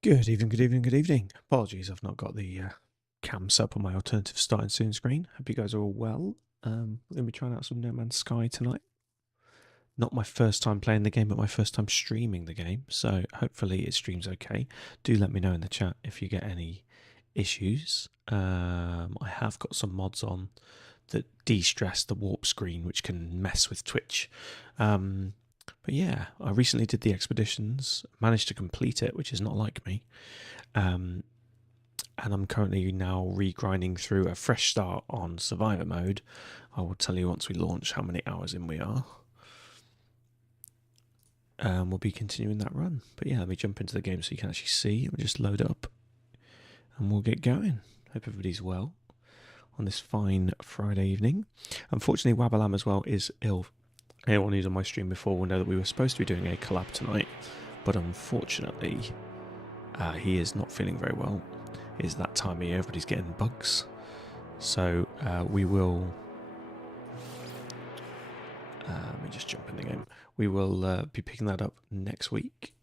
Good evening, good evening, good evening. Apologies, I've not got the cams up on my alternative starting soon screen. Hope you guys are all well. We're going to be trying out some No Man's Sky tonight. Not my first time playing the game, but my first time streaming the game. So hopefully it streams okay. Do let me know in the chat if you get any issues. I have got some mods on that de-stress the warp screen, which can mess with Twitch. But yeah, I recently did the expeditions, managed to complete it, which is not like me. And I'm currently now regrinding through a fresh start on Survivor mode. I will tell you once we launch how many hours in we are. We'll be continuing that run. But yeah, let me jump into the game so you can actually see. We'll just load it up and we'll get going. Hope everybody's well on this fine Friday evening. Unfortunately, Wabalam as well is ill. Anyone who's on my stream before will know that we were supposed to be doing a collab tonight, but unfortunately, he is not feeling very well. It's that time of year, everybody's getting bugs. So we will... let me just jump in the game. We will be picking that up next week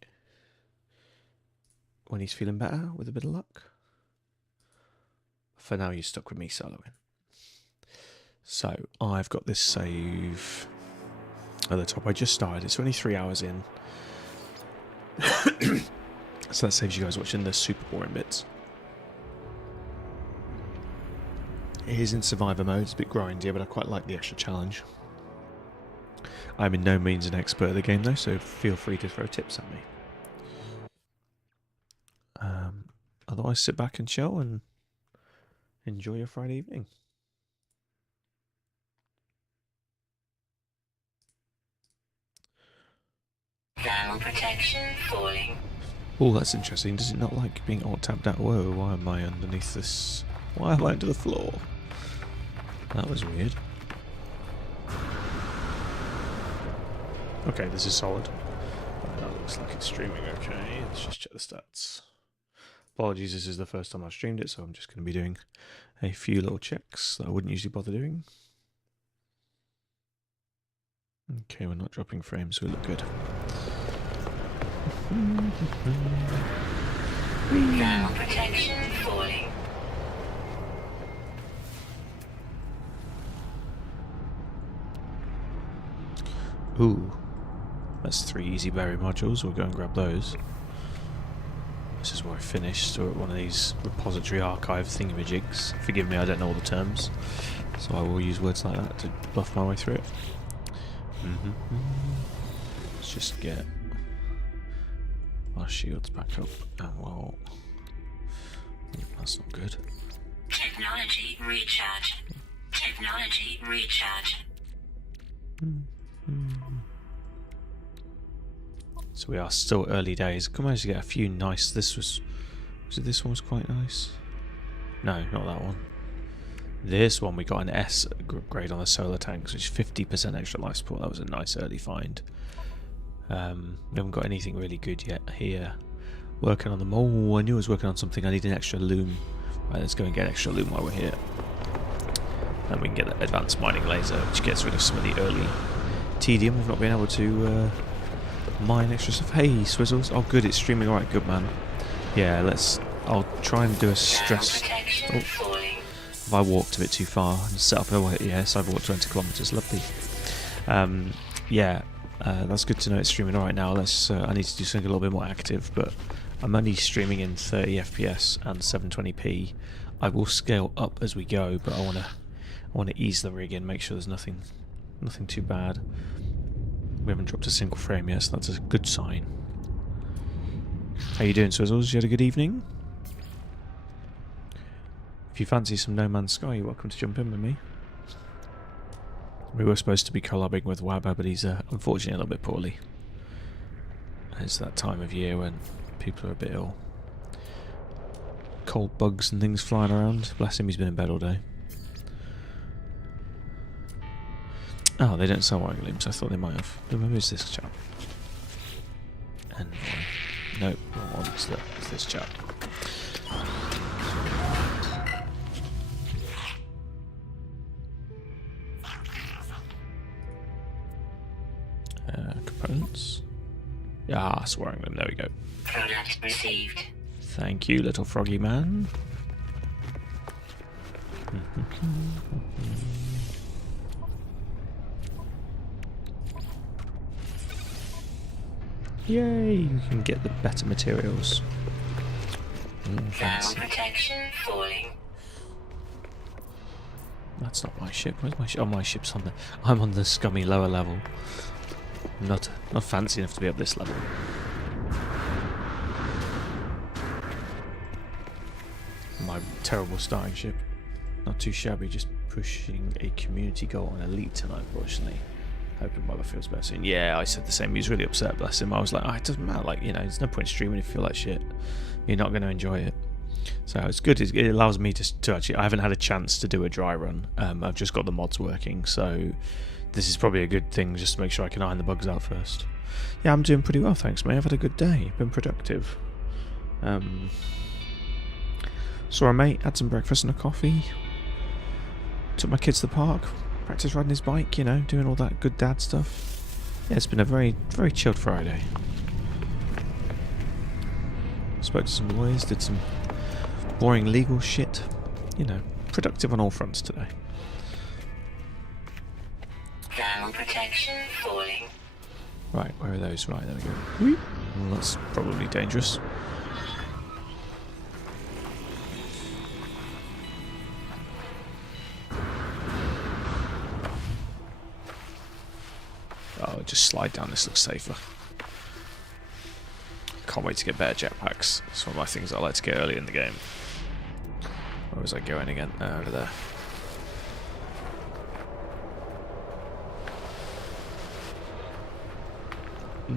when he's feeling better, with a bit of luck. For now, you're stuck with me soloing. So I've got this save at the top. I just started. It's only 3 hours in. So that saves you guys watching the super boring bits. It is in survivor mode. It's a bit grindy, but I quite like the extra challenge. I'm in no means an expert at the game though, so feel free to throw tips at me. Otherwise, sit back and chill and enjoy your Friday evening. Thermal protection falling. Oh, that's interesting. Does it not like being alt-tabbed out? Whoa, why am I underneath this? Why am I under the floor? That was weird. Okay, this is solid. That looks like it's streaming okay. Let's just check the stats. Apologies, this is the first time I've streamed it, so I'm just going to be doing a few little checks that I wouldn't usually bother doing. Okay, we're not dropping frames, so we look good. Thermal protection falling. Ooh, that's 3 easy berry modules. We'll go and grab those. This is where I finished, so at one of these repository archive thingamajigs. Forgive me, I don't know all the terms, so I will use words like that to bluff my way through it. Let's just get our shields back up, and well, that's not good. Technology recharge. Technology recharge. So we are still early days. I managed to get a few nice. Was it this one was quite nice? No, not that one. This one we got an S grade on the solar tanks, which is 50% extra life support. That was a nice early find. We haven't got anything really good yet here. Working on them. Oh, I knew I was working on something. I need an extra loom. Right, let's go and get an extra loom while we're here. And we can get the advanced mining laser, which gets rid of some of the early tedium of not being able to mine extra stuff. Hey, Swizzles. Oh, good. It's streaming. All right, good, man. Yeah, I'll try and do a stress. Oh, if I walked a bit too far and set up a yes, I've walked 20 kilometers. Lovely. Yeah, that's good to know it's streaming. All right, now let's. I need to do something a little bit more active, but I'm only streaming in 30 FPS and 720p. I will scale up as we go, but I want to ease the rig in, make sure there's nothing too bad. We haven't dropped a single frame yet, so that's a good sign. How you doing, Swizzles? You had a good evening? If you fancy some No Man's Sky, you're welcome to jump in with me. We were supposed to be collabing with Wabba, but he's unfortunately a little bit poorly. It's that time of year when people are a bit ill. Cold bugs and things flying around. Bless him, he's been in bed all day. Oh, they don't sell wiring looms. I thought they might have. Maybe it's this chap. And nope, wrong one. It's this chap. Components. Ah, wiring loom. There we go. Product received. Thank you, little froggy man. Yay, you can get the better materials. Thermal Fancy. protection falling. That's not my ship. Where's my ship? Oh, my ship's on the... I'm on the scummy lower level. Not fancy enough to be up this level. My terrible starting ship. Not too shabby, just pushing a community goal on Elite tonight, unfortunately. Hoping Mother feels better soon. Yeah, I said the same. He was really upset, bless him. I was like, oh, it doesn't matter. Like, you know, there's no point streaming if you feel like shit. You're not going to enjoy it. So it's good. It allows me to actually... I haven't had a chance to do a dry run. I've just got the mods working, so this is probably a good thing just to make sure I can iron the bugs out first. Yeah, I'm doing pretty well, thanks, mate. I've had a good day. Been productive. Saw a mate, had some breakfast and a coffee. Took my kids to the park. Practice riding his bike, you know, doing all that good dad stuff. Yeah, it's been a very, very chilled Friday. Spoke to some lawyers, did some boring legal shit. You know, productive on all fronts today. Thermal protection falling. Right, where are those? Right, there we go. Well, that's probably dangerous. Oh, just slide down. This looks safer. Can't wait to get better jetpacks. It's one of my things I like to get early in the game. Where was I going again? Over there.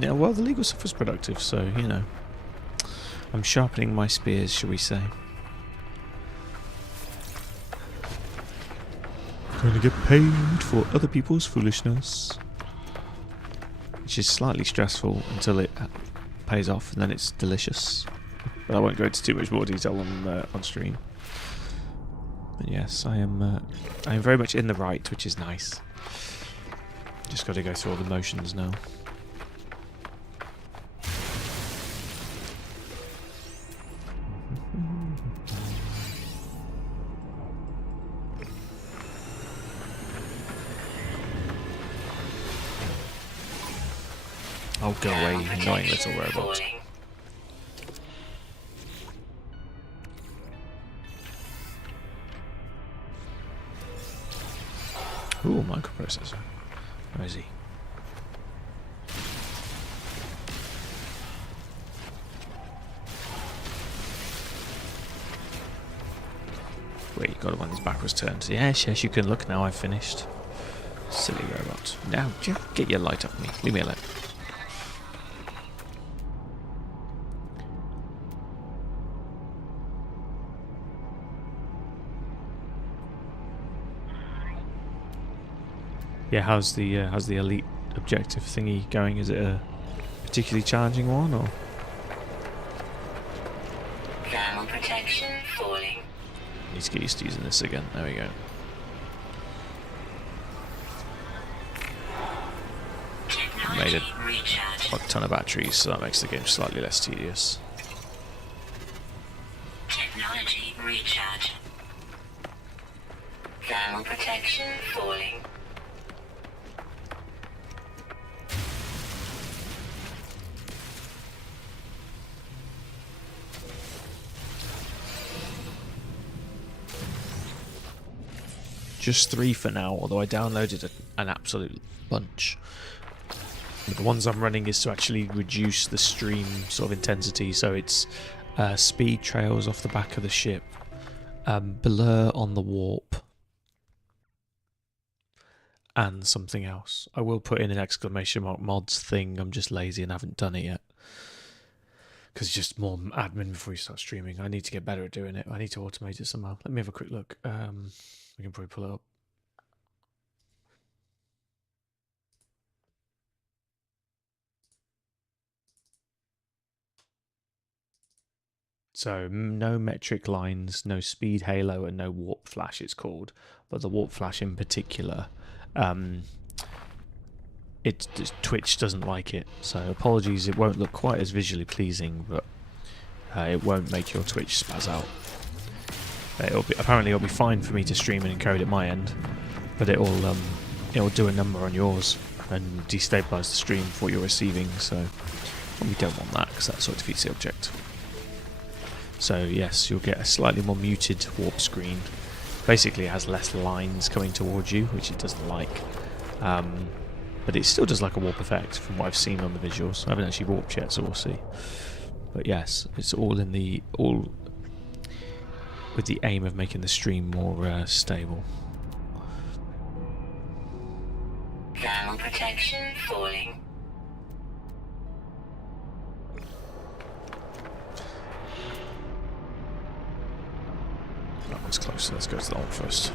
Yeah, well, the legal stuff was productive, so, you know. I'm sharpening my spears, shall we say. Going to get paid for other people's foolishness. Which is slightly stressful until it pays off, and then it's delicious. But I won't go into too much more detail on stream. But yes, I am very much in the right, which is nice. Just got to go through all the motions now. Oh, go away, you annoying little robot. Ooh, microprocessor. Where is he? Wait, you got it when his back was turned. Yes, yes, you can look now. I've finished. Silly robot. Now, get your light off me. Leave me alone. Yeah, how's the elite objective thingy going? Is it a particularly challenging one, or? Thermal protection falling. Need to get used to using this again. There we go. Made a ton of batteries, so that makes the game slightly less tedious. Technology recharge. Thermal protection falling. Just 3 for now, although I downloaded an absolute bunch. But the ones I'm running is to actually reduce the stream sort of intensity, so it's speed trails off the back of the ship, blur on the warp, and something else. I will put in an exclamation mark mods thing. I'm just lazy and haven't done it yet. Because it's just more admin before you start streaming. I need to get better at doing it. I need to automate it somehow. Let me have a quick look. We can probably pull it up. So no metric lines, no speed halo, and no warp flash it's called. But the warp flash in particular, Twitch doesn't like it. So apologies, it won't look quite as visually pleasing, but it won't make your Twitch spaz out. Apparently it'll be fine for me to stream and encode at my end, but it'll do a number on yours and destabilize the stream for what you're receiving. So we don't want that because that sort of defeats the object. So yes, you'll get a slightly more muted warp screen. Basically, it has less lines coming towards you, which it doesn't like. But it still does like a warp effect from what I've seen on the visuals. I haven't actually warped yet, so we'll see. But yes, it's all with the aim of making the stream more stable. Thermal protection falling. That one's close, so let's go to that one first.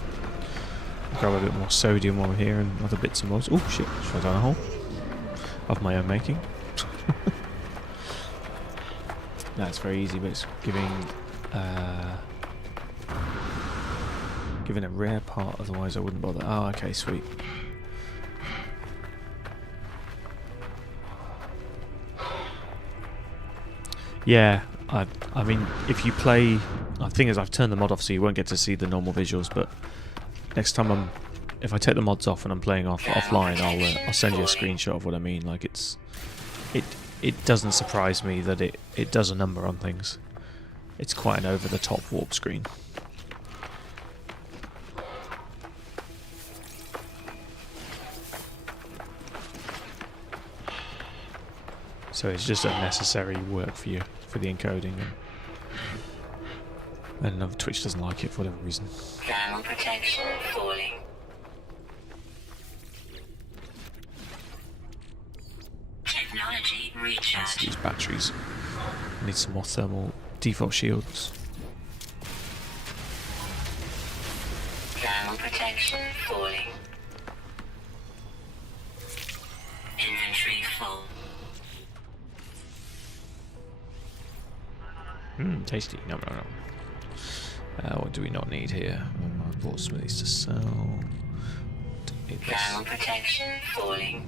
Grab a bit more sodium while we're here and other bits and bobs. Oh shit, fell down a hole. Of my own making. No, it's very easy, but it's giving a rare part, otherwise I wouldn't bother. Oh, okay, sweet. Yeah, I mean, if you play... The thing is, I've turned the mod off so you won't get to see the normal visuals, but next time if I take the mods off and I'm playing offline, I'll send you a screenshot of what I mean. Like, it doesn't surprise me that it does a number on things. It's quite an over-the-top warp screen. So it's just unnecessary work for you, for the encoding. And Twitch doesn't like it for whatever reason. Thermal protection falling. Technology recharge. These batteries. I need some more thermal default shields. Thermal protection falling. Inventory full. Tasty. No. What do we not need here? I bought some of these to sell. Don't need this. Thermal protection falling.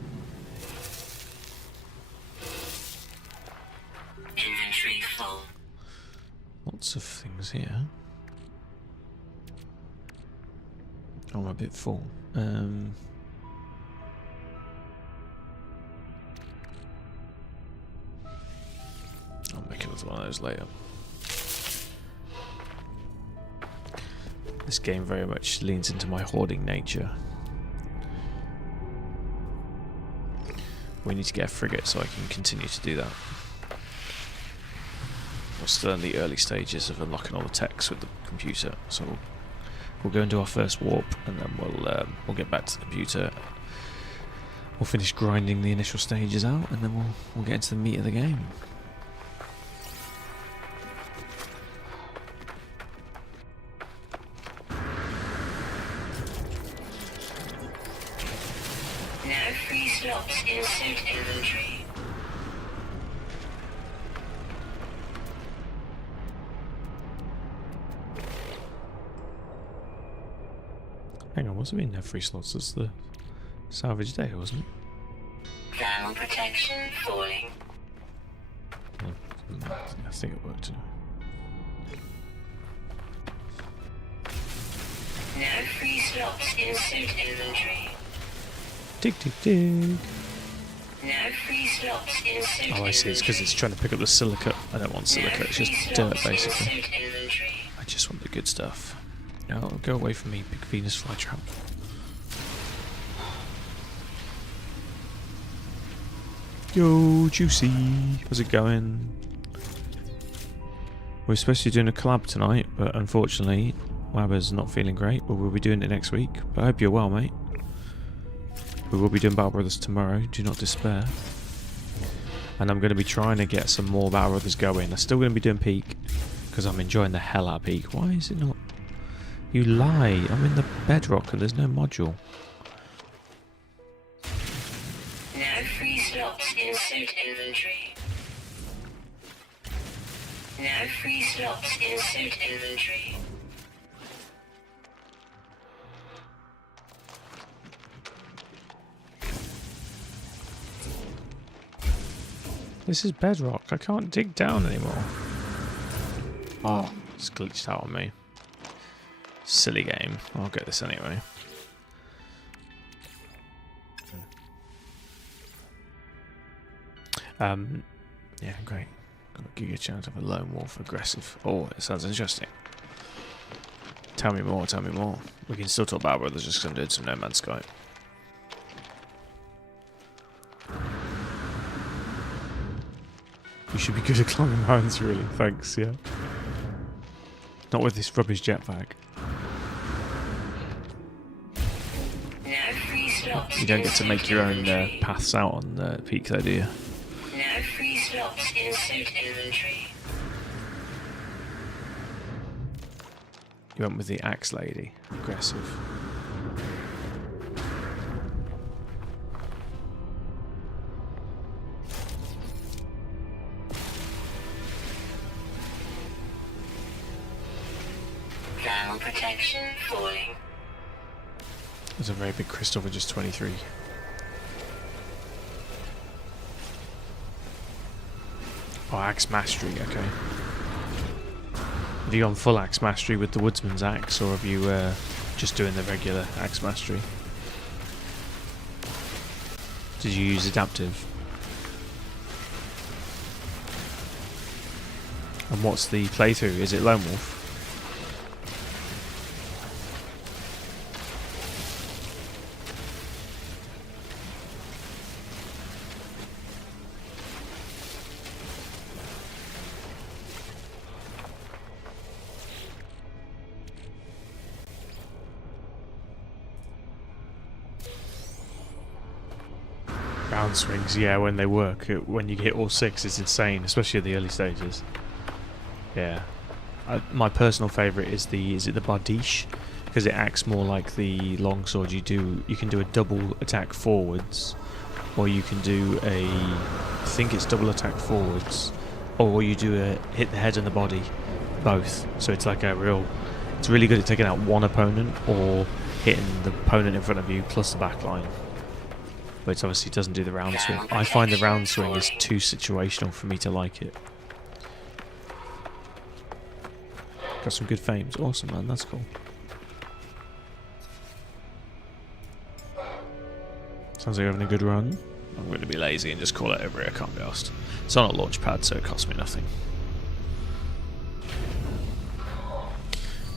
Inventory full. Lots of things here. Oh, I'm a bit full. I'll make another one of those later. This game very much leans into my hoarding nature. We need to get a frigate so I can continue to do that. We're still in the early stages of unlocking all the techs with the computer, so we'll go and do our first warp, and then we'll get back to the computer. We'll finish grinding the initial stages out, and then we'll get into the meat of the game. No free slots in suit inventory. Hang on, what's it mean no free slots? That's the salvage day, wasn't it? Thermal protection falling. No, I think it worked. No free slots in suit inventory. Dig, dig, dig. No free slots in suit Oh, I see. It's because it's trying to pick up the silicate. I don't want silicate. It's just dirt, basically. I just want the good stuff. No, go away from me, big Venus flytrap. Yo, Juicy. How's it going? We're supposed to be doing a collab tonight, but unfortunately, Wabber's not feeling great, but we'll be doing it next week. But I hope you're well, mate. We will be doing Battle Brothers tomorrow, do not despair. And I'm going to be trying to get some more Battle Brothers going. I'm still going to be doing Peak, because I'm enjoying the hell out of Peak. Why is it not? You lie, I'm in the bedrock and there's no module. No free slots in suit inventory. No free slots in suit inventory. This is bedrock, I can't dig down anymore. Oh, it's glitched out on me. Silly game. I'll get this anyway. Yeah, great. Gonna give you a chance of a lone wolf aggressive. Oh, it sounds interesting. Tell me more, tell me more. We can still talk about Brothers just because I'm doing some No Man's Sky. You should be good at climbing mountains, really. Thanks, yeah. Not with this rubbish jetpack. No free slots. You don't get to make your own paths out on the peak, though, do you? No free slots in suit inventory. You went with the axe lady. Aggressive. Thermal protection falling. There's a very big crystal for just 23. Oh, axe mastery, okay. Have you gone full axe mastery with the woodsman's axe, or have you just doing the regular axe mastery? Did you use adaptive? And what's the playthrough? Is it Lone Wolf? Round swings, yeah, when they work. When you hit all 6, it's insane, especially at the early stages. Yeah. My personal favourite is it the Bardiche? Because it acts more like the longsword. You can do a double attack forwards, or you can do I think it's double attack forwards, or you do a hit the head and the body, both. So it's like it's really good at taking out one opponent, or hitting the opponent in front of you plus the back line. But it obviously doesn't do the round swing. I find the round swing is too situational for me to like it. Got some good fames. Awesome, man. That's cool. Sounds like you're having a good run. I'm going to be lazy and just call it over here. I can't be asked. It's on a launch pad, so it costs me nothing.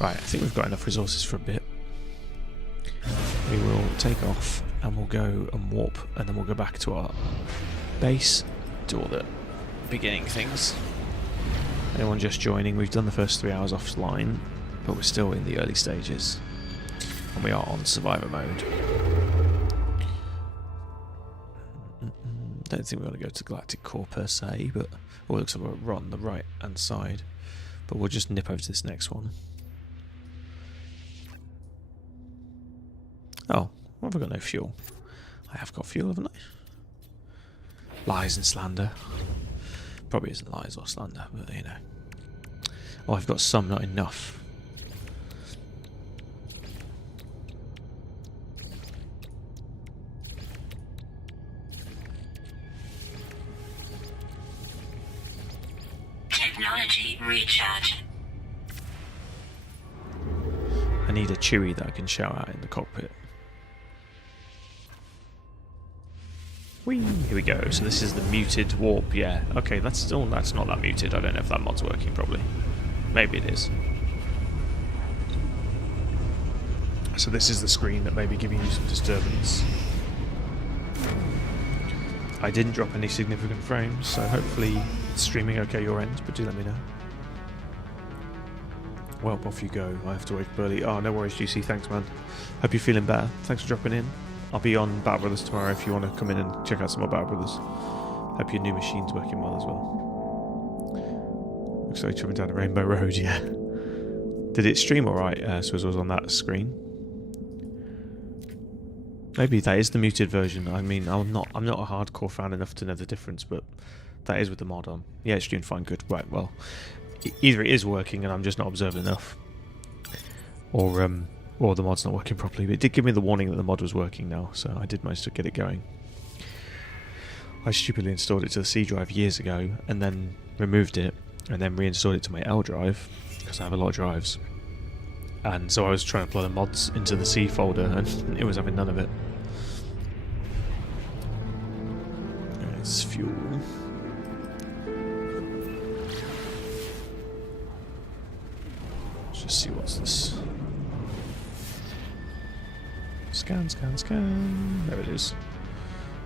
Right, I think we've got enough resources for a bit. We will take off and we'll go and warp, and then we'll go back to our base, do all the beginning things. Anyone just joining, we've done the first 3 hours offline, but we're still in the early stages, and we are on survivor mode. Don't think we want to go to Galactic Core per se, but it looks like we're on the right hand side, but we'll just nip over to this next one. Oh, why have I got no fuel? I have got fuel, haven't I? Lies and slander. Probably isn't lies or slander, but you know. Oh, I've got some, not enough. Technology recharge. I need a Chewie that I can shout at in the cockpit. Whee! Here we go. So this is the muted warp. Yeah. Okay, that's not that muted. I don't know if that mod's working properly. Maybe it is. So this is the screen that may be giving you some disturbance. I didn't drop any significant frames, so hopefully it's streaming okay your end, but do let me know. Well, off you go. I have to wake up early. Oh, no worries, GC. Thanks, man. Hope you're feeling better. Thanks for dropping in. I'll be on Battle Brothers tomorrow if you want to come in and check out some more Battle Brothers. Hope your new machine's working well as well. Looks like tripping down a Rainbow Road, yeah. Did it stream alright, Swizzles, on that screen? Maybe that is the muted version. I mean, I'm not a hardcore fan enough to know the difference, but that is with the mod on. Yeah, it streamed fine, good. Right, well, either it is working and I'm just not observing enough, or the mod's not working properly. But it did give me the warning that the mod was working now, so I did manage to get it going. I stupidly installed it to the C drive years ago and then removed it, and then reinstalled it to my L drive because I have a lot of drives. And so I was trying to apply the mods into the C folder, and it was having none of it. It's fuel. Let's just see what's this. Scan, scan, scan. There it is.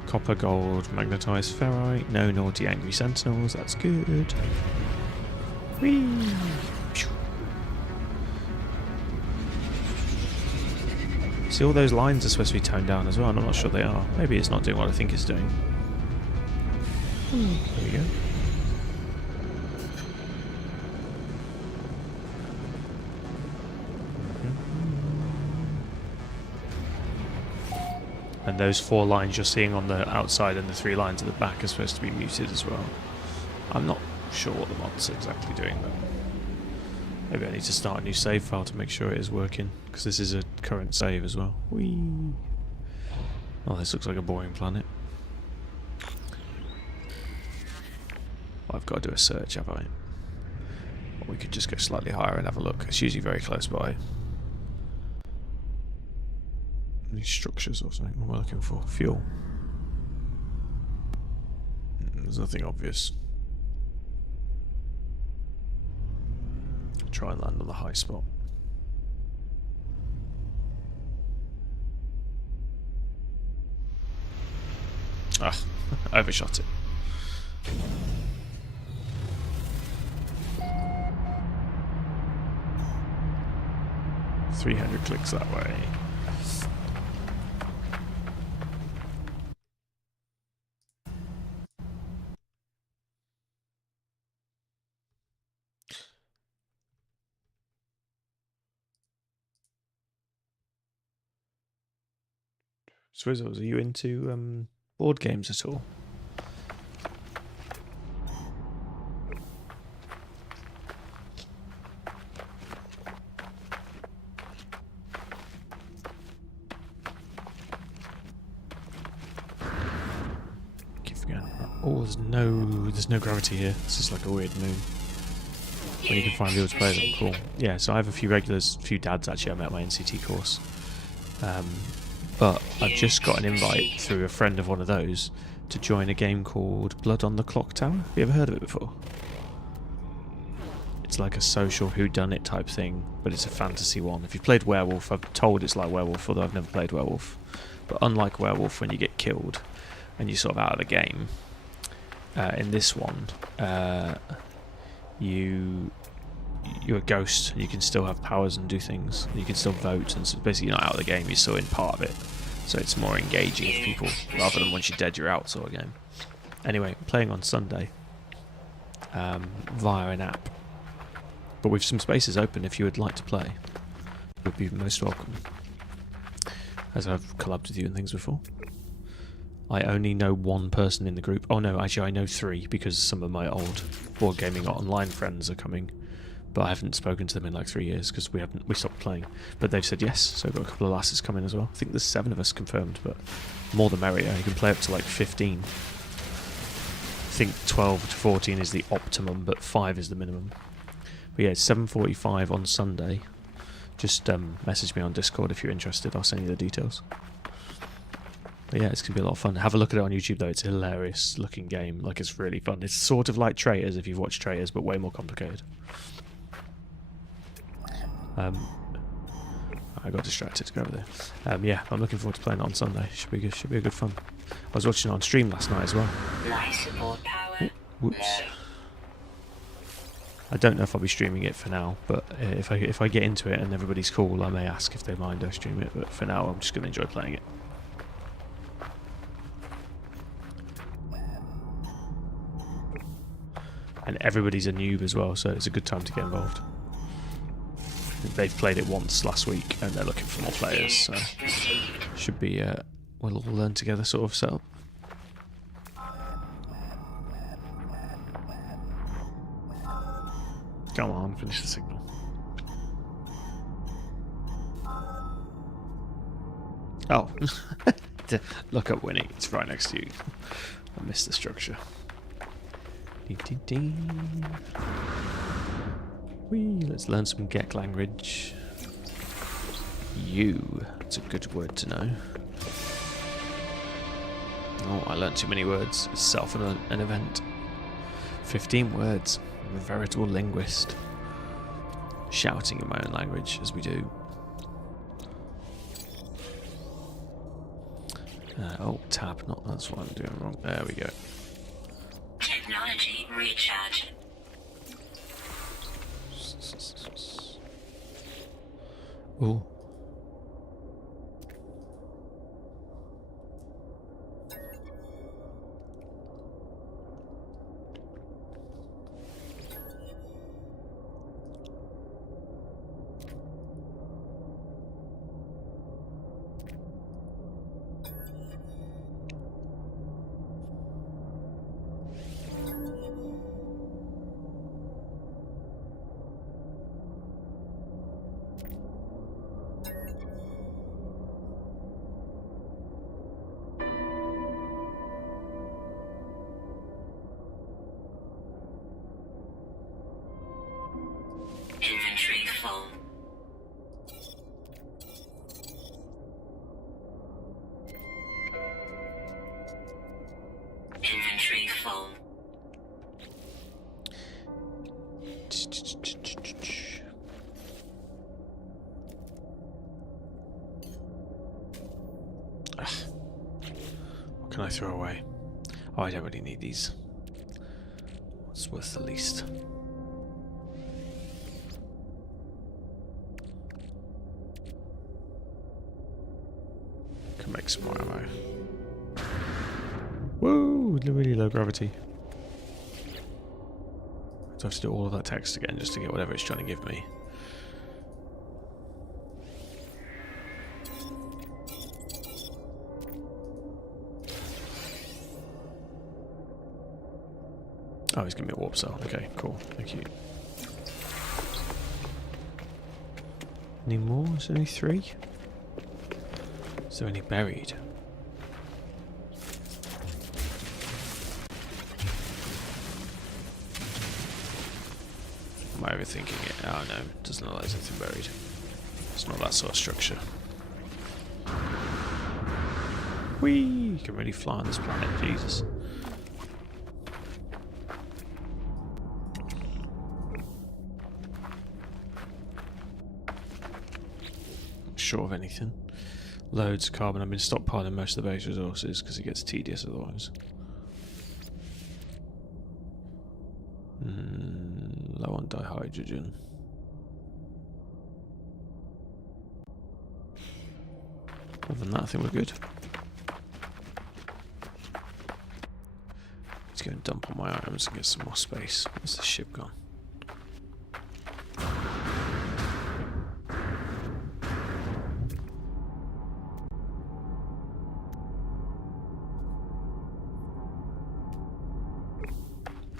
Copper, gold, magnetized ferrite. No naughty angry sentinels. That's good. Whee! See, all those lines are supposed to be toned down as well, and I'm not sure they are. Maybe it's not doing what I think it's doing. There we go. And those 4 lines you're seeing on the outside and the 3 lines at the back are supposed to be muted as well. I'm not sure what the mod's exactly doing though. Maybe I need to start a new save file to make sure it is working, because this is a current save as well. Whee! Oh, this looks like a boring planet. Well, I've got to do a search, have I? Or we could just go slightly higher and have a look. It's usually very close by. Any structures or something? What am I looking for? Fuel. There's nothing obvious. Try and land on the high spot. Ah, overshot it. $300 clicks that way. Swizzles, are you into board games at all? Keep forgetting. Oh, there's no gravity here. This is like a weird moon. When you can find people to play them, cool. Yeah, so I have a few regulars, a few dads actually I met at my NCT course. But I've just got an invite through a friend of one of those to join a game called Blood on the Clock Tower. Have you ever heard of it before? It's like a social whodunit type thing, but it's a fantasy one. If you've played Werewolf, I'm told it's like Werewolf, although I've never played Werewolf. But unlike Werewolf, when you get killed and you're sort of out of the game, in this one, you're a ghost. You can still have powers and do things. You can still vote, and so basically you're not out of the game. You're still in part of it. So it's more engaging for people rather than once you're dead, you're out sort of game. Anyway, I'm playing on Sunday via an app, but with some spaces open if you would like to play. You would be most welcome. As I've collabed with you and things before. I only know 1 person in the group. Oh no, actually I know 3 because some of my old board gaming online friends are coming. But I haven't spoken to them in like 3 years because we stopped playing. But they've said yes, so I've got a couple of lasses coming as well. I think there's 7 of us confirmed, but more the merrier. You can play up to like 15. I think 12 to 14 is the optimum, but 5 is the minimum. But yeah, it's 7:45 on Sunday. Just message me on Discord if you're interested. I'll send you the details. But yeah, it's going to be a lot of fun. Have a look at it on YouTube though. It's a hilarious looking game. Like, it's really fun. It's sort of like Traitors if you've watched Traitors, but way more complicated. I got distracted to go over there. Yeah, I'm looking forward to playing it on Sunday. Should be good. Should be a good fun. I was watching it on stream last night as well. Life support power. Whoops. I don't know if I'll be streaming it for now, but if I get into it and everybody's cool, I may ask if they mind I stream it. But for now, I'm just going to enjoy playing it. And everybody's a noob as well, so it's a good time to get involved. They've played it once last week, and they're looking for more players, so should be we'll all learn together sort of setup. Come on, finish the signal. Oh, look up Winnie. It's right next to you. I missed the structure. Whee, let's learn some Gek language. You. That's a good word to know. Oh, I learned too many words. It's self an event. 15 words. I'm a veritable linguist. Shouting in my own language as we do. Oh, tab. Not that's what I'm doing wrong. There we go. Technology recharge. Oh. Inventory full. Inventory full. What can I throw away? Oh, I don't really need these. What's worth the least? Can make some more ammo. Woo! Really low gravity. So I have to do all of that text again just to get whatever it's trying to give me. Oh, he's giving me a warp cell. Okay, cool. Thank you. Any more? Is there only 3? Is there any buried? Am I overthinking it? Oh no, doesn't look like there's anything buried. It's not that sort of structure. Whee! You can really fly on this planet, Jesus. Not sure of anything. Loads of carbon. I've been stockpiling most of the base resources because it gets tedious otherwise. Low on dihydrogen. Other than that, I think we're good. Let's go and dump all my items and get some more space. Where's the ship gone?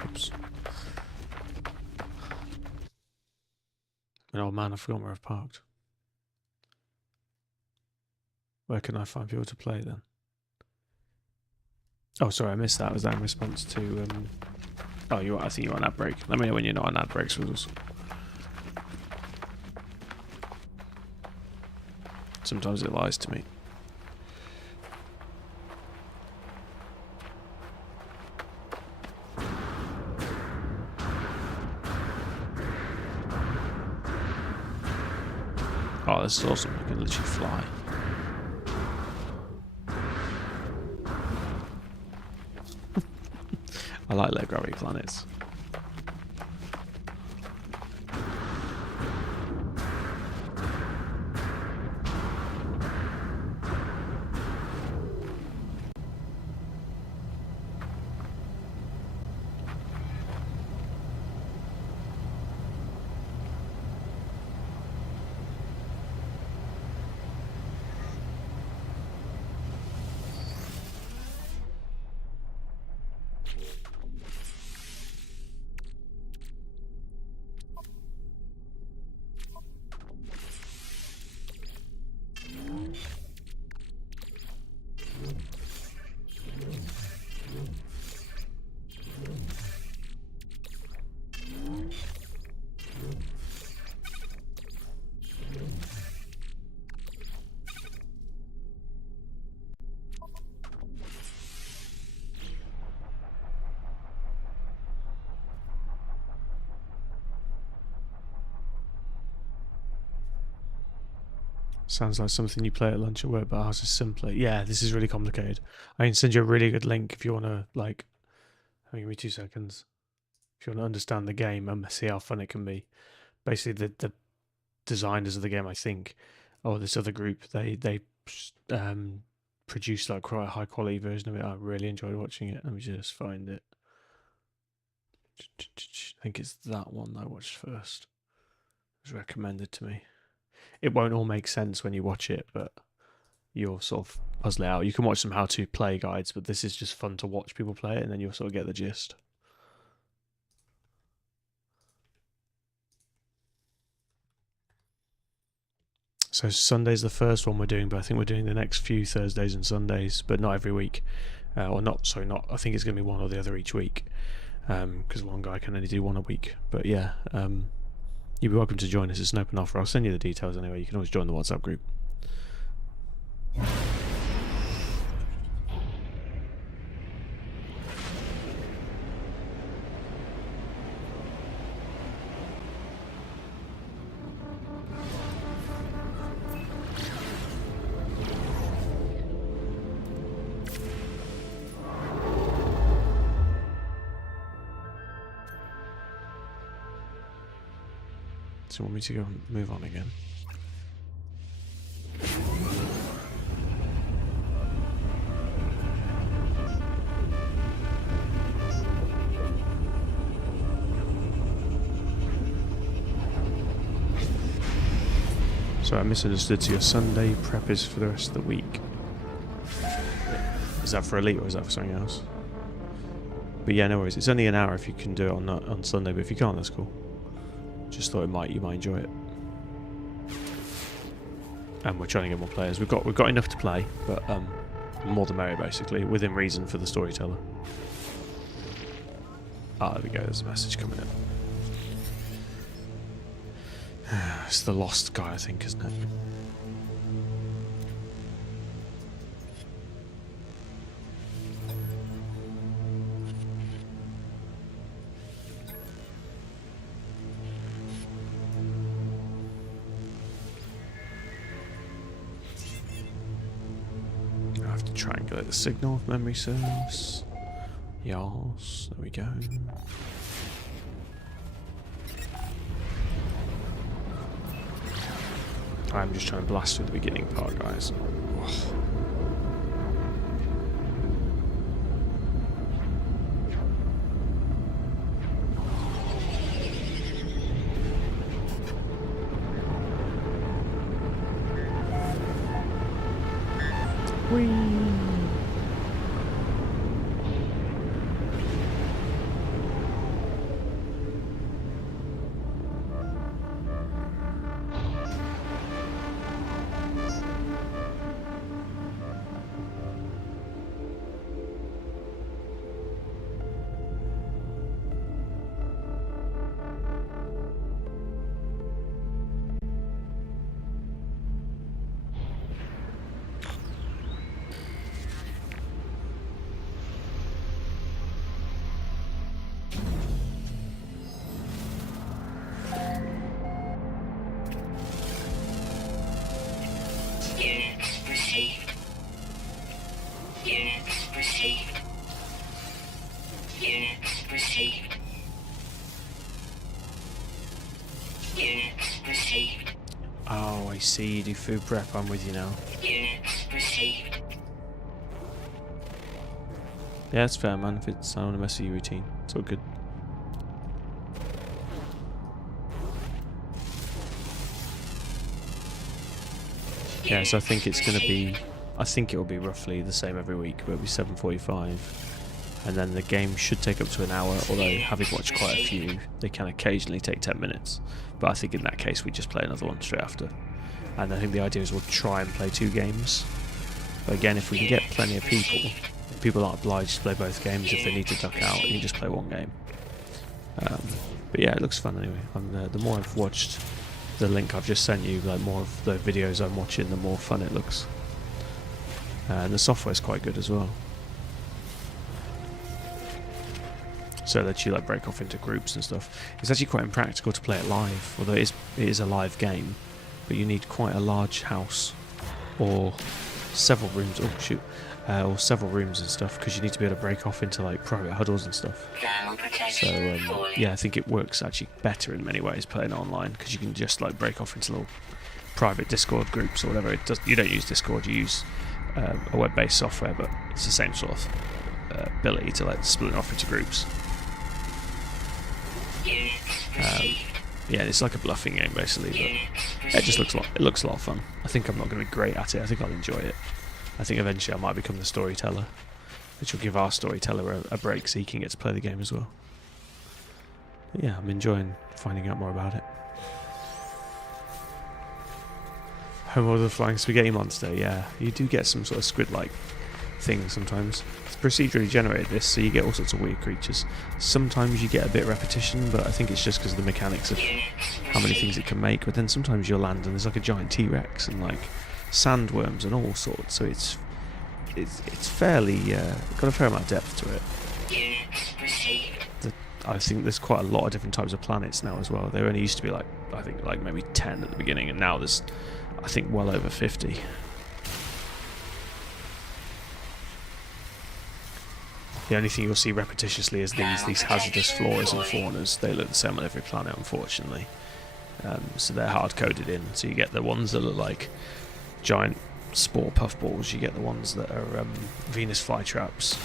Oops. Oh man, I forgot where I've parked. Where can I find people to play then? Oh, sorry, I missed that. Was that in response to... Oh, I think you're on ad break. Let me know when you're not on ad breaks with us. Sometimes it lies to me. Oh, this is awesome. I can literally fly. I like low gravity planets. Sounds like something you play at lunch at work, but ours is simpler. Yeah, this is really complicated. I can send you a really good link if you want to, like... Give me 2 seconds. If you want to understand the game and see how fun it can be. Basically, the designers of the game, I think, or this other group, they produced like quite a high quality version of it. I really enjoyed watching it. Let me just find it. I think it's that one that I watched first. It was recommended to me. It won't all make sense when you watch it, but you'll sort of puzzle it out. You can watch some how-to play guides, but this is just fun to watch people play it, and then you'll sort of get the gist. So Sunday's the first one we're doing, but I think we're doing the next few Thursdays and Sundays, but not every week. I think it's going to be one or the other each week, because one guy can only do one a week. But yeah, you'd be welcome to join us. It's an open offer. I'll send you the details anyway. You can always join the WhatsApp group. So you want me to go and move on again? So I misunderstood. So your Sunday prep is for the rest of the week. Is that for Elite or is that for something else? But yeah, no worries. It's only an hour if you can do it on Sunday, but if you can't, that's cool. Just thought you might enjoy it. And we're trying to get more players. We've got enough to play, but more the merrier basically, within reason for the storyteller. Ah, there we go. There's a message coming in. It's the lost guy, I think, isn't it? I have to triangulate the signal if memory serves. Yes, there we go. I'm just trying to blast through the beginning part, guys. Ugh. Whee! Units received. Units received. Units received. Units received. Oh, I see. You do food prep. I'm with you now. Units received. Yeah, it's fair, man. If it's, I don't want to mess with your routine. It's all good. Yeah, so I think it's going to be... I think it will be roughly the same every week, but it'll be 7:45. And then the game should take up to an hour, although having watched quite a few, they can occasionally take 10 minutes. But I think in that case we just play another one straight after. And I think the idea is we'll try and play 2 games. But again, if we can get plenty of people aren't obliged to play both games. If they need to duck out, you can just play one game. But yeah, it looks fun anyway. The more I've watched the link I've just sent you, like more of the videos I'm watching, the more fun it looks. And the software's quite good as well. So it lets you like break off into groups and stuff. It's actually quite impractical to play it live, although it is a live game. but you need quite a large house or several rooms. Oh shoot. Or several rooms and stuff, because you need to be able to break off into like private huddles and stuff. So yeah, I think it works actually better in many ways playing online, because you can just like break off into little private Discord groups or whatever. It does. You don't use Discord, you use a web-based software, but it's the same sort of ability to like split off into groups. Yeah, it's like a bluffing game basically, but it just looks a lot of fun. I think I'm not going to be great at it. I think I'll enjoy it. I think eventually I might become the storyteller, which will give our storyteller a break so he can get to play the game as well. But yeah, I'm enjoying finding out more about it. Home of the Flying Spaghetti Monster, yeah. You do get some sort of squid-like things sometimes. It's procedurally generated this, so you get all sorts of weird creatures. Sometimes you get a bit of repetition, but I think it's just because of the mechanics of how many things it can make. But then sometimes you'll land and there's like a giant T-Rex and like sandworms and all sorts, so it's fairly got a fair amount of depth to it. I think there's quite a lot of different types of planets now as well. There only used to be like, I think like maybe 10 at the beginning, and now there's I think well over 50. The only thing you'll see repetitiously is these hazardous floras and faunas. They look the same on every planet, unfortunately. So they're hard coded in. So you get the ones that look like giant spore puffballs, you get the ones that are Venus flytraps,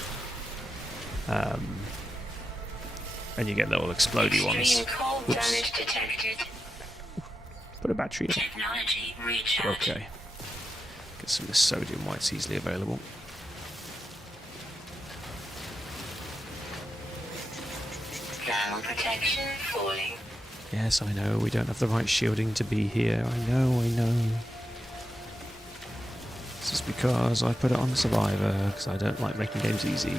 and you get little explodey ones. Whoops. Put a battery in. Okay. Get some of this sodium white, it's easily available. Thermal protection falling. Yes, I know, we don't have the right shielding to be here. I know. This is because I put it on Survivor, because I don't like making games easy.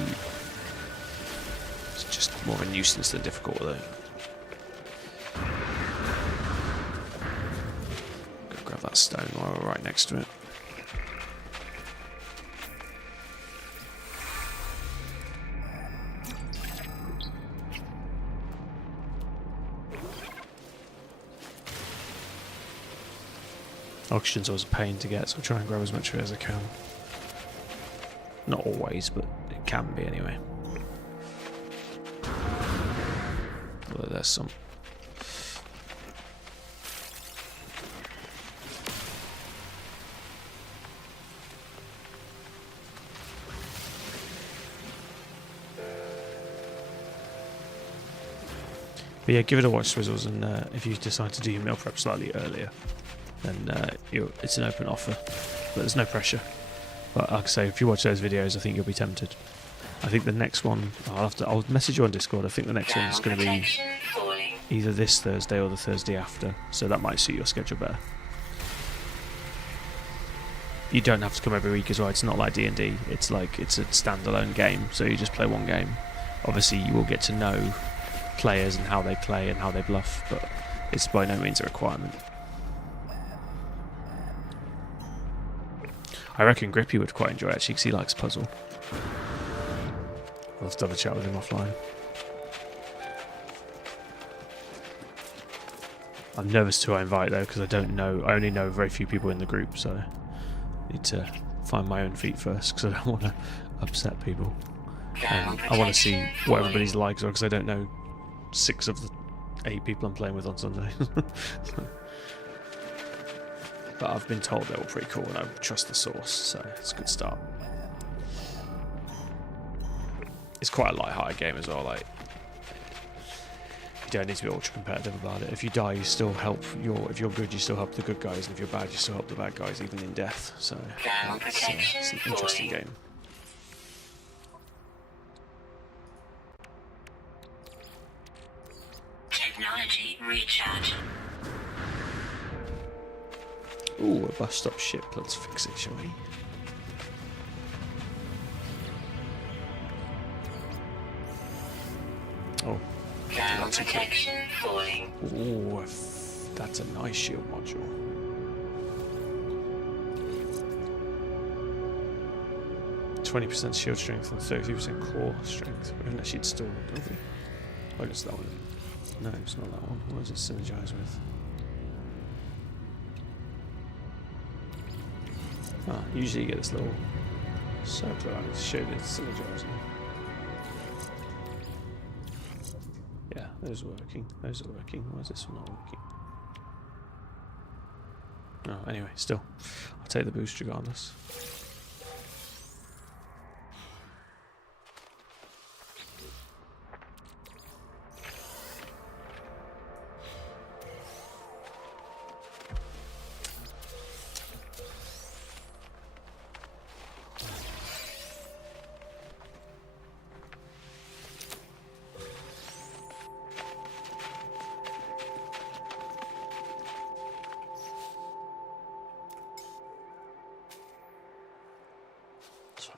It's just more of a nuisance than difficult, though. Go grab that stone while we're right next to it. Oxygen's always a pain to get, so I'll try and grab as much of it as I can. Not always, but it can be anyway. Although there's some. But yeah, give it a watch, Swizzles, and if you decide to do your meal prep slightly earlier, then it's an open offer, but there's no pressure. But like I say, if you watch those videos, I think you'll be tempted. I think the next one, I'll message you on Discord. I think the next one is going to be either this Thursday or the Thursday after, so that might suit your schedule better. You don't have to come every week as well. It's not like D&D. It's like it's a standalone game, so you just play one game. Obviously, you will get to know players and how they play and how they bluff, but it's by no means a requirement. I reckon Grippy would quite enjoy it actually, because he likes puzzle. I'll have to have a chat with him offline. I'm nervous who I invite though, because I only know very few people in the group, so I need to find my own feet first, because I don't want to upset people. And I want to see what everybody's likes, because I don't know 6 of the 8 people I'm playing with on Sunday. But I've been told they're all pretty cool and I trust the source, so it's a good start. It's quite a light-hearted game as well, like you don't need to be ultra competitive about it. If you die, you still help if you're good, you still help the good guys, and if you're bad, you still help the bad guys, even in death. So it's an interesting game. Technology recharge. Ooh, a bus stop ship. Let's fix it, shall we? Oh. Thermal protection falling. Ooh, that's a nice shield module. %20 shield strength and 30% core strength. We haven't actually installed it, have we? Oh, it's that one. No, it's not that one. What does it synergize with? Oh, usually you get this little circle around to show the synergizer. Yeah, those are working. Those are working. Why is this one not working? Oh, anyway, still. I'll take the boost regardless.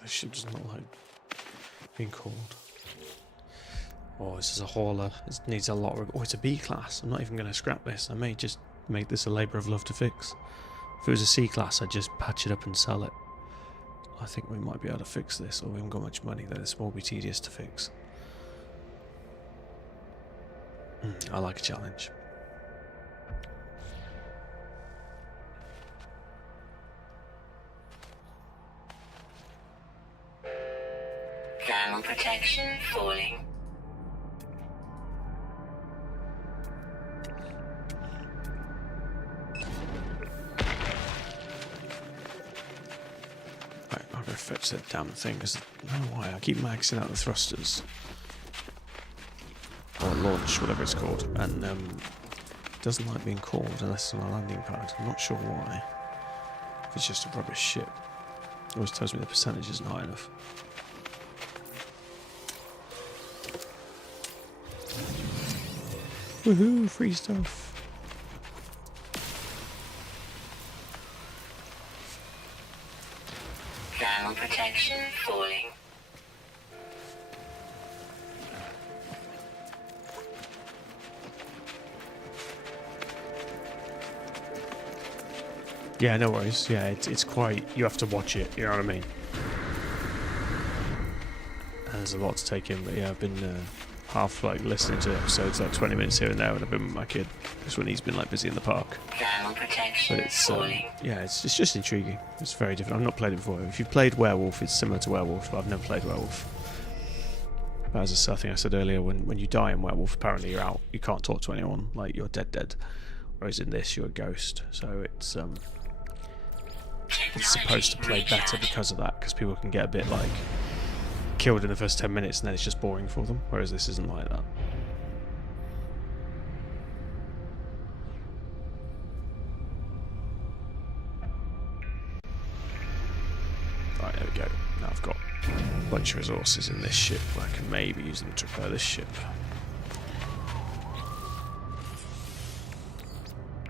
This ship does not like being called. Oh, this is a hauler. It needs a lot of... Oh, it's a B class. I'm not even going to scrap this. I may just make this a labour of love to fix. If it was a C class, I'd just patch it up and sell it. I think we might be able to fix this, or we haven't got much money, then this will be tedious to fix. I like a challenge. Thermal protection falling. Right, I'll go fetch that damn thing, because I don't know why I keep maxing out the thrusters. Or launch, whatever it's called, and it doesn't like being called unless it's on a landing pad. I'm not sure why. If it's just a rubbish ship. It always tells me the percentage isn't high enough. Woohoo, free stuff. Thermal protection falling. Yeah, no worries. Yeah, it's quite... You have to watch it, you know what I mean? And there's a lot to take in, but yeah, I've been half like listening to episodes, like 20 minutes here and there when I've been with my kid. Just when he's been like busy in the park. Thermal protection But it's falling. yeah, it's just intriguing. It's very different. I've not played it before. If you've played Werewolf, it's similar to Werewolf, but I've never played Werewolf. But as I think I said earlier, when you die in Werewolf, apparently you're out. You can't talk to anyone. Like you're dead. Whereas in this, you're a ghost. So it's supposed to play better because of that, because people can get a bit like killed in the first 10 minutes and then it's just boring for them, whereas this isn't like that. Right, there we go. Now I've got a bunch of resources in this ship. I can maybe use them to repair this ship.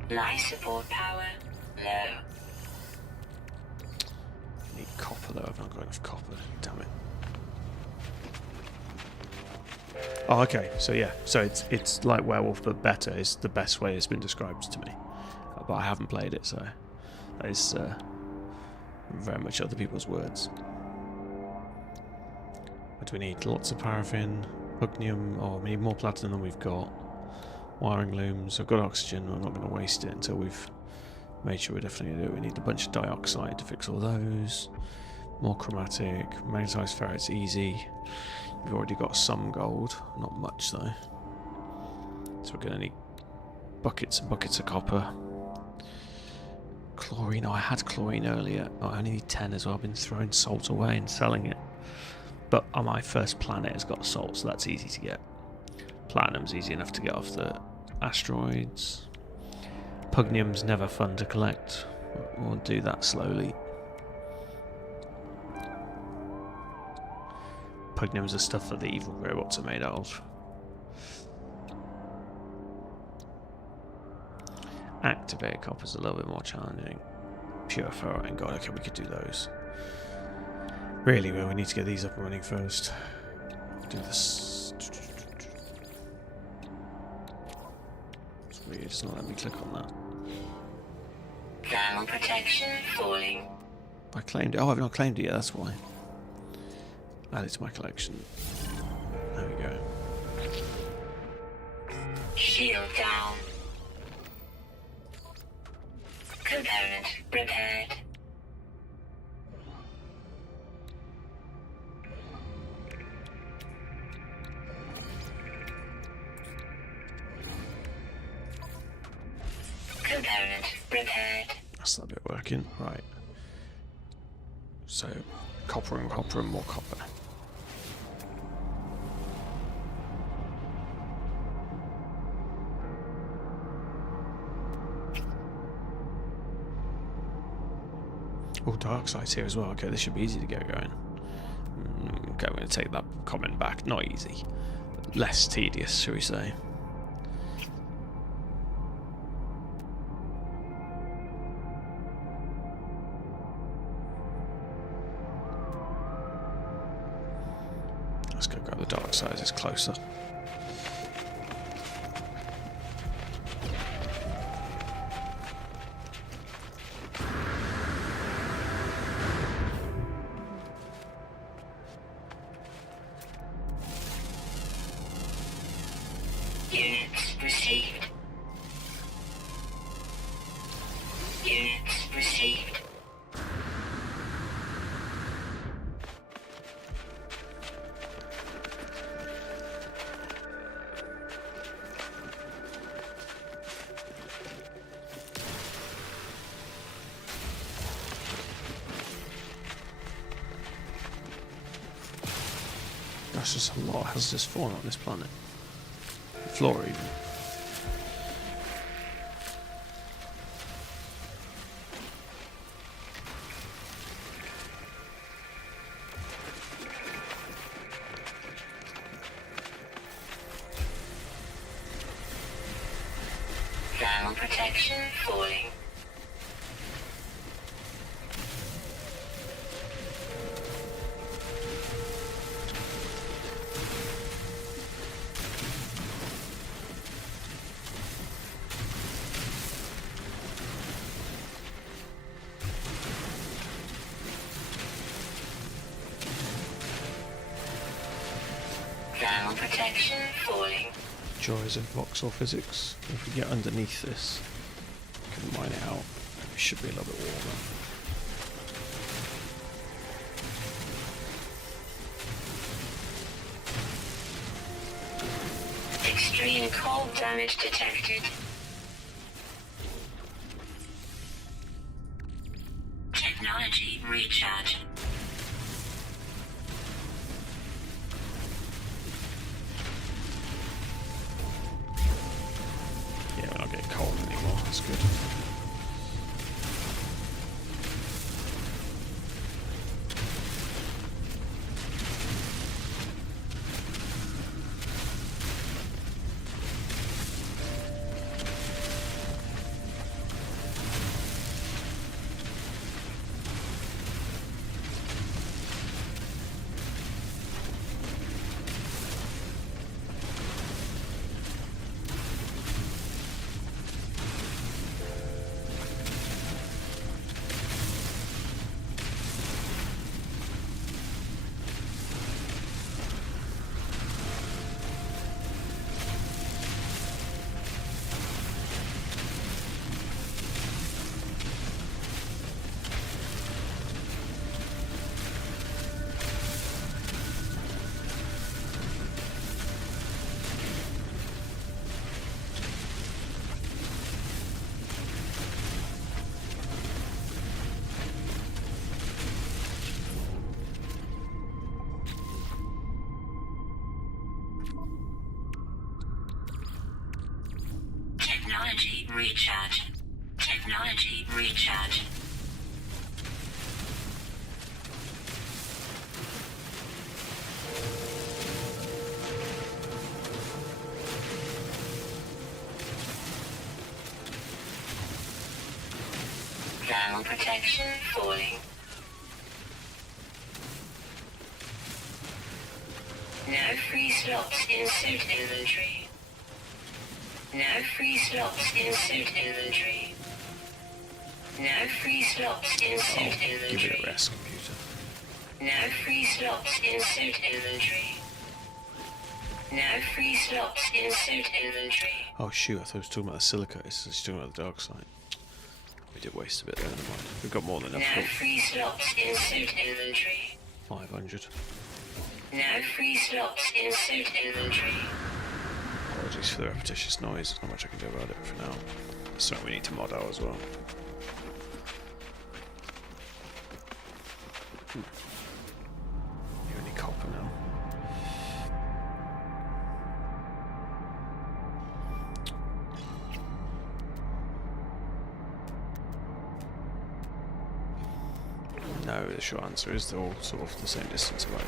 Life support power low. I need copper though. I've not got enough copper. Damn it. Oh, okay. So yeah. So it's like Werewolf but better is the best way it's been described to me. But I haven't played it, so that is very much other people's words. What do we need? Lots of paraffin, hugnium, we need more platinum than we've got. Wiring looms. I've got oxygen. I'm not going to waste it until we've made sure we're definitely going to do it. We need a bunch of dioxide to fix all those. More chromatic. Magnetized ferrets, easy. We've already got some gold. Not much though. So we're going to need buckets and buckets of copper. Chlorine. Oh, I had chlorine earlier. Oh, I only need 10 as well. I've been throwing salt away and selling it. But on my first planet has got salt, so that's easy to get. Platinum's easy enough to get off the asteroids. Pugnium's never fun to collect. We'll do that slowly. Pugnium's the stuff that the evil robots are made out of. Activate copper's a little bit more challenging. Pure ferrite, God, okay, we could do those. Really, well, we need to get these up and running first. Do this. It's weird, it's not letting me click on that. Thermal protection falling. I claimed it. Oh, I've not claimed it yet, that's why. Add it to my collection. There we go. Shield down. Component repaired. component repaired. That's that bit working. Right. So, copper and more copper. Oh, dark side's here as well. Okay, this should be easy to get going. Okay, I'm going to take that comment back. Not easy. Less tedious, shall we say. Let's go grab the dark side, it's closer. Units received. Units received. That's just a lot of hazardous fauna on this planet. Flora even. Thermal protection falling. Thermal protection falling. Joys of voxel physics. If we get underneath this, we can mine it out. It should be a little bit warmer. Extreme cold damage detected. Technology recharge. Yeah, we're not getting cold anymore. That's good. Technology recharge. Technology recharge. Thermal protection falling. No free slots in suit inventory. No free slots in suit inventory. No free slots in suit Give it inventory. a rest, computer. No free slots in suit inventory. No free slots in suit inventory. Oh shoot, I thought I was talking about the silica. It's talking about the dark side. We did waste a bit there, never mind. We've got more than enough. No free slots in suit inventory. 500. No free slots in suit inventory. Apologies for the repetitious noise. There's not much I can do about it for now. That's something we need to mod out as well. You only copper now. No, the short answer is they're all sort of the same distance away.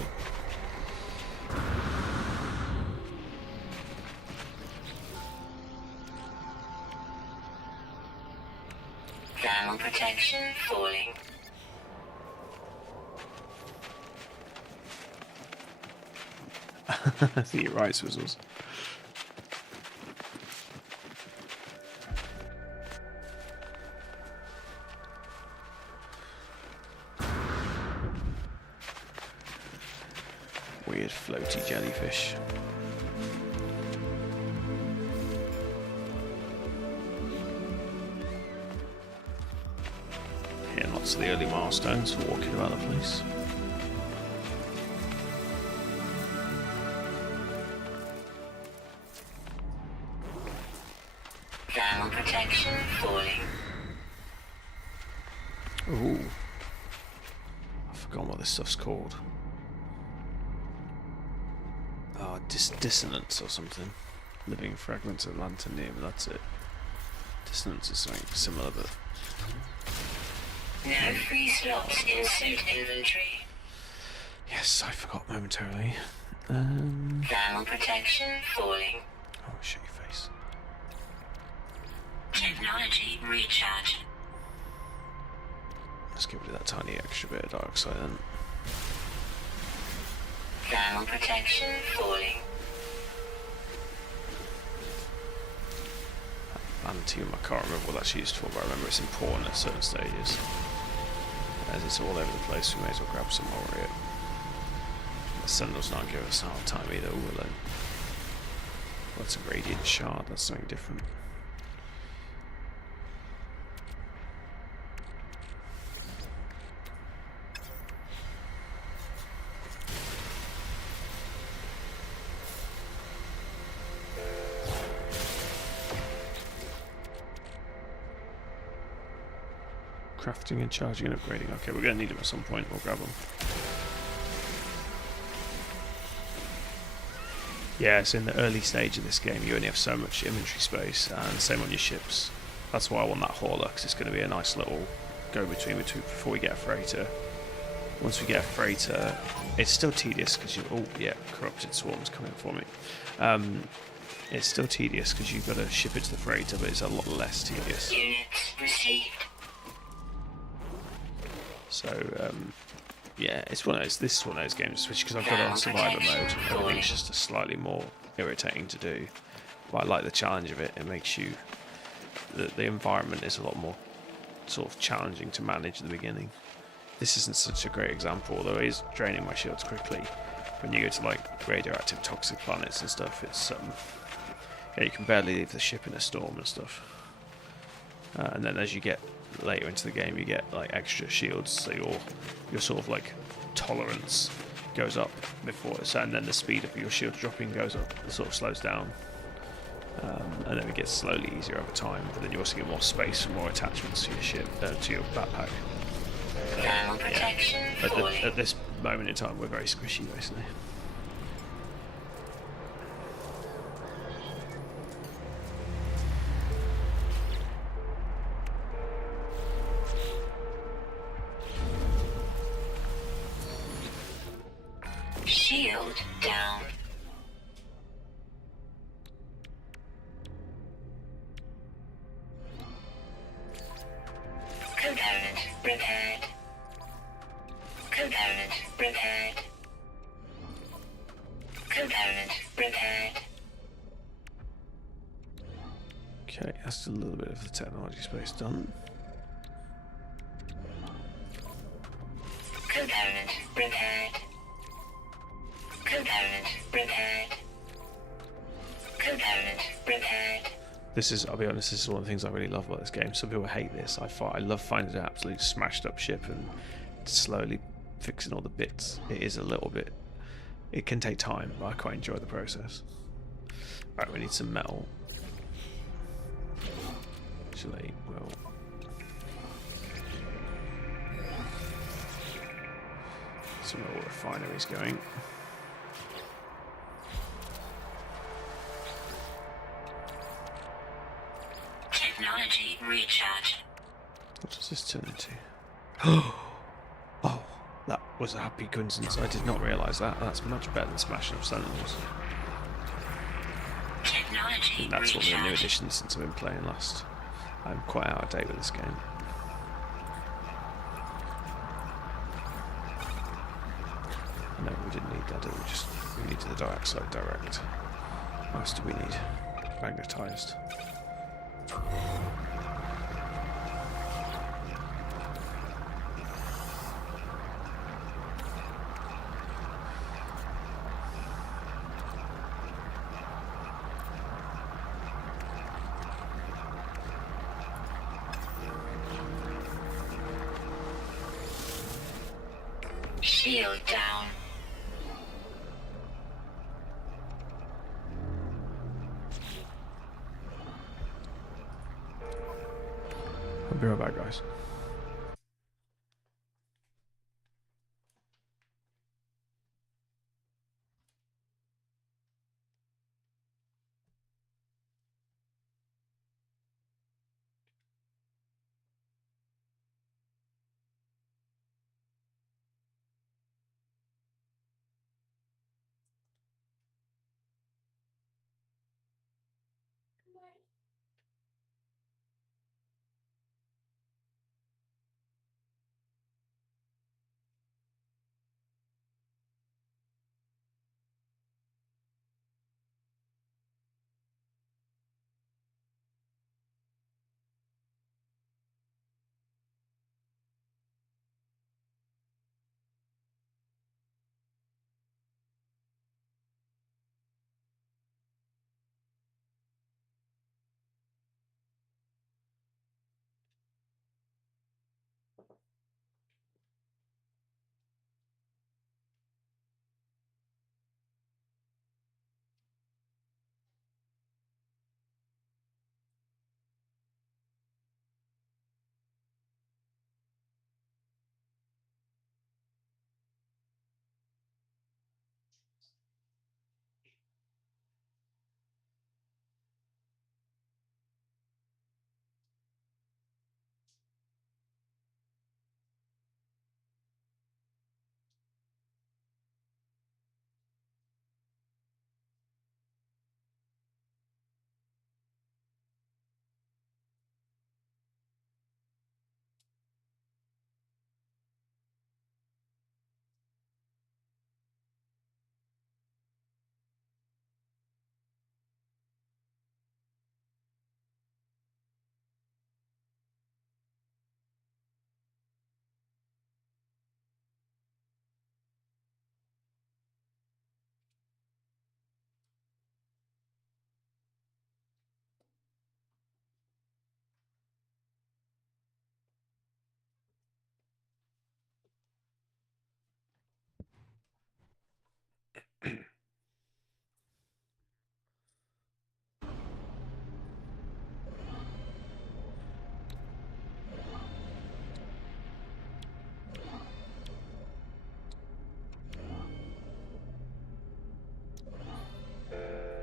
Thermal protection falling. I think you're right, Swizzles. Weird floaty jellyfish. Here, lots of the early milestones for walking about the place. Thermal protection falling. Ooh. I've forgotten what this stuff's called. Oh, dissonance or something. Living fragments of lanthanum, that's it. Dissonance is something similar, but... No free slots in suit inventory. Yes, I forgot momentarily. Thermal protection falling. Oh, shut your face. Technology recharge. Let's get rid of that tiny extra bit of dark side then. Thermal protection falling. Lanthanum, I can't remember what that's used for, but I remember it's important at certain stages. As it's all over the place, we may as well grab some more of it. The sun does not give us a hard time either. Ooh, alone. That's a radiant shard, that's something different. Crafting and charging and upgrading. Okay, we're going to need them at some point. We'll grab them. Yeah, so in the early stage of this game, you only have so much inventory space, and same on your ships. That's why I want that hauler, because it's going to be a nice little go-between before we get a freighter. Once we get a freighter, it's still tedious because you... Oh, yeah, corrupted swarms coming for me. It's still tedious because you've got to ship it to the freighter, but it's a lot less tedious. Units received. So, yeah, it's one of those. This is one of those games, especially because I've got it on survivor mode. Everything's just a slightly more irritating to do, but I like the challenge of it. It makes you the environment is a lot more sort of challenging to manage at the beginning. This isn't such a great example, although it is draining my shields quickly. When you go to like radioactive, toxic planets and stuff, it's yeah, you can barely leave the ship in a storm and stuff. And then as you get later into the game, you get like extra shields, so your sort of like tolerance goes up before it, and then the speed of your shield dropping goes up. It sort of slows down, and then it gets slowly easier over time. But then you also get more space and more attachments to your ship, to your backpack. Yeah. At this moment in time, we're very squishy, basically. Shield down. Component repaired. Component repaired. Component repaired. Okay, that's a little bit of the technology space done. Component repaired. Component repaired. Component repaired. This is, I'll be honest, this is one of the things I really love about this game. Some people hate this. I love finding an absolutely smashed up ship and slowly fixing all the bits. It is a little bit, it can take time, but I quite enjoy the process. Right, we need some metal. usually will. Some more refineries going. Technology recharge. What does this turn into? Oh, that was a happy coincidence. I did not realise that. That's much better than smashing up cylinders. Technology That's one of the new recharge. additions since I've been playing last. I'm quite out of date with this game. No, we didn't need that, did we? We needed the dioxide direct. What else do we need? Magnetised. Shield down. I'll be right back, guys.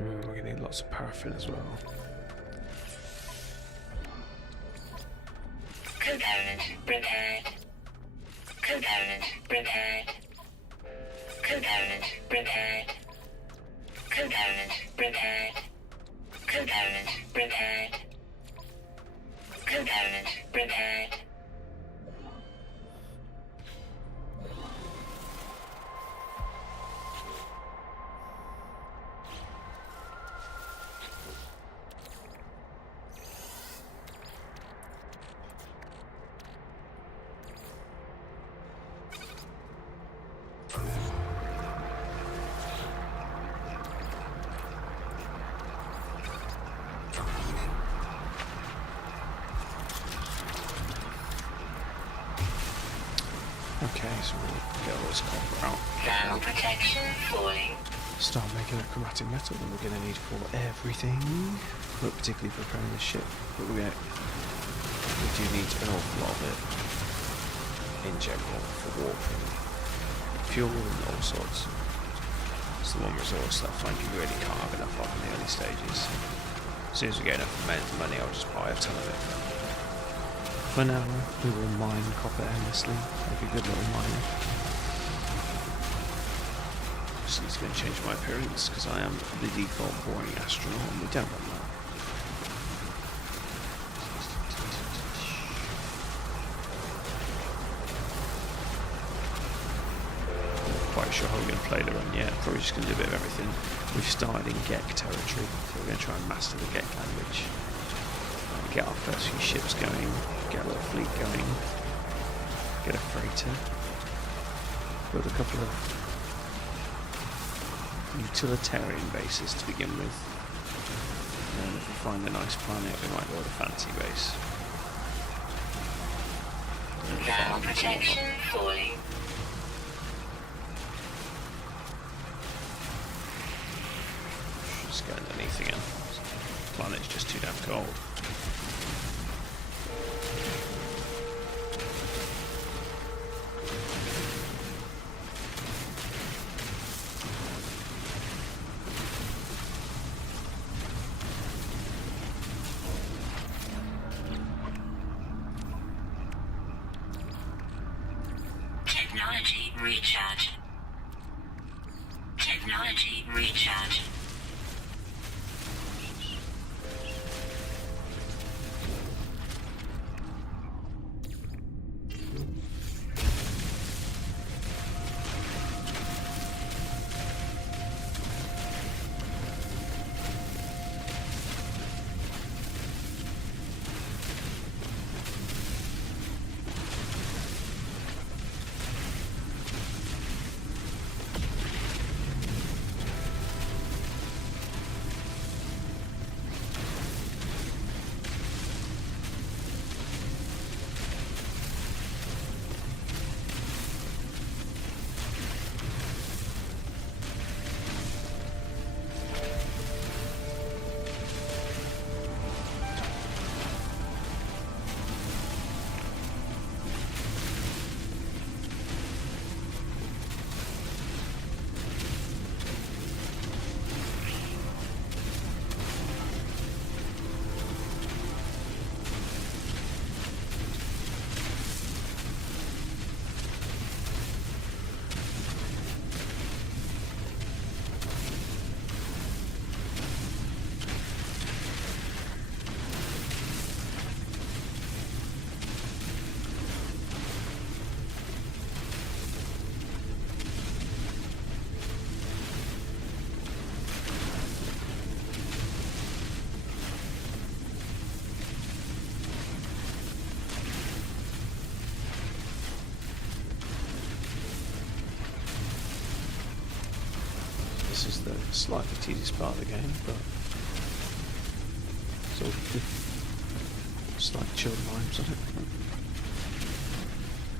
We're going to need lots of paraffin as well. Component prepared. Component prepared. Component prepared. Component prepared. Component prepared. Component prepared. Okay, so we'll get all this copper out. Thermal protection falling. Start making a chromatic metal that we're going to need for everything. Not particularly preparing the ship, but we're going to we do need an awful lot of it in general for warping, fuel and all sorts. It's the one resource that I find you really can't have enough of in the early stages. As soon as we get enough money, I'll just buy a ton of it. For now, we will mine copper endlessly, like a good little miner. Just need to go and change my appearance, because I am the default boring astronaut, and we don't want that. Quite sure how we're going to play the run yet. Probably just going to do a bit of everything. We've started in Gek territory, so we're going to try and master the Gek language. Get our first few ships going, get a little fleet going, get a freighter, build a couple of utilitarian bases to begin with. And if we find a nice planet, we might build a fancy base. Now protection falling. Just go underneath again. The planet's just too damn cold. Technology recharge. Technology recharge. This is the slightly tedious part of the game, but it's all good. Slight chill vibes on it.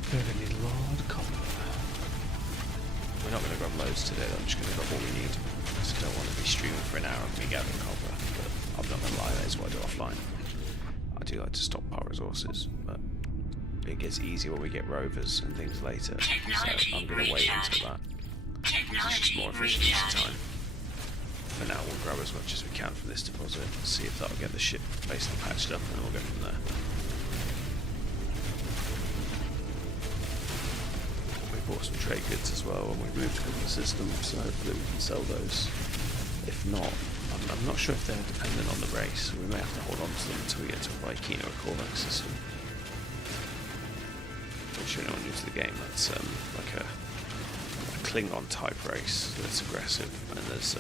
We're going to need a lot of copper. We're not going to grab loads today, though. I'm just going to grab what we need. Because I don't want to be streaming for an hour of me gathering copper. But I'm not going to lie, that is what I do offline. I do like to stockpile resources, but it gets easier when we get rovers and things later. So I'm going to wait until that. It's just more efficient use of time. For now, we'll grab as much as we can from this deposit, see if that'll get the ship basically patched up, and then we'll go from there. We bought some trade goods as well, and we moved a couple of systems, so hopefully we can sell those. If not, I'm not sure if they're dependent on the race, so we may have to hold on to them until we get to a Vikino or Korvax system. I'm sure anyone new to the game, that's like a Klingon type race that's aggressive, and there's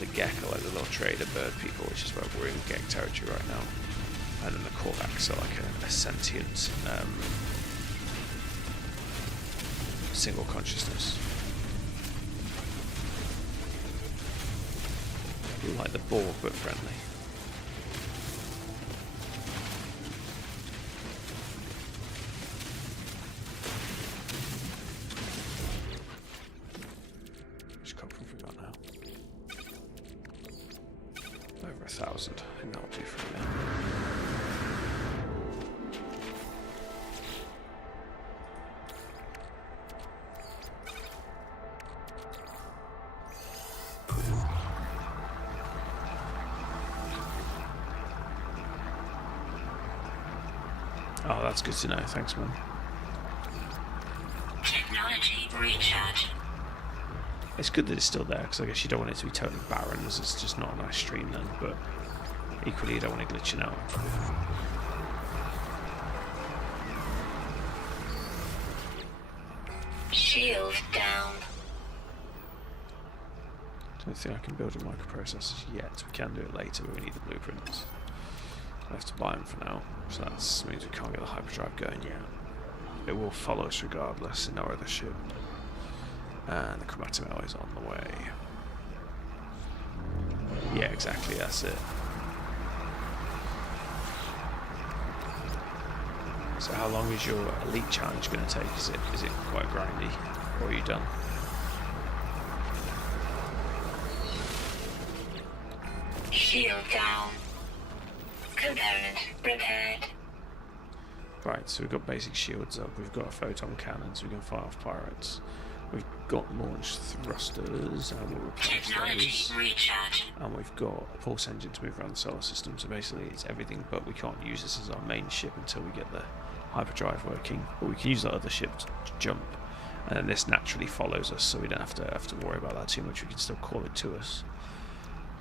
the Gek are like the little trader bird people, which is where we're in Gek territory right now, and then the Korvax are like a sentient single consciousness, like the Borg but friendly. Over 1,000. I think that'll do for now. Oh, that's good to know. Thanks, man. Technology recharge. It's good that it's still there, because I guess you don't want it to be totally barren, as it's just not a nice stream then, but equally you don't want it glitching out. Shield down. Don't think I can build a microprocessor yet. We can do it later, but we need the blueprints. I have to buy them for now, so that means we can't get the hyperdrive going yet. It will follow us regardless in our other ship. And the chromatic metal is on the way. Yeah, exactly, that's it. So how long is your elite challenge going to take? Is it quite grindy, or are you done? Shield down. Component repaired. Right, so we've got basic shields up, we've got a photon cannon so we can fire off pirates. We've got launch thrusters, and we'll replace Technology those. recharge. And we've got a pulse engine to move around the solar system, so basically it's everything, but we can't use this as our main ship until we get the hyperdrive working. But we can use that other ship to jump, and then this naturally follows us, so we don't have to worry about that too much. We can still call it to us.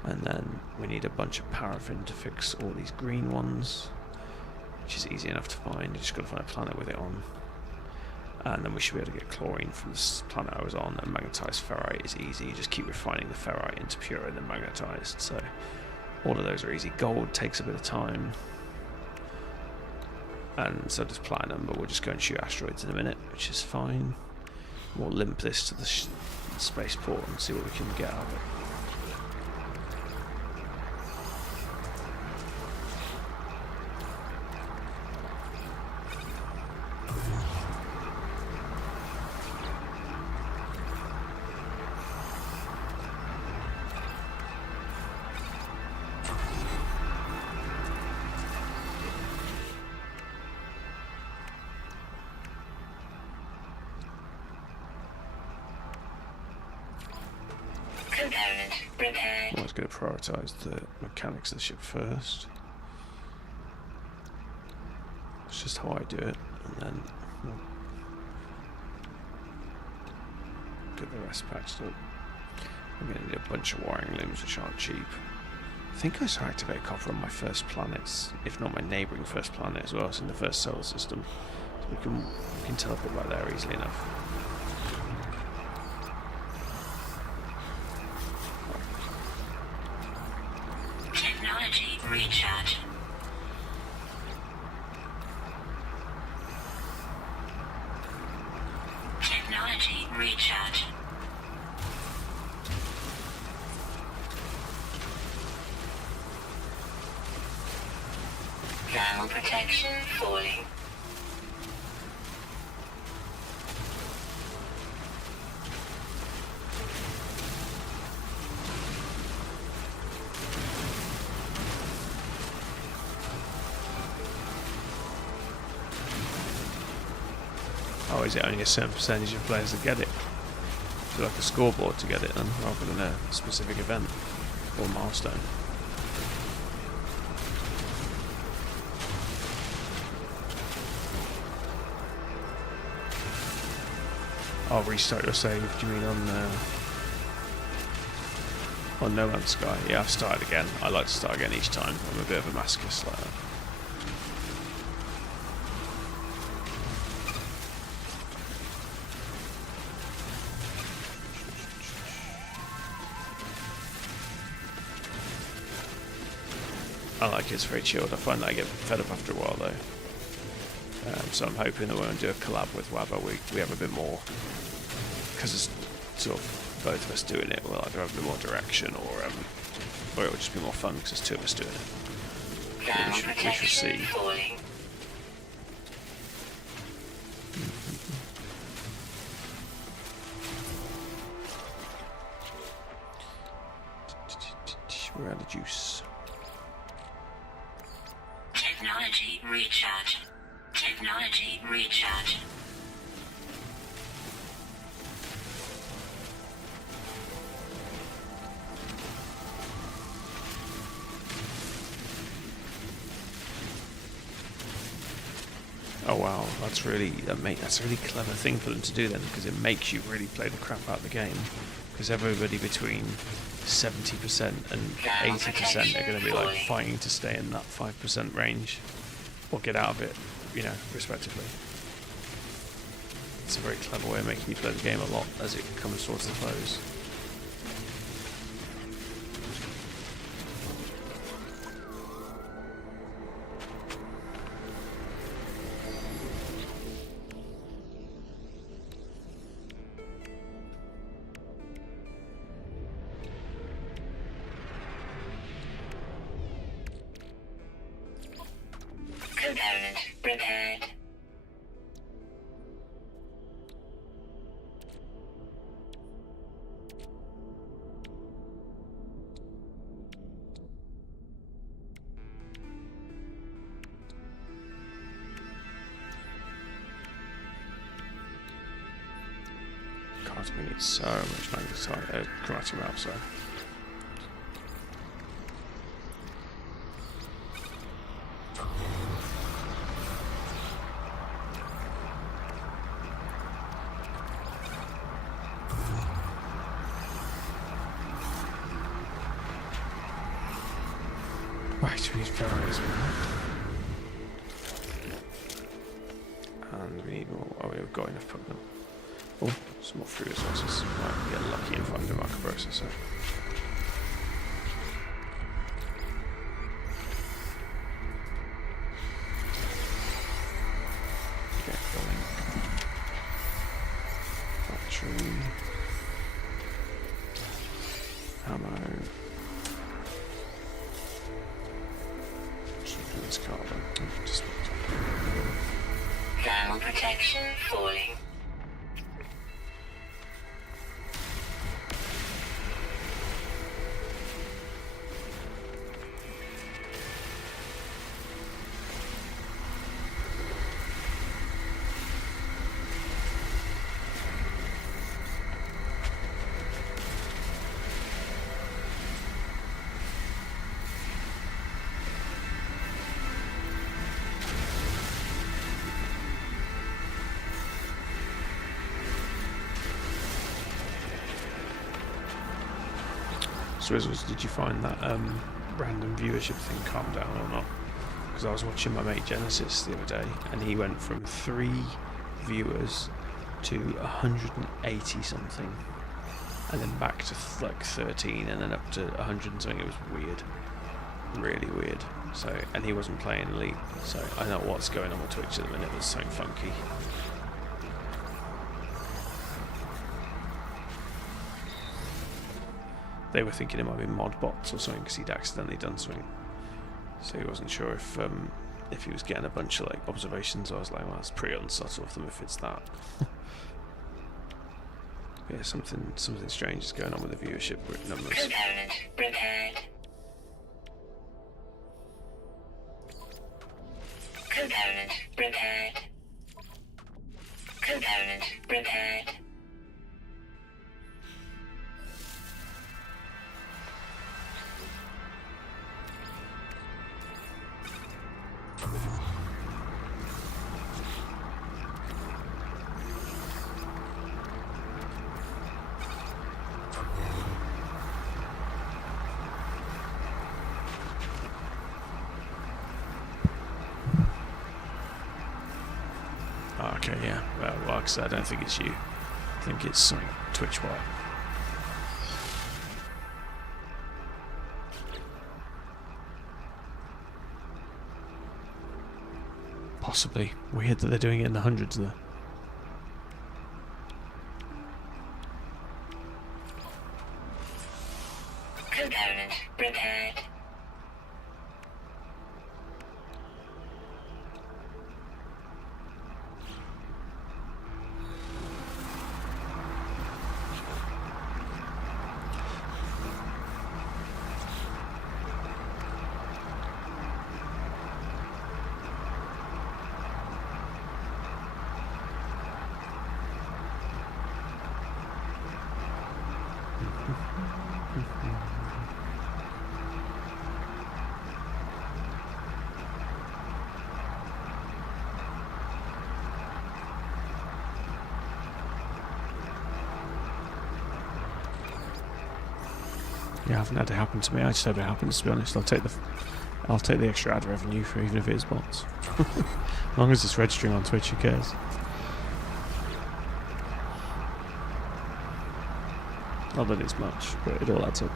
And then we need a bunch of paraffin to fix all these green ones, which is easy enough to find. You just got to find a planet with it on. And then we should be able to get chlorine from this planet I was on, and magnetized ferrite is easy. You just keep refining the ferrite into pure and then magnetized. So all of those are easy. Gold takes a bit of time, and so does platinum, but we'll just go and shoot asteroids in a minute, which is fine. We'll limp this to the spaceport and see what we can get out of it. Component repaired. Always going to prioritise the mechanics of the ship first. It's just how I do it, and then we'll get the rest patched up. I'm going to need a bunch of wiring looms which aren't cheap. I think I saw activate copper on my first planets, if not my neighbouring first planet as well, it's in the first solar system. So we can teleport back there easily enough. Technology recharge. Technology recharge. Thermal protection falling. Oh, is it only a certain percentage of players that get it? Is it like a scoreboard to get it then, rather than a specific event or milestone? I'll restart your save, do you mean on No Man's Sky? Yeah, I've started again. I like to start again each time. I'm a bit of a masochist like that. I like it, it's very chilled. I find that I get fed up after a while though. So I'm hoping that when we do a collab with Wabba, we have a bit more, because it's sort of both of us doing it, we'll either have a bit more direction or it'll just be more fun because there's two of us doing it. Thermal We shall protection see. falling. We're out of juice. Technology recharge. Technology recharge. Oh wow, that's really that's a really clever thing for them to do then, because it makes you really play the crap out of the game. Because everybody between 70% and 80% are going to be like fighting to stay in that 5% range, or get out of it, you know, respectively. It's a very clever way of making you play the game a lot as it comes towards the close. Component prepared. God, we need so much karate mouth, so. Right, we need Ferraris, and we need more. Oh, we've got enough of them. Oh, some more fruit resources. Might get lucky and find a microprocessor. Get going. Factory. Ammo. This carbon. Just Thermal protection falling. Swizzles, did you find that random viewership thing calm down or not? Because I was watching my mate Genesis the other day, and he went from 3 viewers to 180 something, and then back to like 13, and then up to 100 and something. It was weird, really weird. So, and he wasn't playing Elite, so I don't know what's going on with Twitch at the minute. It's something funky. They were thinking it might be mod bots or something because he'd accidentally done something, so he wasn't sure if he was getting a bunch of like observations. I was like, well, that's pretty unsubtle of them if it's that. Yeah, something strange is going on with the viewership numbers. Component prepared. Component prepared. Component prepared. Oh, okay, yeah. Well, like I said, I don't think it's you. I think it's something Twitch-wide. Possibly. Weird that they're doing it in the hundreds there. Component prepared. Yeah, I haven't had it happen to me. I just hope it happens. To be honest, I'll take the extra ad revenue for even if it is bots. As long as it's registering on Twitch, who cares? Not that it's much, but it all adds up.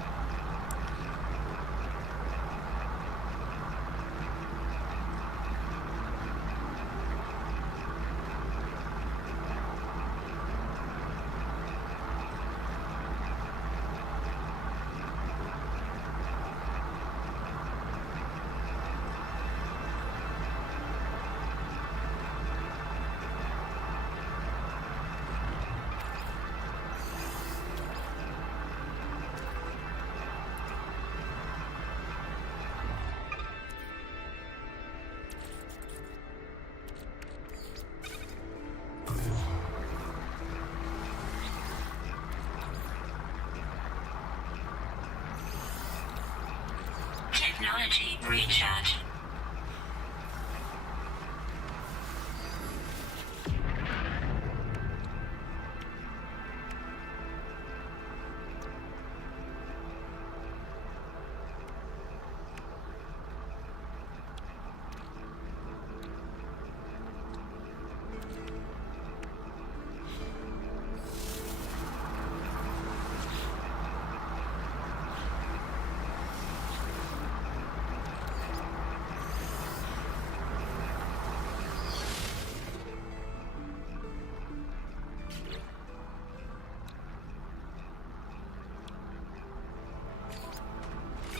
Technology recharge.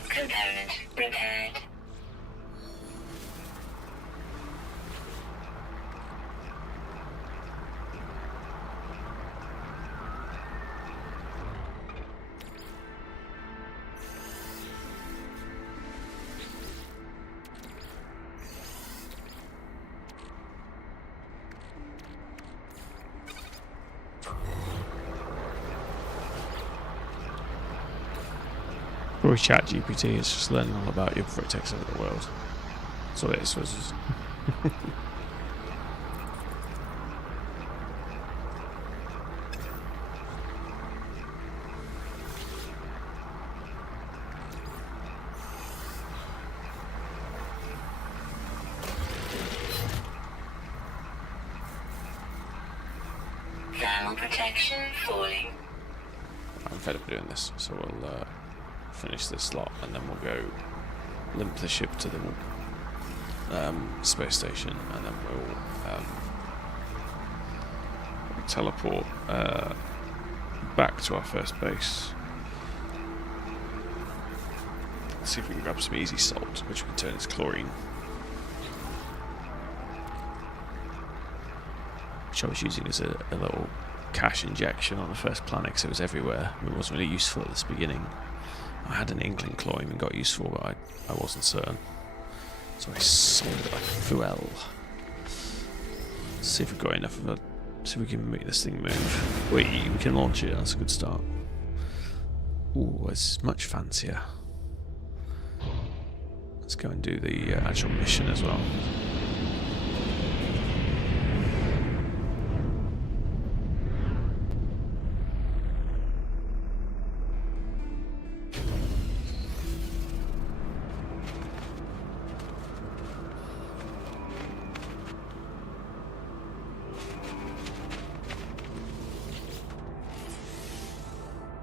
Component repaired. Probably ChatGPT is just learning all about you before it takes over the world. That's all it is. Thermal protection falling. I'm fed up of doing this, so we'll finish this slot and then we'll go limp the ship to the space station, and then we'll teleport back to our first base. See if we can grab some easy salt, which we can turn into chlorine. Which I was using as a little cash injection on the first planet because it was everywhere. It wasn't really useful at this beginning. I had an inkling chlorine got useful, but I wasn't certain. So I sold it like fuel. See if we've got enough of it. See if we can make this thing move. Wait, we can launch it. That's a good start. Ooh, it's much fancier. Let's go and do the actual mission as well.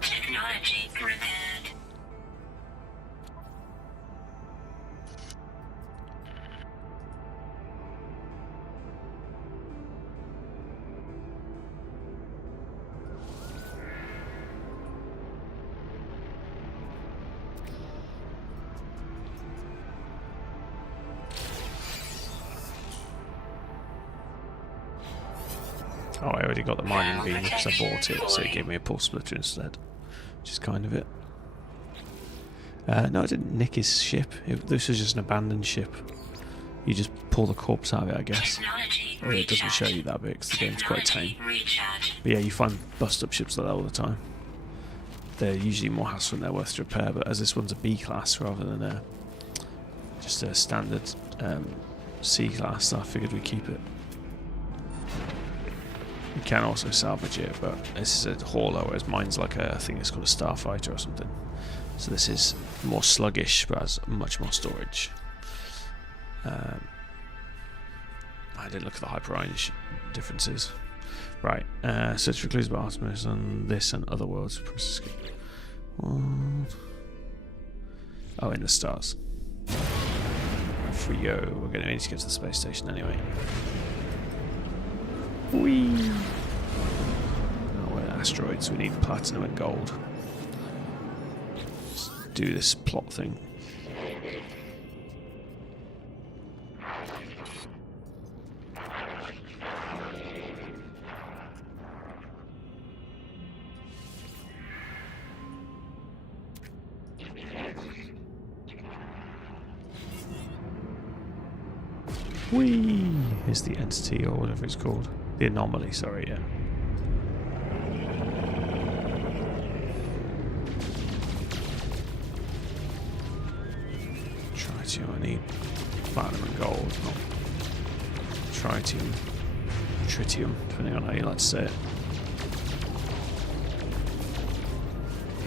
Technology repaired. Oh, I already got the mining beam because I bought it, so it gave me a pulse splitter instead. Which is kind of it. No, I didn't nick his ship. This was just an abandoned ship. You just pull the corpse out of it, I guess. It doesn't show you that bit because the game's quite tame. But yeah, you find bust-up ships like that all the time. They're usually more hassle than they're worth to repair, but as this one's a B class rather than just a standard C class, I figured we'd keep it. can also salvage it, but this is a hauler, whereas mine's like I think it's called a starfighter or something. So this is more sluggish, but has much more storage. I didn't look at the Hyperion differences. Right, search for clues about Artemis and this and other worlds. What? Oh, in the stars. Frio, we're going to need to get to the space station anyway. Whee! Oh, we're asteroids, we need platinum and gold. Let's do this plot thing. Whee! Here's the entity, or whatever it's called. The anomaly, sorry, yeah. Tritium, I need platinum and gold, not tritium. Tritium, depending on how you like to say it.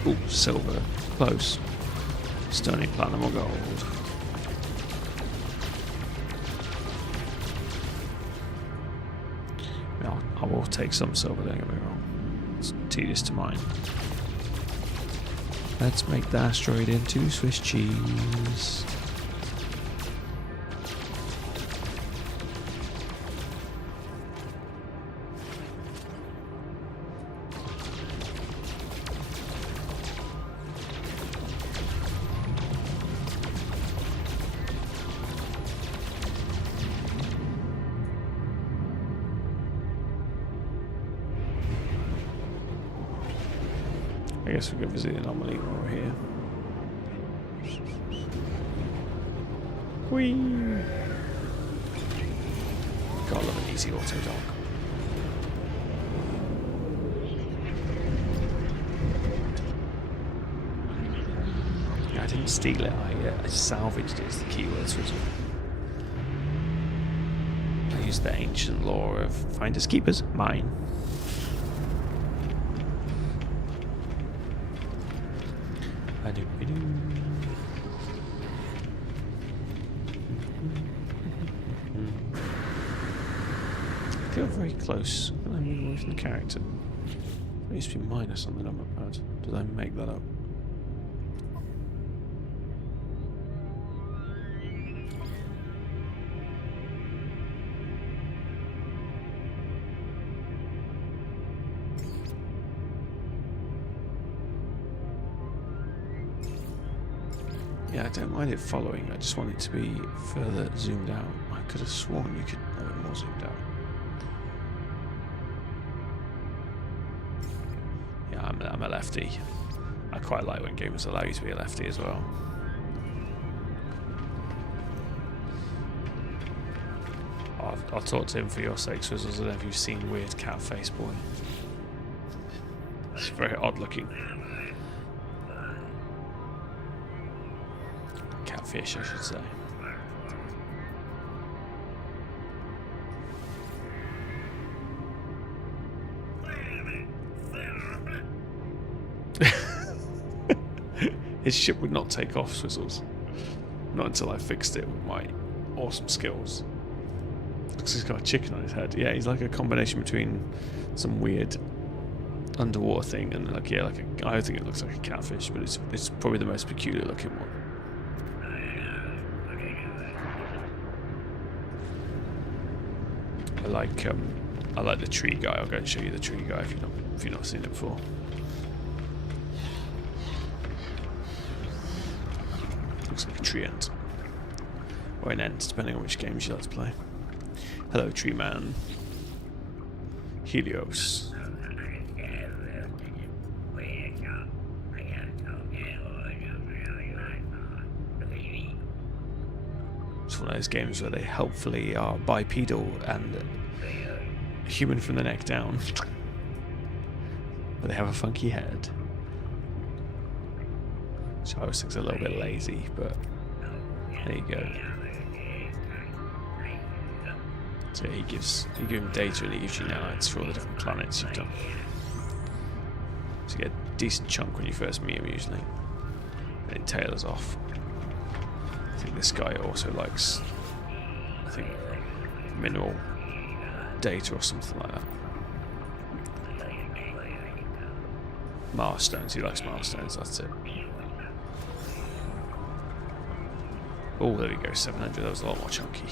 Ooh, silver. Close. Still need platinum or gold. I will take some silver, don't get me wrong. It's tedious to mine. Let's make the asteroid into Swiss cheese. I guess we could visit the anomaly while we're here. Whee! Gotta love an easy auto dock. Yeah, I didn't steal it, I salvaged it, is the keyword. I used the ancient law of finders keepers, mine. I feel very close. Can I move away from the character? It used to be mine or something, I'm not bad. Did I make that up? Yeah, I don't mind it following, I just want it to be further zoomed out. I could have sworn you could have it more zoomed out. Yeah, I'm a lefty. I quite like when games allow you to be a lefty as well. I'll talk to him for your sake, Swizzles. I don't know if you've seen Weird Cat Face Boy. It's very odd looking. Catfish, I should say. His ship would not take off, Swizzles. Not until I fixed it with my awesome skills. Looks like he's got a chicken on his head. Yeah, he's like a combination between some weird underwater thing and like, yeah, like a, I think it looks like a catfish, but it's probably the most peculiar looking one. I like the tree guy. I'll go and show you the tree guy if you've not seen it before. Looks like a tree ant. Or an ant, depending on which games you like to play. Hello, tree man. Helios. It's one of those games where they helpfully are bipedal and human from the neck down. But they have a funky head. So I always think it's a little bit lazy, but there you go. So you give him data and he gives you nanites for all the different planets you've done. So you get a decent chunk when you first meet him usually. And it tailors off. I think this guy also likes, I think, mineral data or something like that. Milestones, he likes milestones, that's it. Oh, there we go, 700, that was a lot more chunky.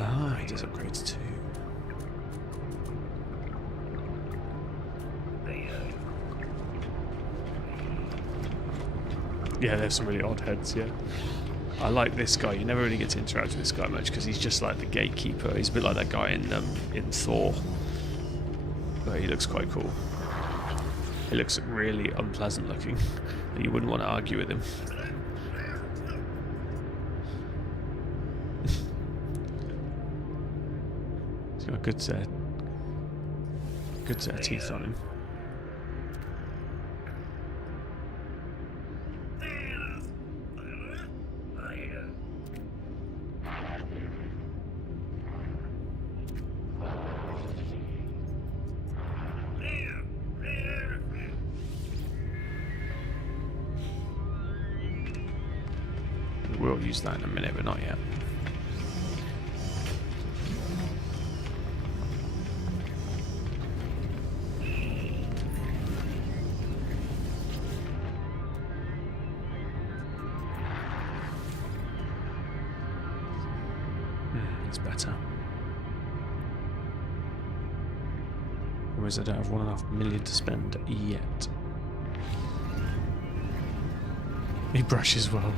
Ah, he does upgrades too. Yeah, there's some really odd heads, yeah. I like this guy. You never really get to interact with this guy much because he's just like the gatekeeper. He's a bit like that guy in Thor. But he looks quite cool. He looks really unpleasant looking. You wouldn't want to argue with him. He's got a good set of teeth on him. We'll use that in a minute, but not yet. It's better. Whereas I don't have 1.5 million to spend yet. He brushes well.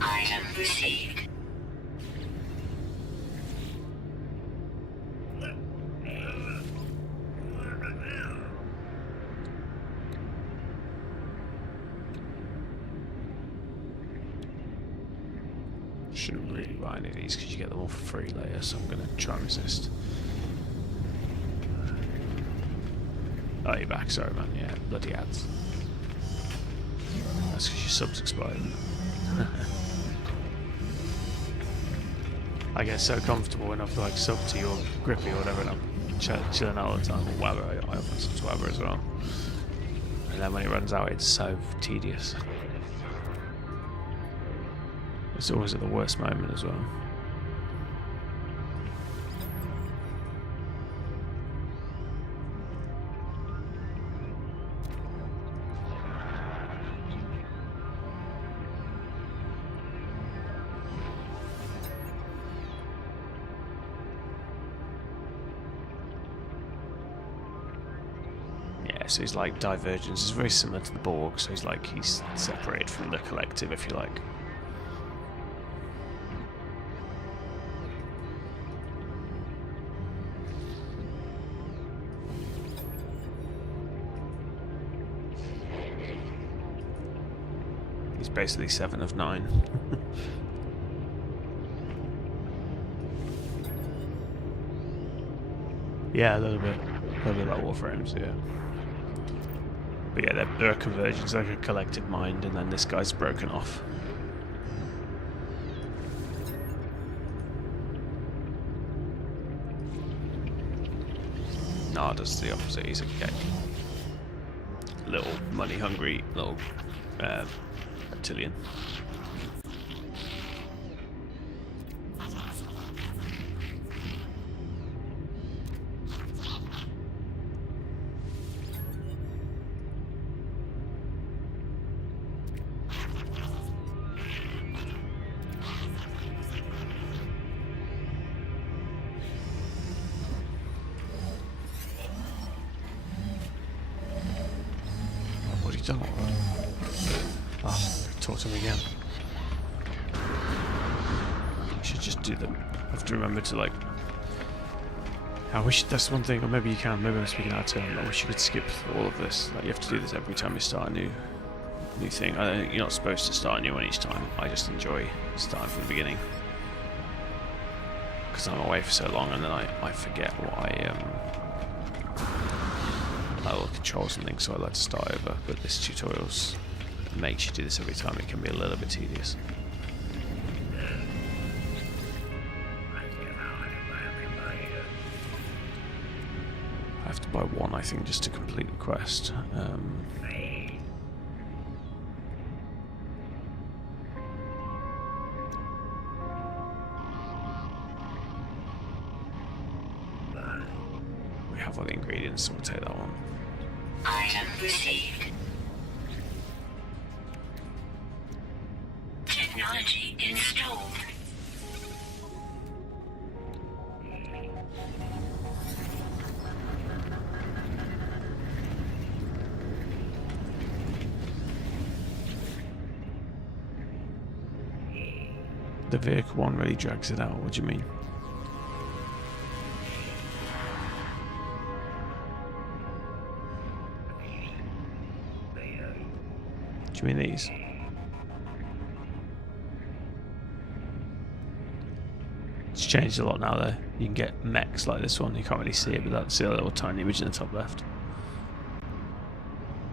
Item received. Shouldn't really buy any of these because you get them all for free later, so I'm going to try and resist. Oh, you're back, sorry man, yeah, bloody ads. That's because your sub's expired. I get so comfortable when I've like sub to your Grippy or whatever and I'm chilling out all the time, or Wabber, I often sub to Wabber as well. And then when it runs out it's so tedious. It's always at the worst moment as well. So he's like Divergence. It's very similar to the Borg, so he's separated from the collective, if you like. He's basically 7 of 9. Yeah, a little bit like Warframes, yeah. But yeah, they're a convergence, like a collective mind, and then this guy's broken off. Nada's the opposite, he's a little money hungry little reptilian. don't. Oh, talk to him again. I should just do them. I have to remember to like. I wish that's one thing, or maybe you can. Maybe I'm speaking out of turn. I wish you could skip through all of this. Like you have to do this every time you start a new thing. I don't, you're not supposed to start a new one each time. I just enjoy starting from the beginning because I'm away for so long, and then I forget what I will control something, so I like to start over. But this tutorials makes you do this every time. It can be a little bit tedious. I have to buy one, I think, just to complete the quest. We have all the ingredients, so we'll take that one. Item received. Technology installed. The vehicle one really drags it out. What do you mean? Do you mean these? It's changed a lot now though. You can get mechs like this one. You can't really see it, but that's the little tiny image in the top left.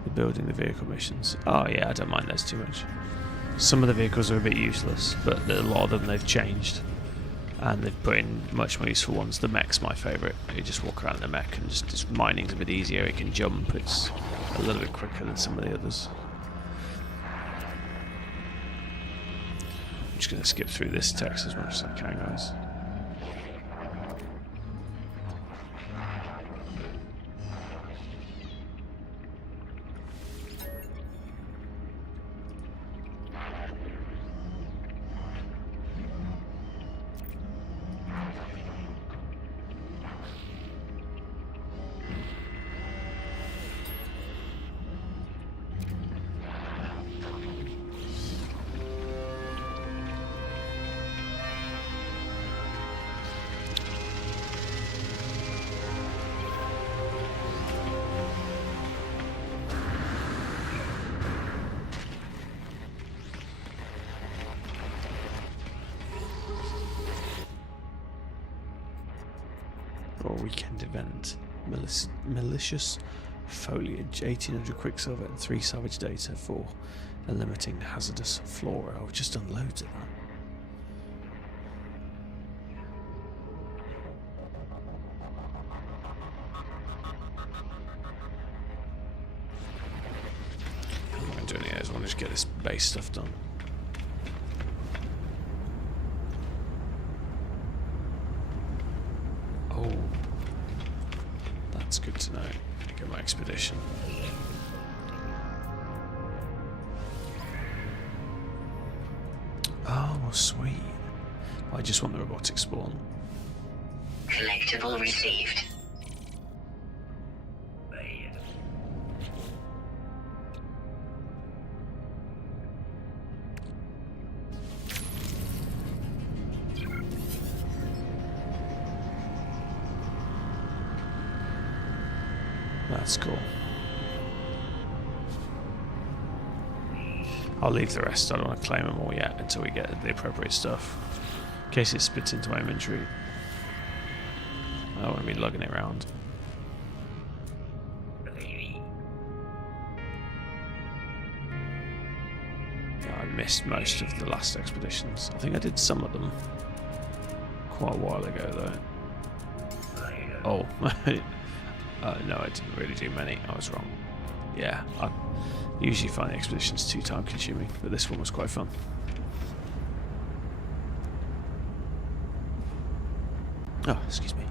The building the vehicle missions. Oh yeah, I don't mind those too much. Some of the vehicles are a bit useless, but a lot of them they've changed. And they've put in much more useful ones. The mech's my favourite. You just walk around in the mech and just mining's a bit easier. It can jump. It's a little bit quicker than some of the others. I'm just going to skip through this text as much as I can, guys. Or weekend event. Malicious foliage, 1800 quicksilver and 3 savage data for limiting hazardous flora. I've just done loads of that. I'm not doing it. I just want to just get this base stuff done. Oh, that's good to know. Get my expedition. Oh, sweet. I just want the robotic spawn. Collectible received. That's cool. I'll leave the rest. I don't want to claim them all yet until we get the appropriate stuff. In case it spits into my inventory. I don't want to be lugging it around. Yeah, I missed most of the last expeditions. I think I did some of them quite a while ago though. Oh. No, I didn't really do many. I was wrong. Yeah, I usually find the expeditions too time consuming, but this one was quite fun. Oh, excuse me.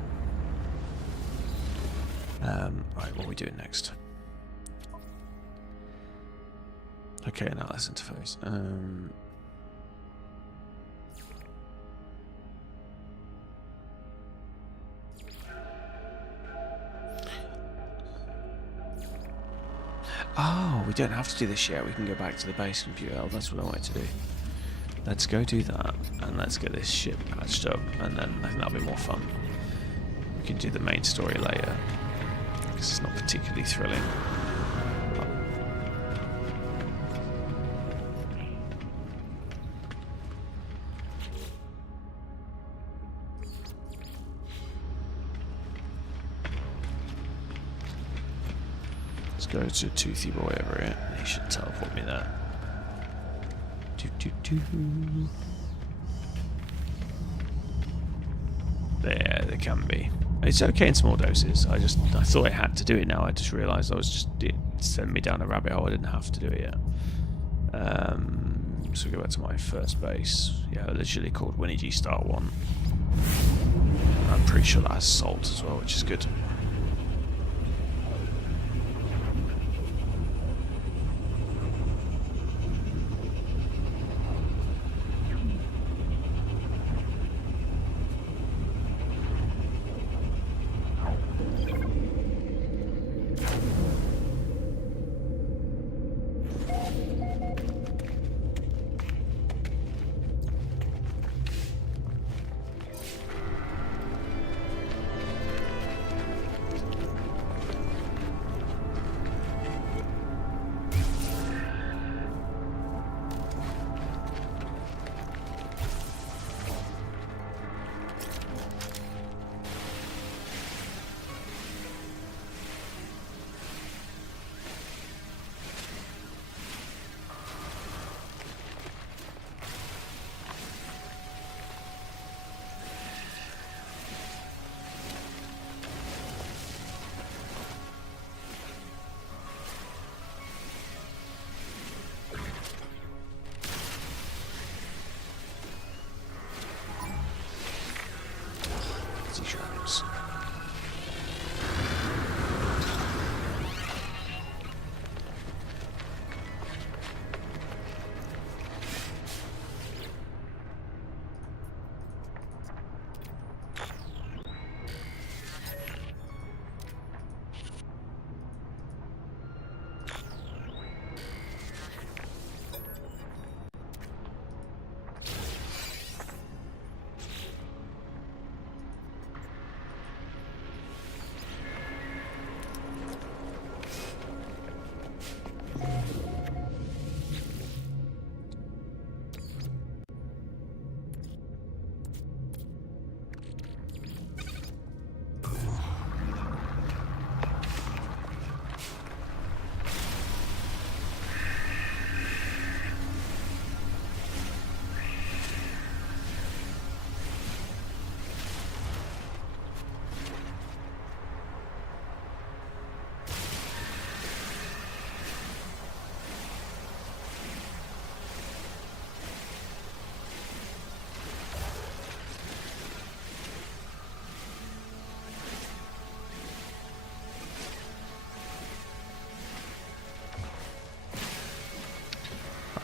Right, what are we doing next? Okay, now let's interface. Oh, we don't have to do this yet. We can go back to the base and view it. Oh, that's what I wanted to do. Let's go do that, and let's get this ship patched up, and then I think that'll be more fun. We can do the main story later, because it's not particularly thrilling. Let's go to Toothy Boy over here. He should teleport me there. There can be. It's okay in small doses. I thought I had to do it now. I just realised it sent me down a rabbit hole. I didn't have to do it yet. So we go back to my first base. Yeah, literally called Winnie G Star 1. I'm pretty sure that has salt as well, which is good. T-shirts.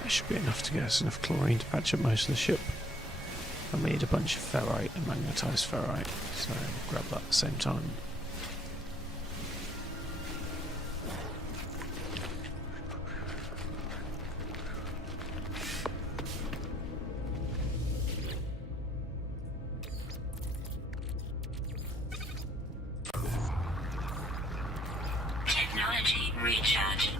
That should be enough to get us enough chlorine to patch up most of the ship. And we need a bunch of ferrite and magnetized ferrite, so we'll grab that at the same time. Technology recharge.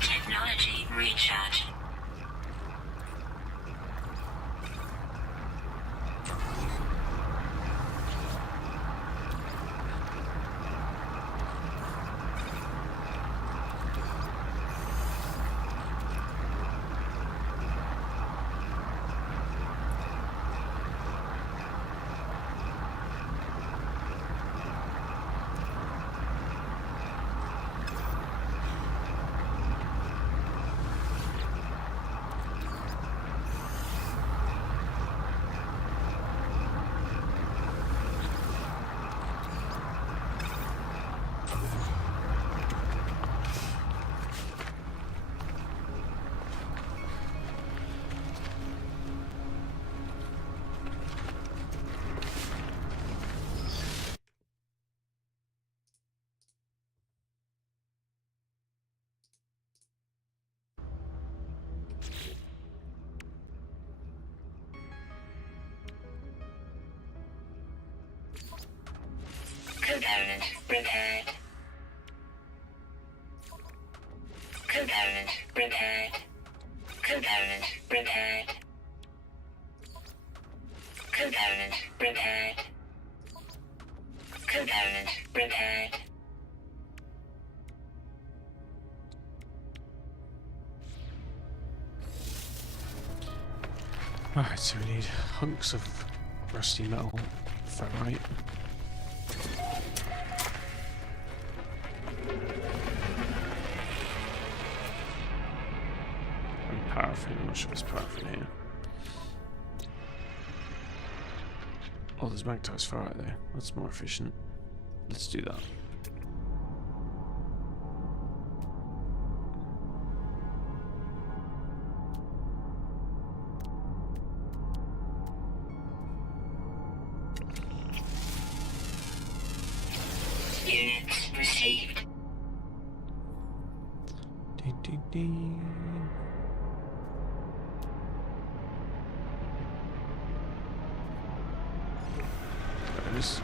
Technology recharge. Component repaired. Component repaired. Component repaired. Component repaired. Component repaired. Alright, so we need hunks of rusty metal ferrite. And paraffin, I'm not sure there's paraffin here. Oh, there's magnetized ferrite there. That's more efficient. Let's do that. Units received. Ding, ding, ding. There it is.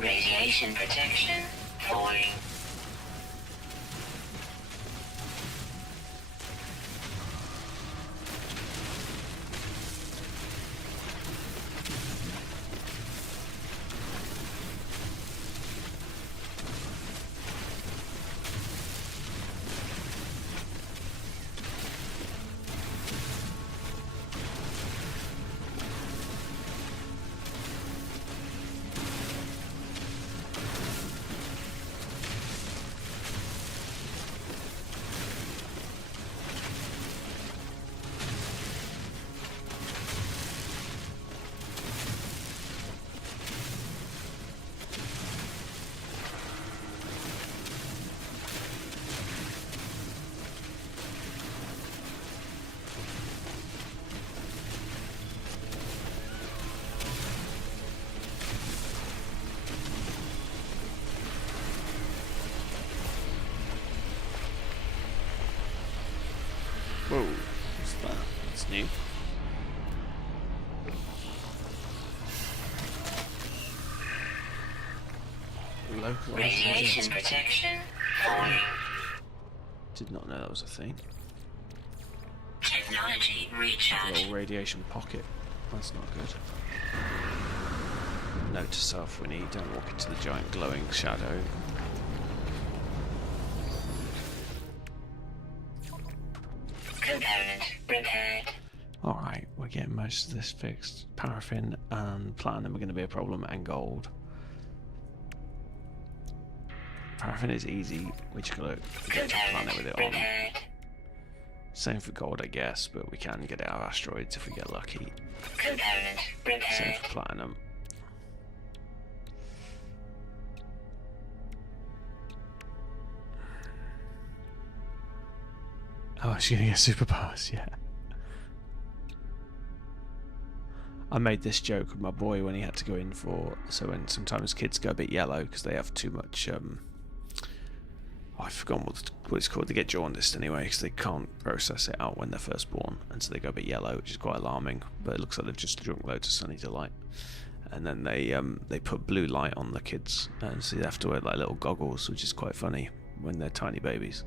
Radiation protection falling. Whoa, what's that? That's new. Localized Radiation protection falling. Did not know that was a thing. Technology A recharge. little radiation pocket. That's not good. Note to self: we need don't walk into the giant glowing shadow. Component repaired. Alright, we're getting most of this fixed. Paraffin and platinum are going to be a problem, and gold. Paraffin is easy, we just gotta get to the planet with it on. Repaired. Same for gold, I guess, but we can get it out of asteroids if we get lucky. Component Same repaired. for platinum. Oh, she's gonna get superpowers, yeah. I made this joke with my boy when he had to go in for. So when sometimes kids go a bit yellow because they have too much. I've forgotten what it's called. They get jaundiced anyway because they can't process it out when they're first born, and so they go a bit yellow, which is quite alarming. But it looks like they've just drunk loads of Sunny Delight, and then they put blue light on the kids, and so they have to wear like little goggles, which is quite funny when they're tiny babies.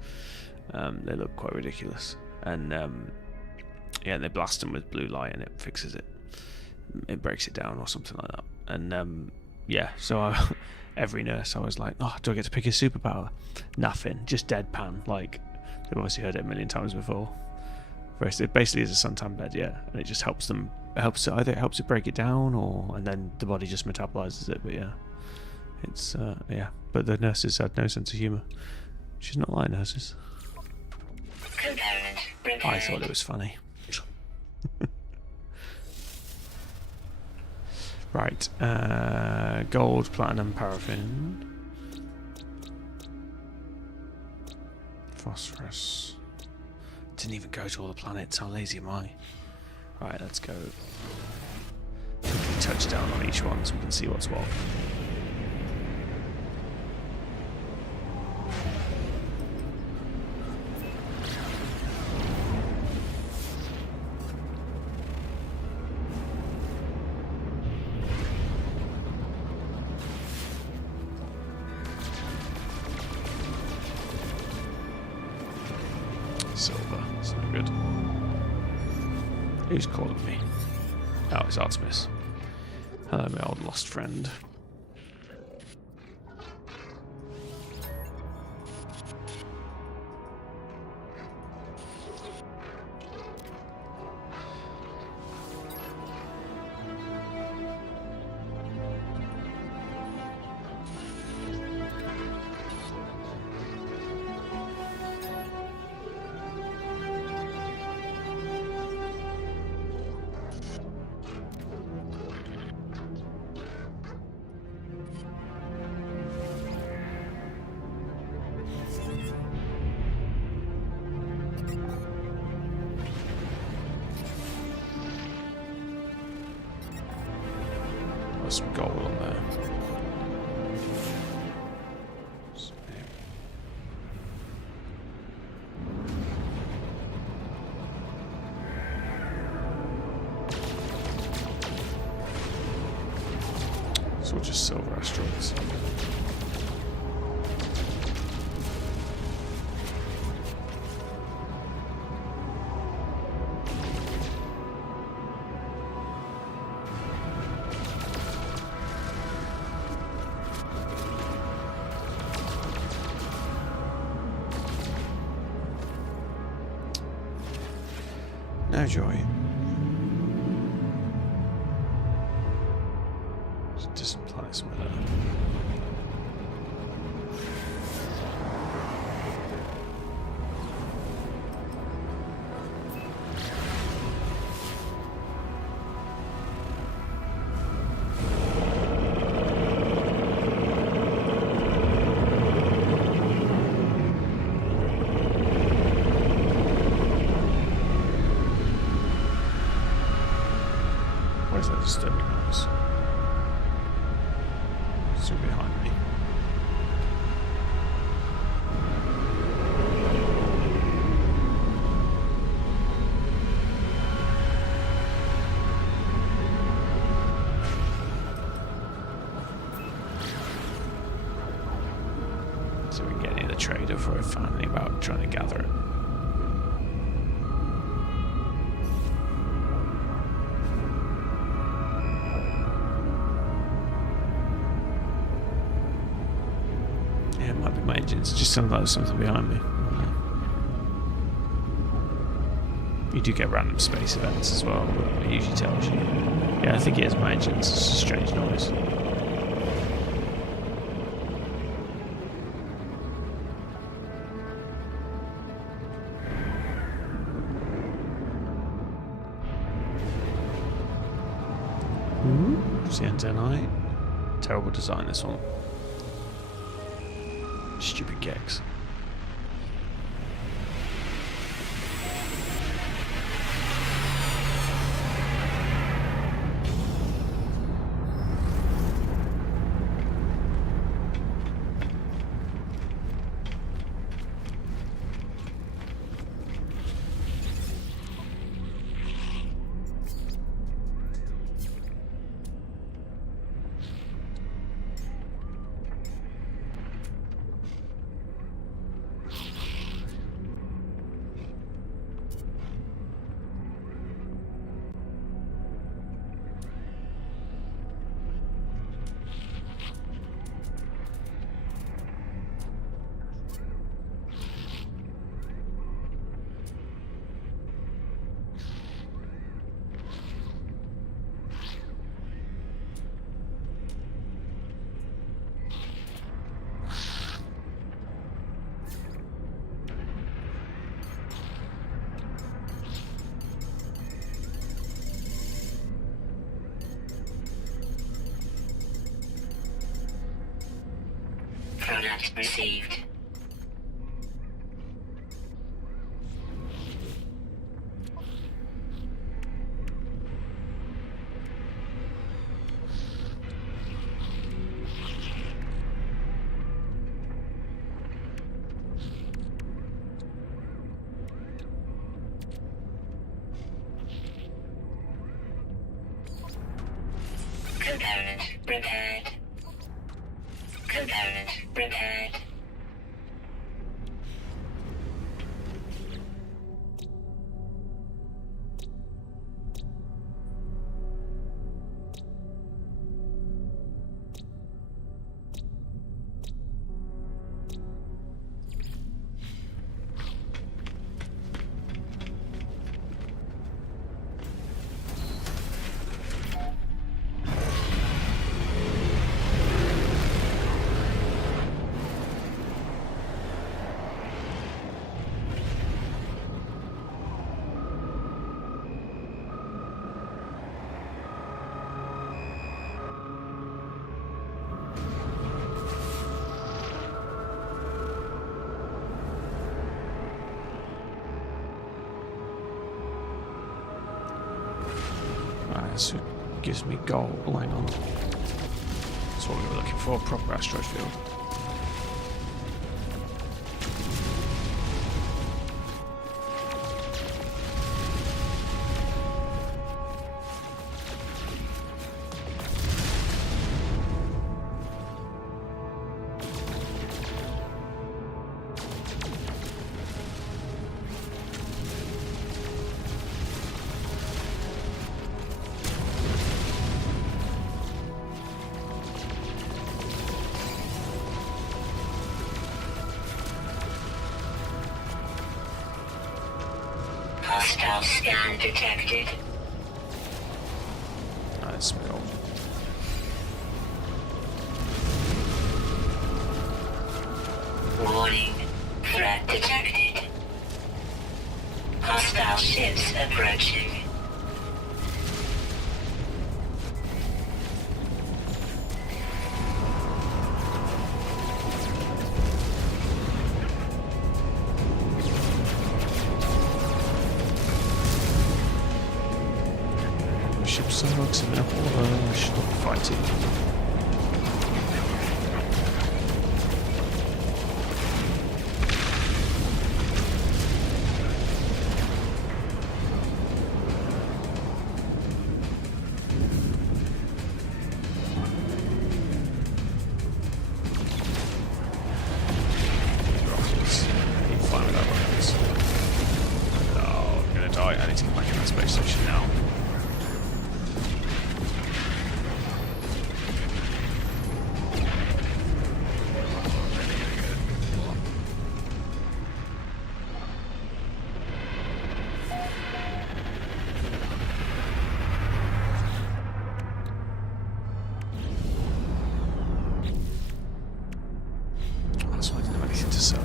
They look quite ridiculous, and yeah, they blast them with blue light and it fixes it. It breaks it down or something like that. And yeah, so every nurse I was like, oh, do I get to pick a superpower? Nothing, just deadpan. Like, they've obviously heard it a million times before. It basically is a suntan bed, yeah, and it just helps them helps it, either it helps it break it down, or and then the body just metabolizes it. But yeah, it's yeah. But the nurses had no sense of humor. She's not like nurses. Component repaired. I thought it was funny. Right, gold, platinum, paraffin, phosphorus. Didn't even go to all the planets. How lazy am I? Right, let's go. Quickly touch down on each one so we can see what's what. Silver. It's no good. Who's calling me? Oh, it's Artemis. Hello, my old lost friend. There's some gold on there. It's all just silver asteroids. No joy. Just distant planets with that. Why is that disturbing noise? Still behind me. So we can get near the trader before I find anything about trying to gather it. Yeah, it might be my engines. It just sounds like there's something behind me. I don't know. You do get random space events as well, but it usually tells you. Yeah, I think it is my engines. It's a strange noise. CN10i. Terrible design, this one. Stupid gex. Product received. Component repaired. Component repaired. Alright, so it gives me gold. Hang on. That's what we were looking for, a proper asteroid field. Hostile scan detected. Nice, gold. Warning. Threat detected. Hostile ships approaching. Ship sucks and now stop fighting. Rockets. Ain't fine without rockets. Oh, I'm gonna die. I need to get back in that space station now. That's why I didn't have anything to sell.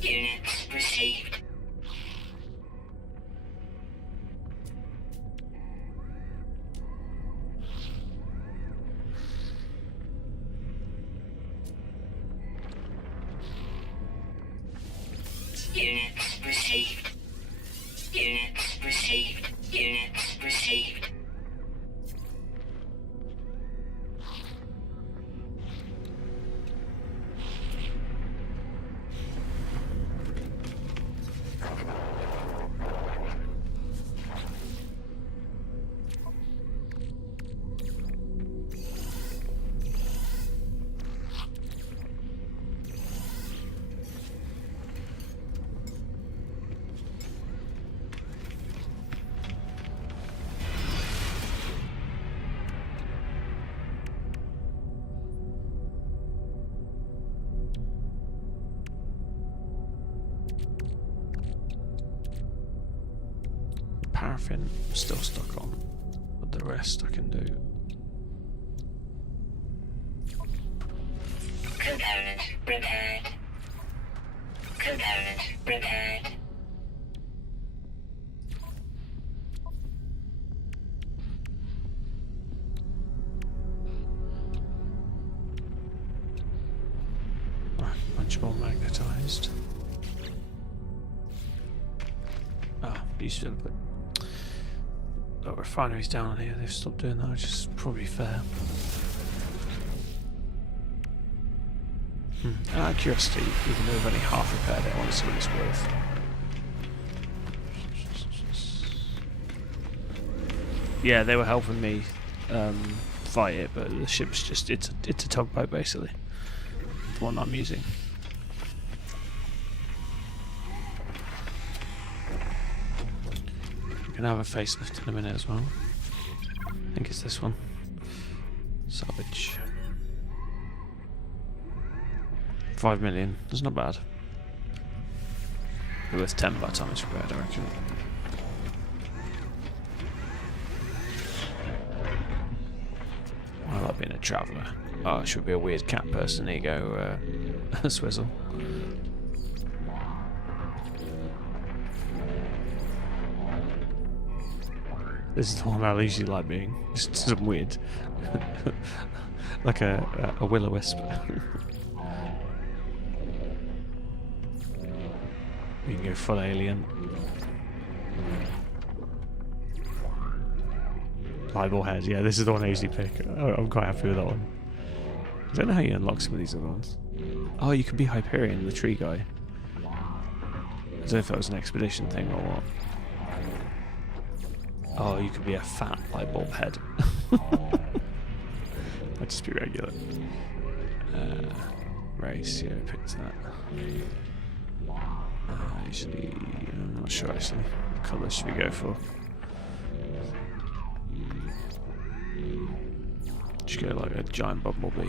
Units received. Units received. Units received. Units received. paraffin I'm still stuck on, but the rest I can do. Component repaired. Component repaired. Much more magnetized. Ah, used to put refineries down here. They've stopped doing that, which is probably fair. Out of curiosity, even though we've only half repaired it, I want to see what it's worth. Yeah, they were helping me fight it, but the ship's just it's a tugboat basically. The one I'm using. We can have a facelift in a minute as well. I think it's this one. Salvage. 5 million. That's not bad. It was 10 by the time it's repaired, I reckon. I like being a traveller. Oh, I should be a weird cat person. There you go, Swizzle. This is the one I usually like being. Just some weird, like a will-o-wisp. We can go full alien. Eyeball head, yeah, this is the one I usually pick. Oh, I'm quite happy with that one. I don't know how you unlock some of these other ones. Oh, you can be Hyperion, the tree guy. I don't know if that was an expedition thing or what. Oh, you could be a fat light bulb head. I'd just be regular. Race, yeah, I picked that. Usually, I'm not sure actually. What colour should we go for? Just go like a giant bumblebee.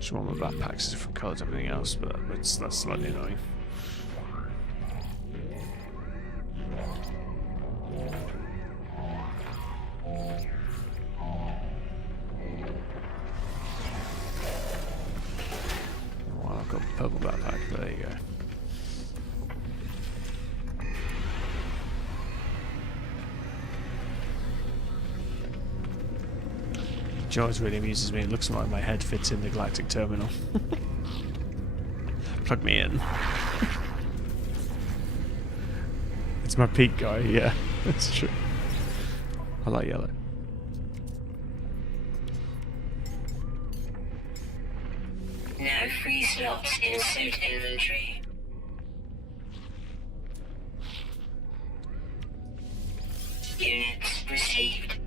Just one of my backpacks is different colours to everything else, but that's slightly annoying. Well, I've got a purple backpack, but there you go. Which always really amuses me. It looks like my head fits in the Galactic Terminal. Plug me in. It's my peak guy, yeah. That's true. I like yellow. No free slots in suit inventory. Units received.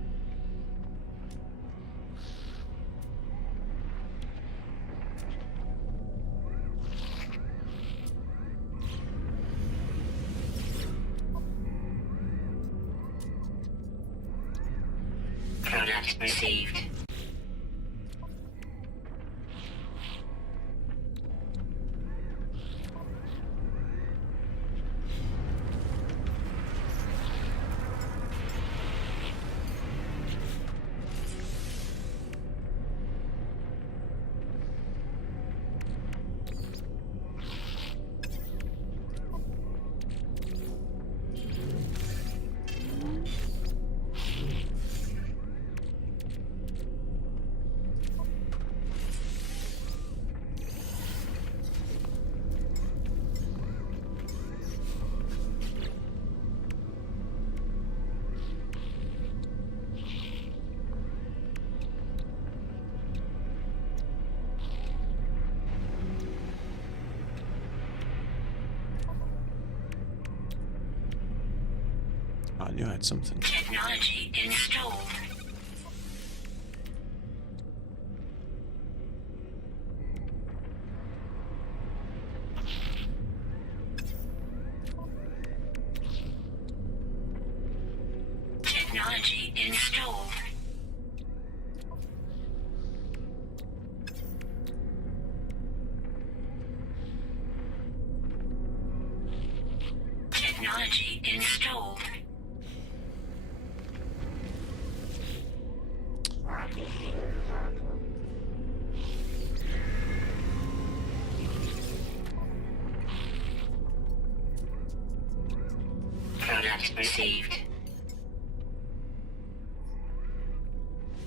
Product received. I knew I had something. Technology installed. Technology installed. Technology installed. Product received.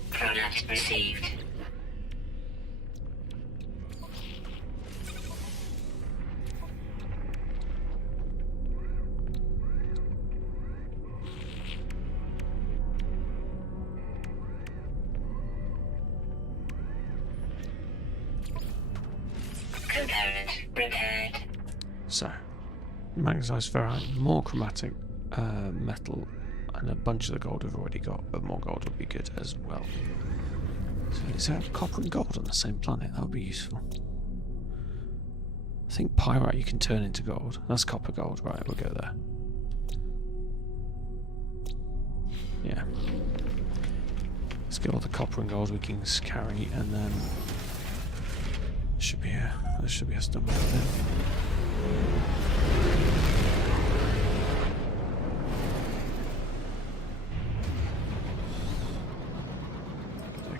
Product received. Component repaired. So, magnetized ferrite, more chromatic metal, and a bunch of the gold we've already got, but more gold would be good as well. So, is there copper and gold on the same planet? That would be useful. I think pyrite you can turn into gold. That's copper gold, right? We'll go there. Yeah. Let's get all the copper and gold we can carry, and then should be a stomach there.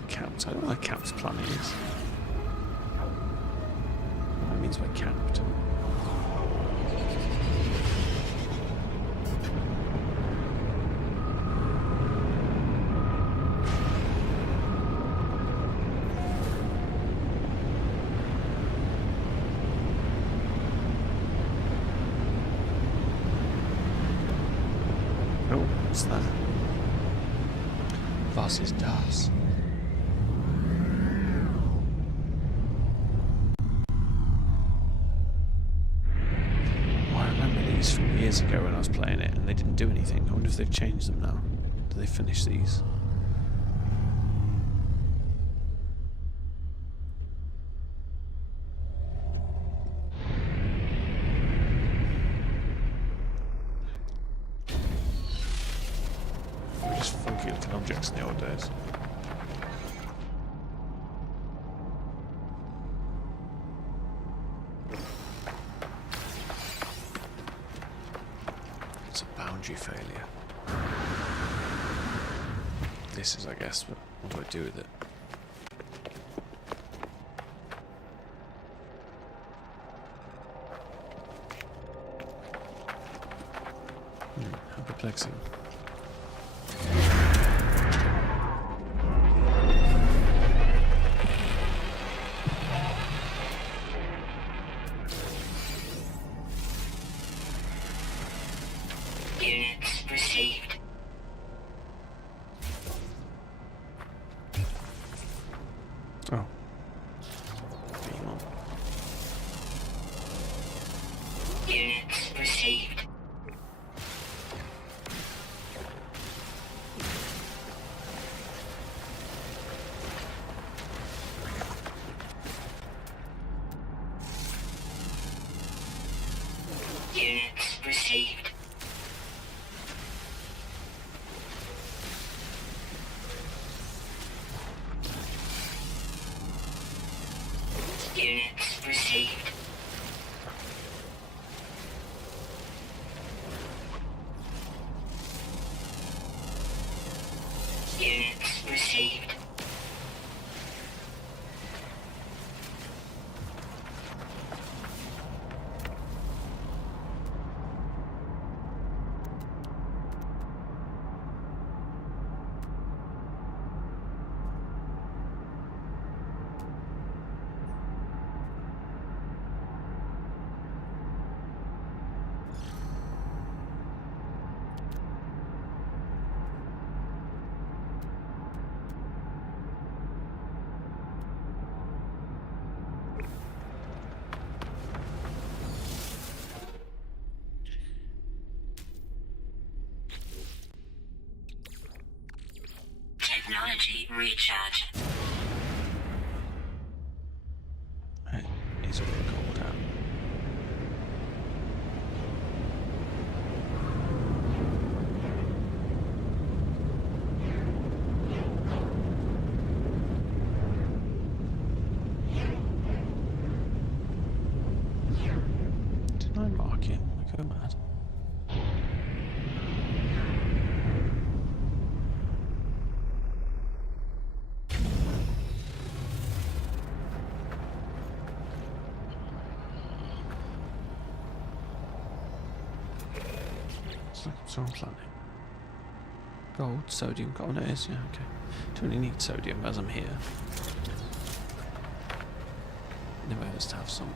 Camped. I don't know what a camped planet is. That means we're camped. Oh, what's that? Was ist das? From years ago when I was playing it and they didn't do anything. I wonder if they've changed them now. Do they finish these? They're just funky looking objects in the old days. Failure. This is, I guess, but what do I do with it? How perplexing. Units received. Oh. Beam on. Units received. Units received. Units received. Units received. Technology recharge. Right, he's all cold out. Did I mark it? I go mad. So I'm planning. Gold, sodium, gold it is, yeah, okay. Don't really need sodium as I'm here. Never hurts to have some.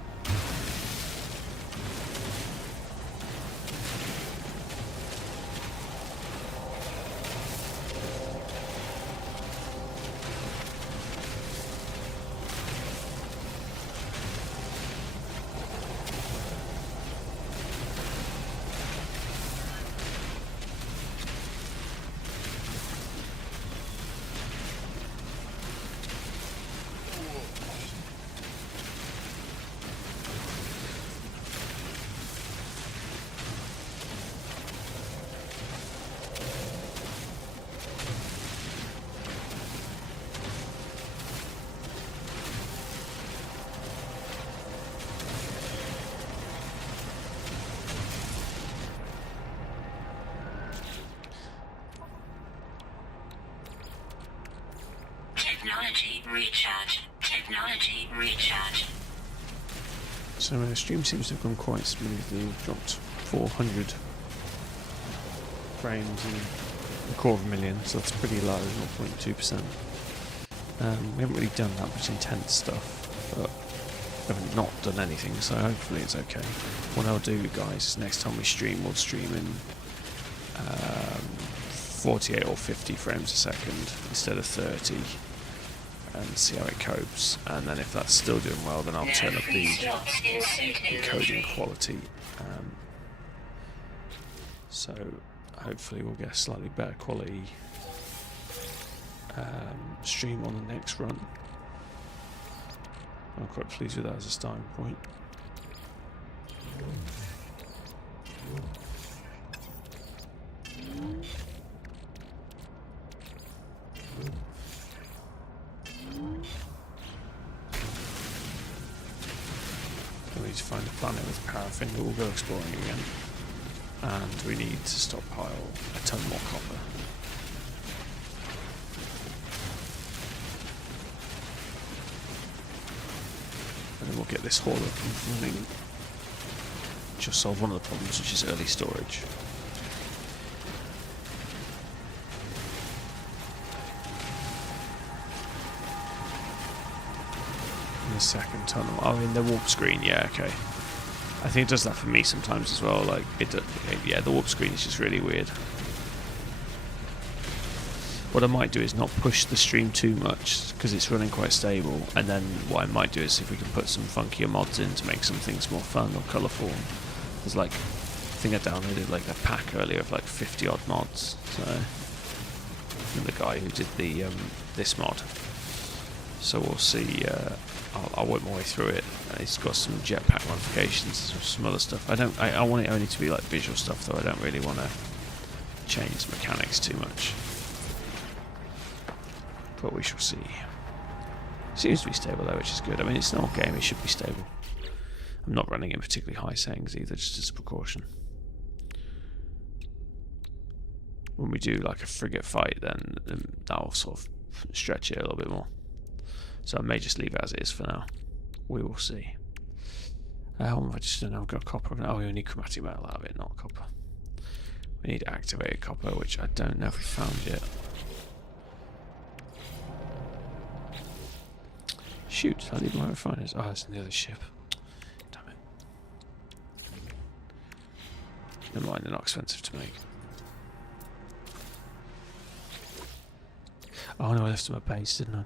Technology recharge. Technology recharge. So the stream seems to have gone quite smoothly. We've dropped 400 frames in a quarter of a million, so that's pretty low, 0.2%. We haven't really done that much intense stuff, but we haven't not done anything, so hopefully it's okay. What I'll do, guys, is next time we stream, we'll stream in 48 or 50 frames a second instead of 30. And see how it copes, and then if that's still doing well, then I'll turn up the encoding quality. So hopefully we'll get a slightly better quality stream on the next run. I'm quite pleased with that as a starting point. We need to find a planet with paraffin that we'll go exploring again. And we need to stockpile a ton more copper. And then we'll get this haul up and running. Which will solve one of the problems, which is early storage. The second tunnel. Oh, in the warp screen, yeah, okay. I think it does that for me sometimes as well. Like, yeah, the warp screen is just really weird. What I might do is not push the stream too much because it's running quite stable. And then what I might do is if we can put some funkier mods in to make some things more fun or colourful. There's like, I think I downloaded like a pack earlier of like 50 odd mods. So, and the guy who did the this mod. So we'll see. I'll work my way through it. It's got some jetpack modifications and some other stuff. I want it only to be like visual stuff, though. I don't really want to change the mechanics too much. But we shall see. Seems to be stable though, which is good. I mean, it's an old game; it should be stable. I'm not running in particularly high settings either, just as a precaution. When we do like a frigate fight, then that'll sort of stretch it a little bit more. So I may just leave it as it is for now. We will see. I just don't know. I've got copper. Oh, we need chromatic metal out of it, not copper. We need activated copper, which I don't know if we found yet. Shoot, I leave my refiners. Oh, it's in the other ship. Damn it. Never mind, they're not expensive to make. Oh no, I left them at base, didn't I?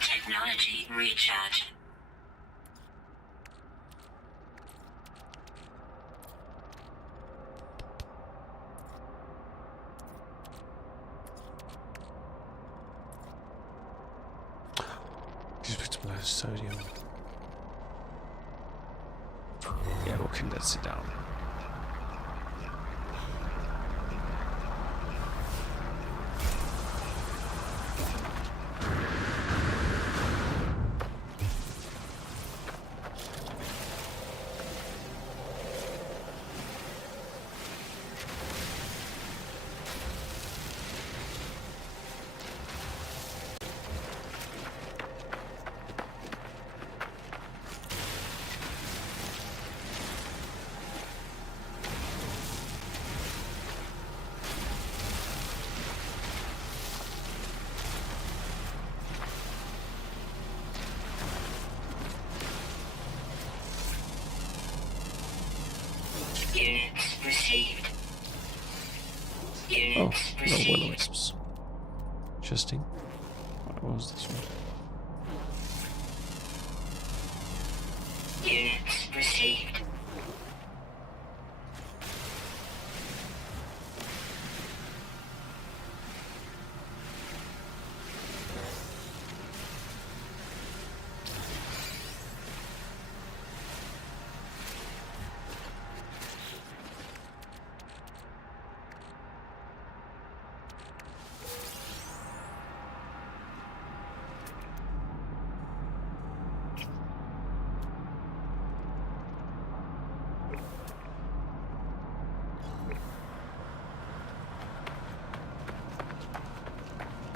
Technology recharge. sodium. Yeah, we'll condense it down. Units received. Oh, Units no will received. wisps. Interesting. What was this one? Units received.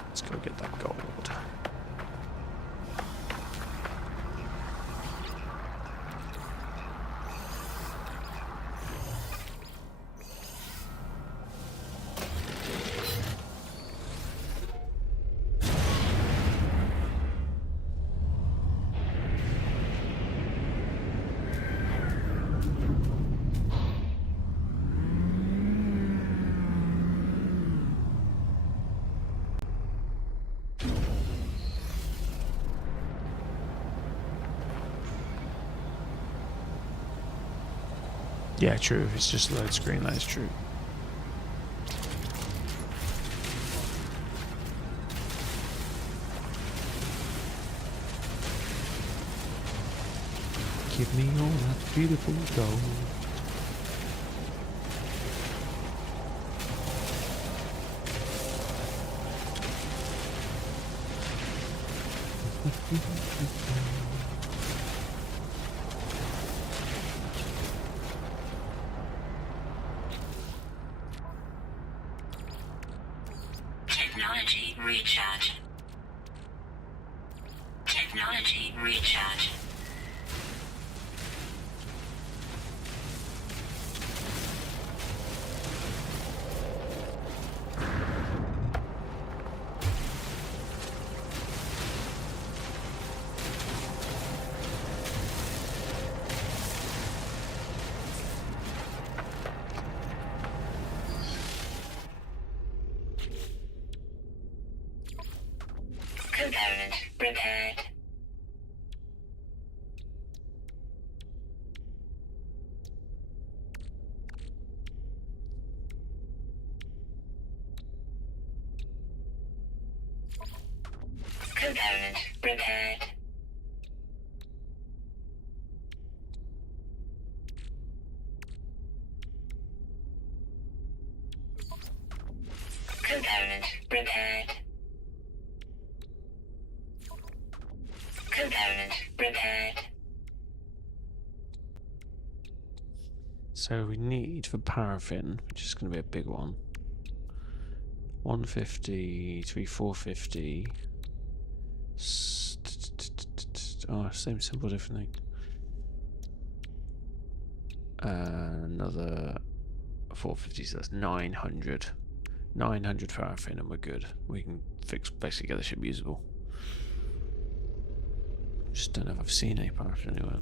Let's go get that gold. Yeah, true. It's just load screen. That is true. Give me all that beautiful gold. Technology recharge. Technology recharge. Component prepared. Component prepared. Component prepared. Component prepared. So we need for paraffin, which is going to be a big one. 150, 450. Oh, same symbol, different thing. Another 450, so that's 900. 900 paraffin and we're good. We can basically get the ship usable. Just don't know if I've seen any paraffin anywhere.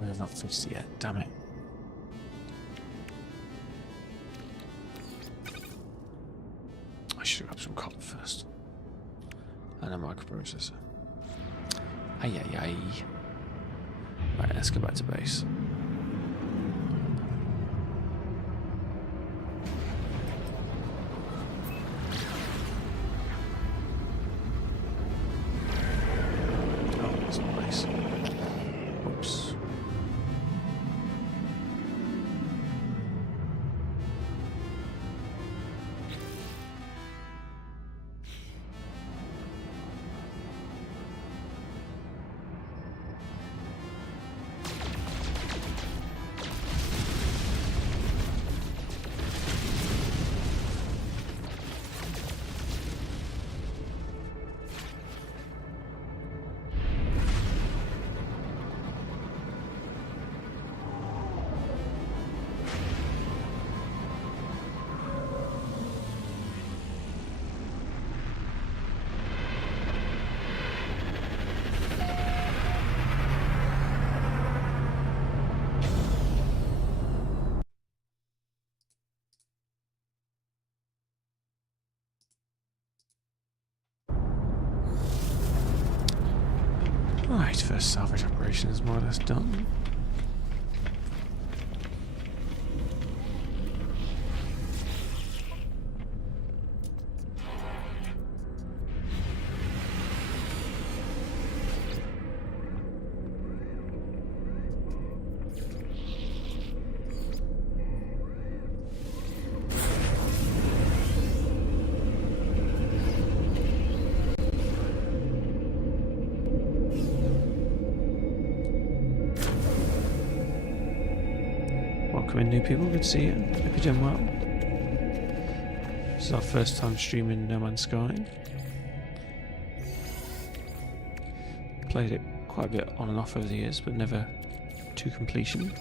We've not fixed it yet, damn it. I should have grabbed some copper first. And a microprocessor. Ay ay ay. Right, let's go back to base. Oh, that's not nice. Oops. Right, first salvage operation is more or less done. Welcome in, new people. Good to see you. Hope you're doing well. This is our first time streaming No Man's Sky. Played it quite a bit on and off over the years, but never to completion.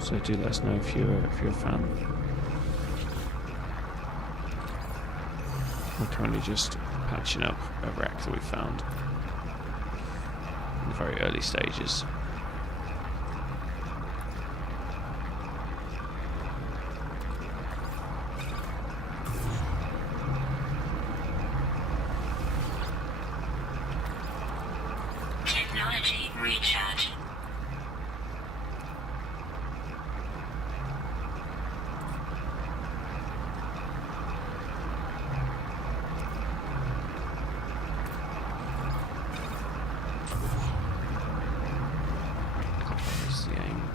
So do let us know if you're a fan. We're currently just patching up a wreck that we found in the very early stages. Technology recharge. That's the aim.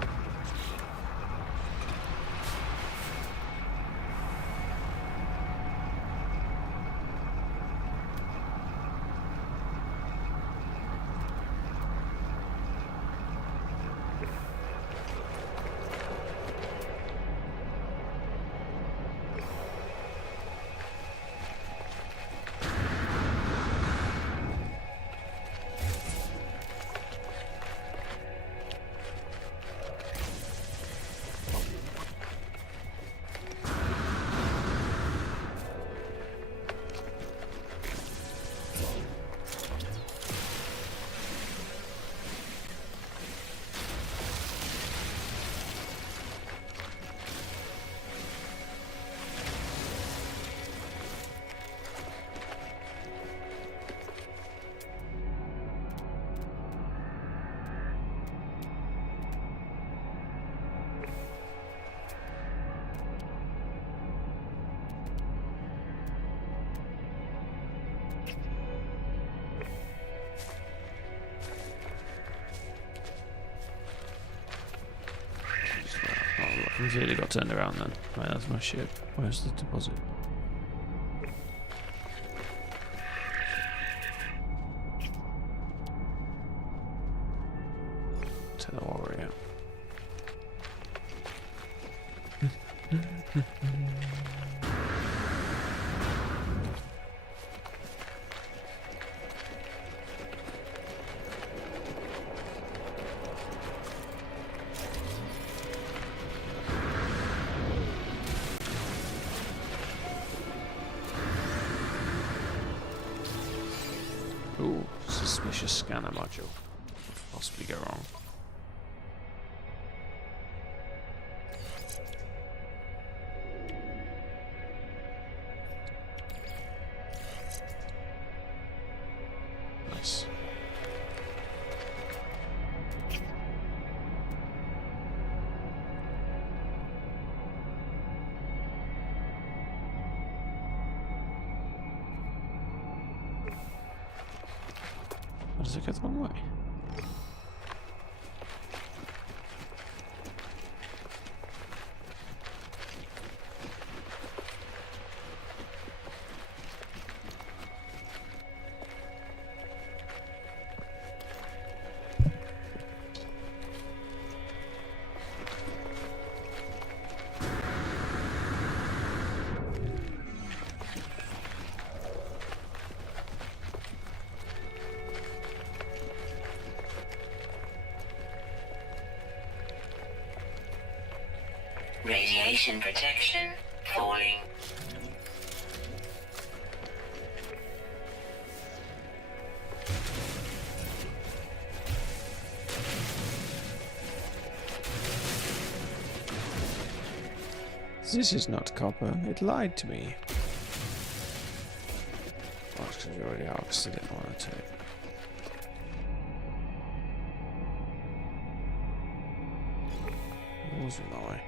Completely got turned around then. Right, that's my ship. Where's the deposit? Take that while we're out. Ooh, suspicious scanner module. possibly go wrong? Nice. How does it go the wrong way? Radiation protection falling. This is not copper. It lied to me. Oh, it's because we already harvested it. I want to take. It wasn't that way.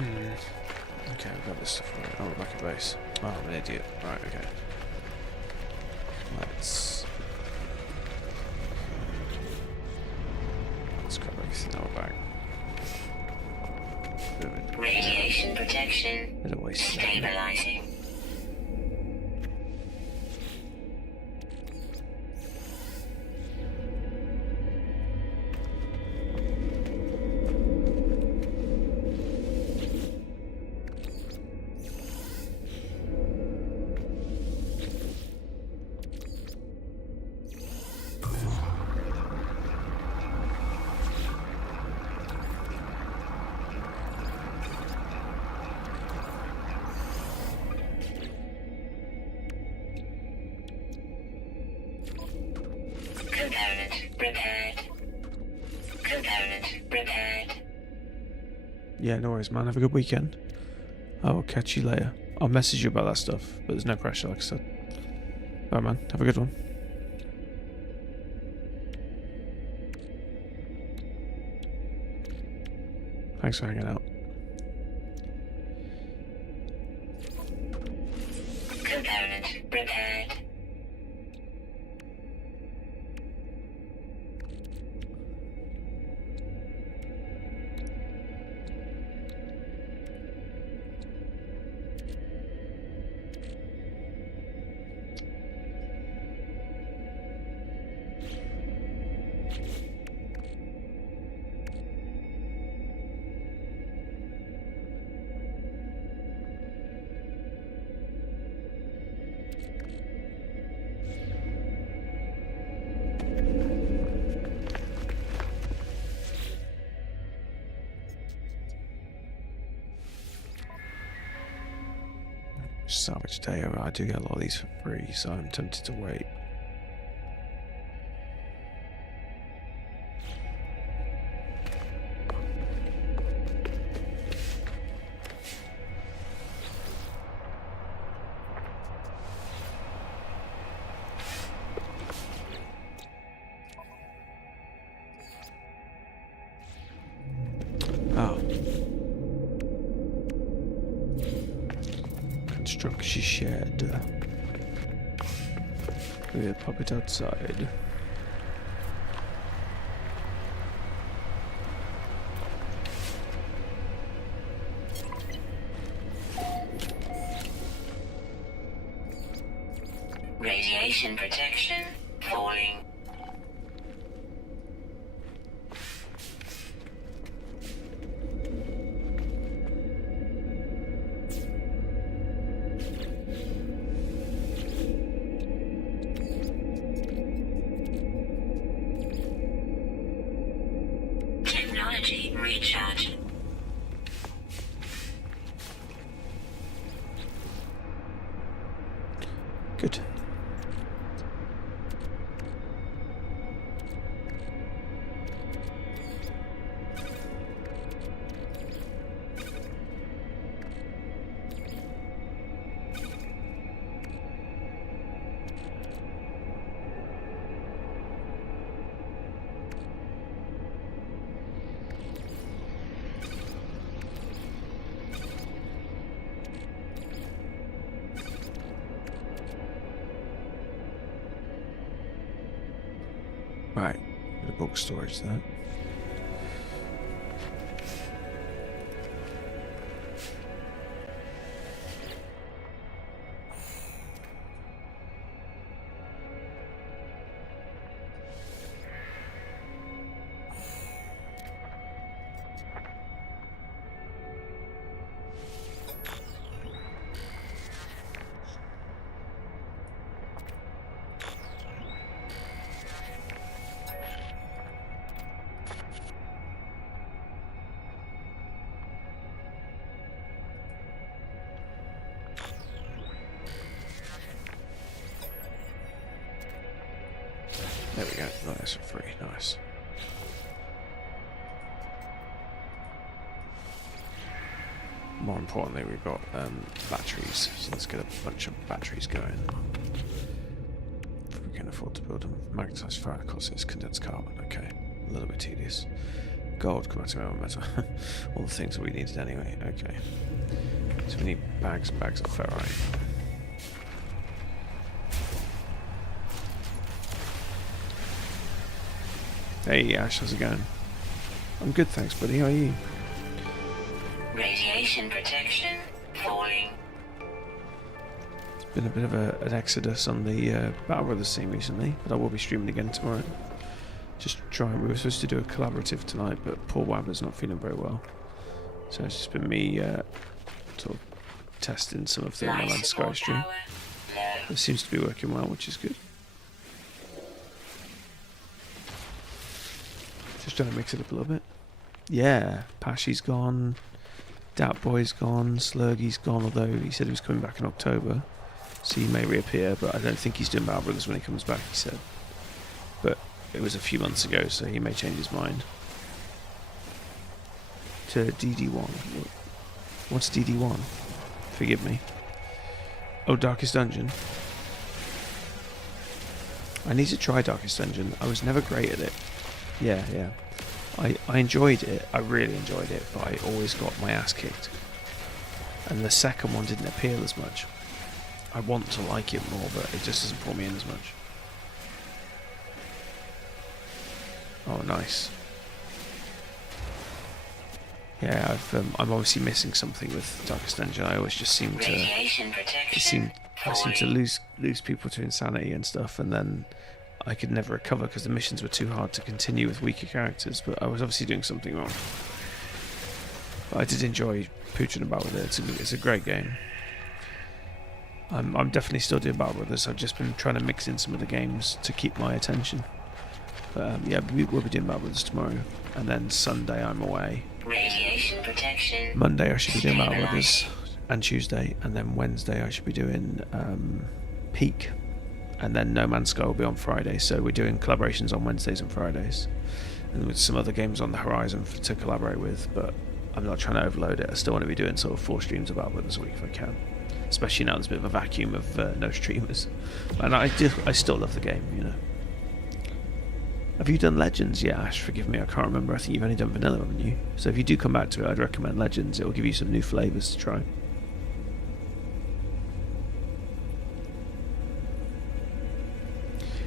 Okay, I've got this stuff. Oh, we're back at base. Oh, I'm an idiot. Right, okay. Let's grab everything out of the bag. Radiation protection Bit of waste. stabilizing. Component repaired. Component repaired. Yeah, no worries, man. Have a good weekend. I will catch you later. I'll message you about that stuff, but there's no pressure, like I said. Alright, man. Have a good one. Thanks for hanging out. Component repaired. Salvage day. I do get a lot of these for free, so I'm tempted to wait. Oh. Construction shed. We'll pop it outside. Radiation protection falling. Technology recharge. Good. Right, bit of book storage there. There we go. Nice for free. Nice. More importantly, we've got batteries. So let's get a bunch of batteries going. If we can afford to build them. Magnetized ferrite, of course, it's condensed carbon. Okay. A little bit tedious. Gold, commodity metal. All the things that we needed anyway. Okay. So we need bags and bags of ferrite. Hey Ash, how's it going? I'm good, thanks, buddy. How are you? Radiation protection falling. It's been a bit of an exodus on the Battle Brothers scene recently, but I will be streaming again tomorrow. Just trying. We were supposed to do a collaborative tonight, but poor Wabber's not feeling very well, so it's just been me sort of testing some of the No Man's Sky stream. It seems to be working well, which is good. Just trying to mix it up a little bit. Yeah, Pashy's gone, Dat Boy's gone, Slurgy's gone, although he said he was coming back in October, so he may reappear, but I don't think he's doing Battle Brothers when he comes back, he said. But it was a few months ago, so he may change his mind. To DD1. What's DD1? Forgive me. Oh, Darkest Dungeon. I need to try Darkest Dungeon. I was never great at it. Yeah. I enjoyed it. I really enjoyed it, but I always got my ass kicked. And the second one didn't appeal as much. I want to like it more, but it just doesn't pull me in as much. Oh, nice. Yeah, I'm obviously missing something with Darkest Dungeon. I always just seem to... I seem to lose people to insanity and stuff, and then I could never recover because the missions were too hard to continue with weaker characters, but I was obviously doing something wrong. But I did enjoy pooching about with it. It's a great game. I'm definitely still doing Battle Brothers. I've just been trying to mix in some of the games to keep my attention. But yeah, we'll be doing Battle Brothers tomorrow, and then Sunday I'm away. Radiation protection. Monday I should be doing Battle Brothers, and Tuesday, and then Wednesday I should be doing Peak. And then No Man's Sky will be on Friday, so we're doing collaborations on Wednesdays and Fridays, and with some other games on the horizon to collaborate with, but I'm not trying to overload it. I still want to be doing sort of 4 streams of Battle Brothers a week if I can, especially now there's a bit of a vacuum of no streamers, and I still love the game, you know. Have you done Legends? Yeah, Ash, forgive me, I can't remember. I think you've only done Vanilla, haven't you? So if you do come back to it, I'd recommend Legends. It will give you some new flavours to try.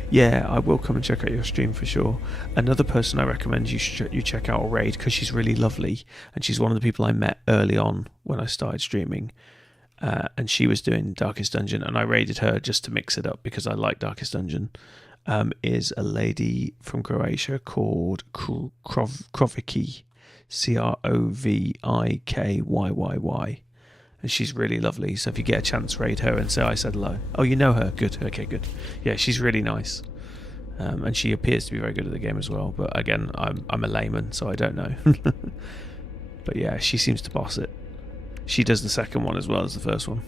Yeah, I will come and check out your stream for sure. Another person I recommend you check out Raid, because she's really lovely, and she's one of the people I met early on when I started streaming, and she was doing Darkest Dungeon, and I raided her just to mix it up because I like Darkest Dungeon. Is a lady from Croatia called Kroviki, Kroviyy, and she's really lovely, so if you get a chance, raid her and say I said hello. Oh, you know her? Good. Okay, good. Yeah, she's really nice, and she appears to be very good at the game as well, but again, I'm a layman, so I don't know. But yeah, she seems to boss it. She does the second one as well as the first one.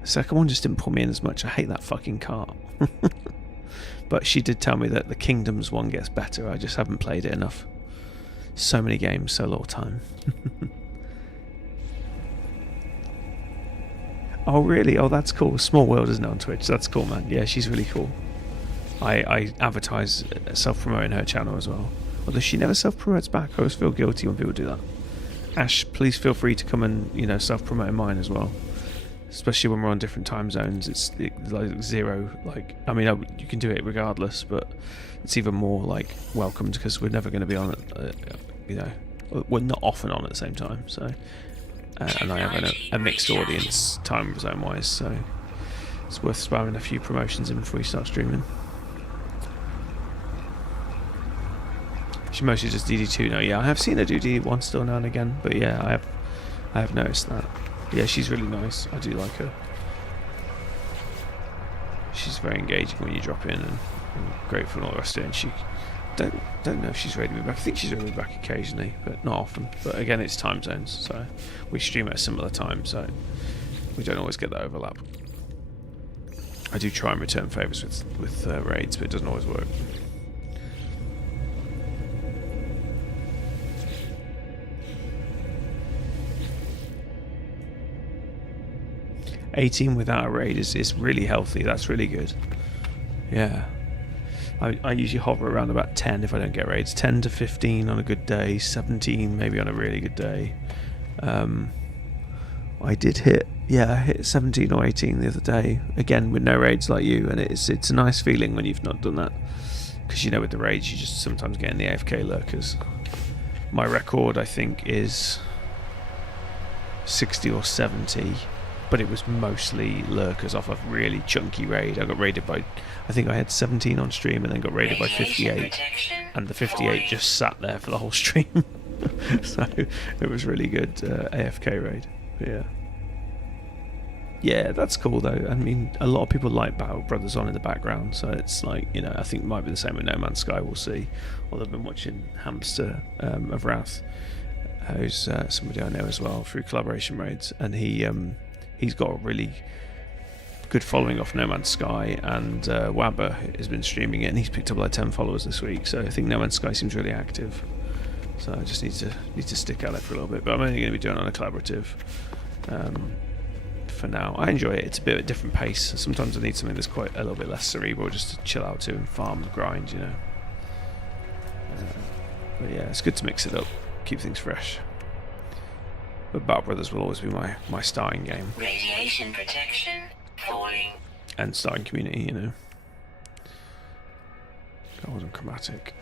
The second one just didn't pull me in as much. I hate that fucking cart. But she did tell me that the Kingdoms one gets better. I just haven't played it enough. So many games, so little time. Oh really? Oh, that's cool. Small World, isn't it, on Twitch? That's cool, man. Yeah, she's really cool. I advertise self-promoting her channel as well. Although she never self-promotes back. I always feel guilty when people do that. Ash, please feel free to come and, self-promote mine as well. especially when we're on different time zones. It's like zero. Like, I mean, you can do it regardless, but it's even more like welcomed because we're never going to be on it. You know, we're not often on at the same time. So, and I have a mixed audience time zone wise. So it's worth spamming a few promotions in before you start streaming. She mostly does DD2 now. Yeah, I have seen her do DD1 still now and again, but yeah, I have noticed that. Yeah, she's really nice. I do like her. She's very engaging when you drop in and grateful and all the rest of it. And she don't know if she's ready to be back. I think she's ready to be back occasionally, but not often. But again, it's time zones, so we stream at a similar time, so we don't always get that overlap. I do try and return favours with raids, but it doesn't always work. $18 without a raid is really healthy. That's really good. Yeah. I usually hover around about 10 if I don't get raids. 10 to 15 on a good day. 17 maybe on a really good day. I did hit 17 or 18 the other day. Again, with no raids like you. And it's a nice feeling when you've not done that. Because, you know, with the raids, you just sometimes get in the AFK lurkers. My record, I think, is 60 or 70. But it was mostly lurkers off a really chunky raid. I got raided by, I think I had 17 on stream and then got raided by 58. And the 58 just sat there for the whole stream. So it was really good AFK raid. But yeah. Yeah, that's cool though. I mean, a lot of people like Battle Brothers on in the background. So it's like, you know, I think it might be the same with No Man's Sky, we'll see. Although I've been watching Hamster of Wrath, who's somebody I know as well through collaboration raids. And he's got a really good following off No Man's Sky, and Wabba has been streaming it, and he's picked up like 10 followers this week. So I think No Man's Sky seems really active. So I just need to stick at it for a little bit. But I'm only going to be doing it on a collaborative for now. I enjoy it. It's a bit of a different pace. Sometimes I need something that's quite a little bit less cerebral, just to chill out to and farm and grind, you know. But yeah, it's good to mix it up, keep things fresh. But Battle Brothers will always be my starting game. Radiation protection falling. And starting community, you know. Golden chromatic.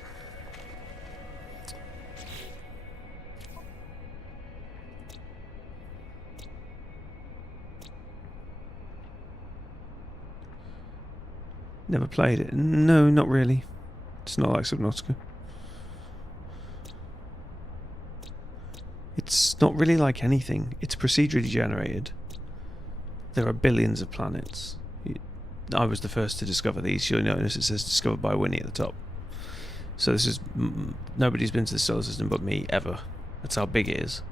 Never played it. No, not really. It's not like Subnautica. It's not really like anything. It's procedurally generated. There are billions of planets. I was the first to discover these. You'll notice it says discovered by Winnie at the top. So this is... nobody's been to the solar system but me, ever. That's how big it is.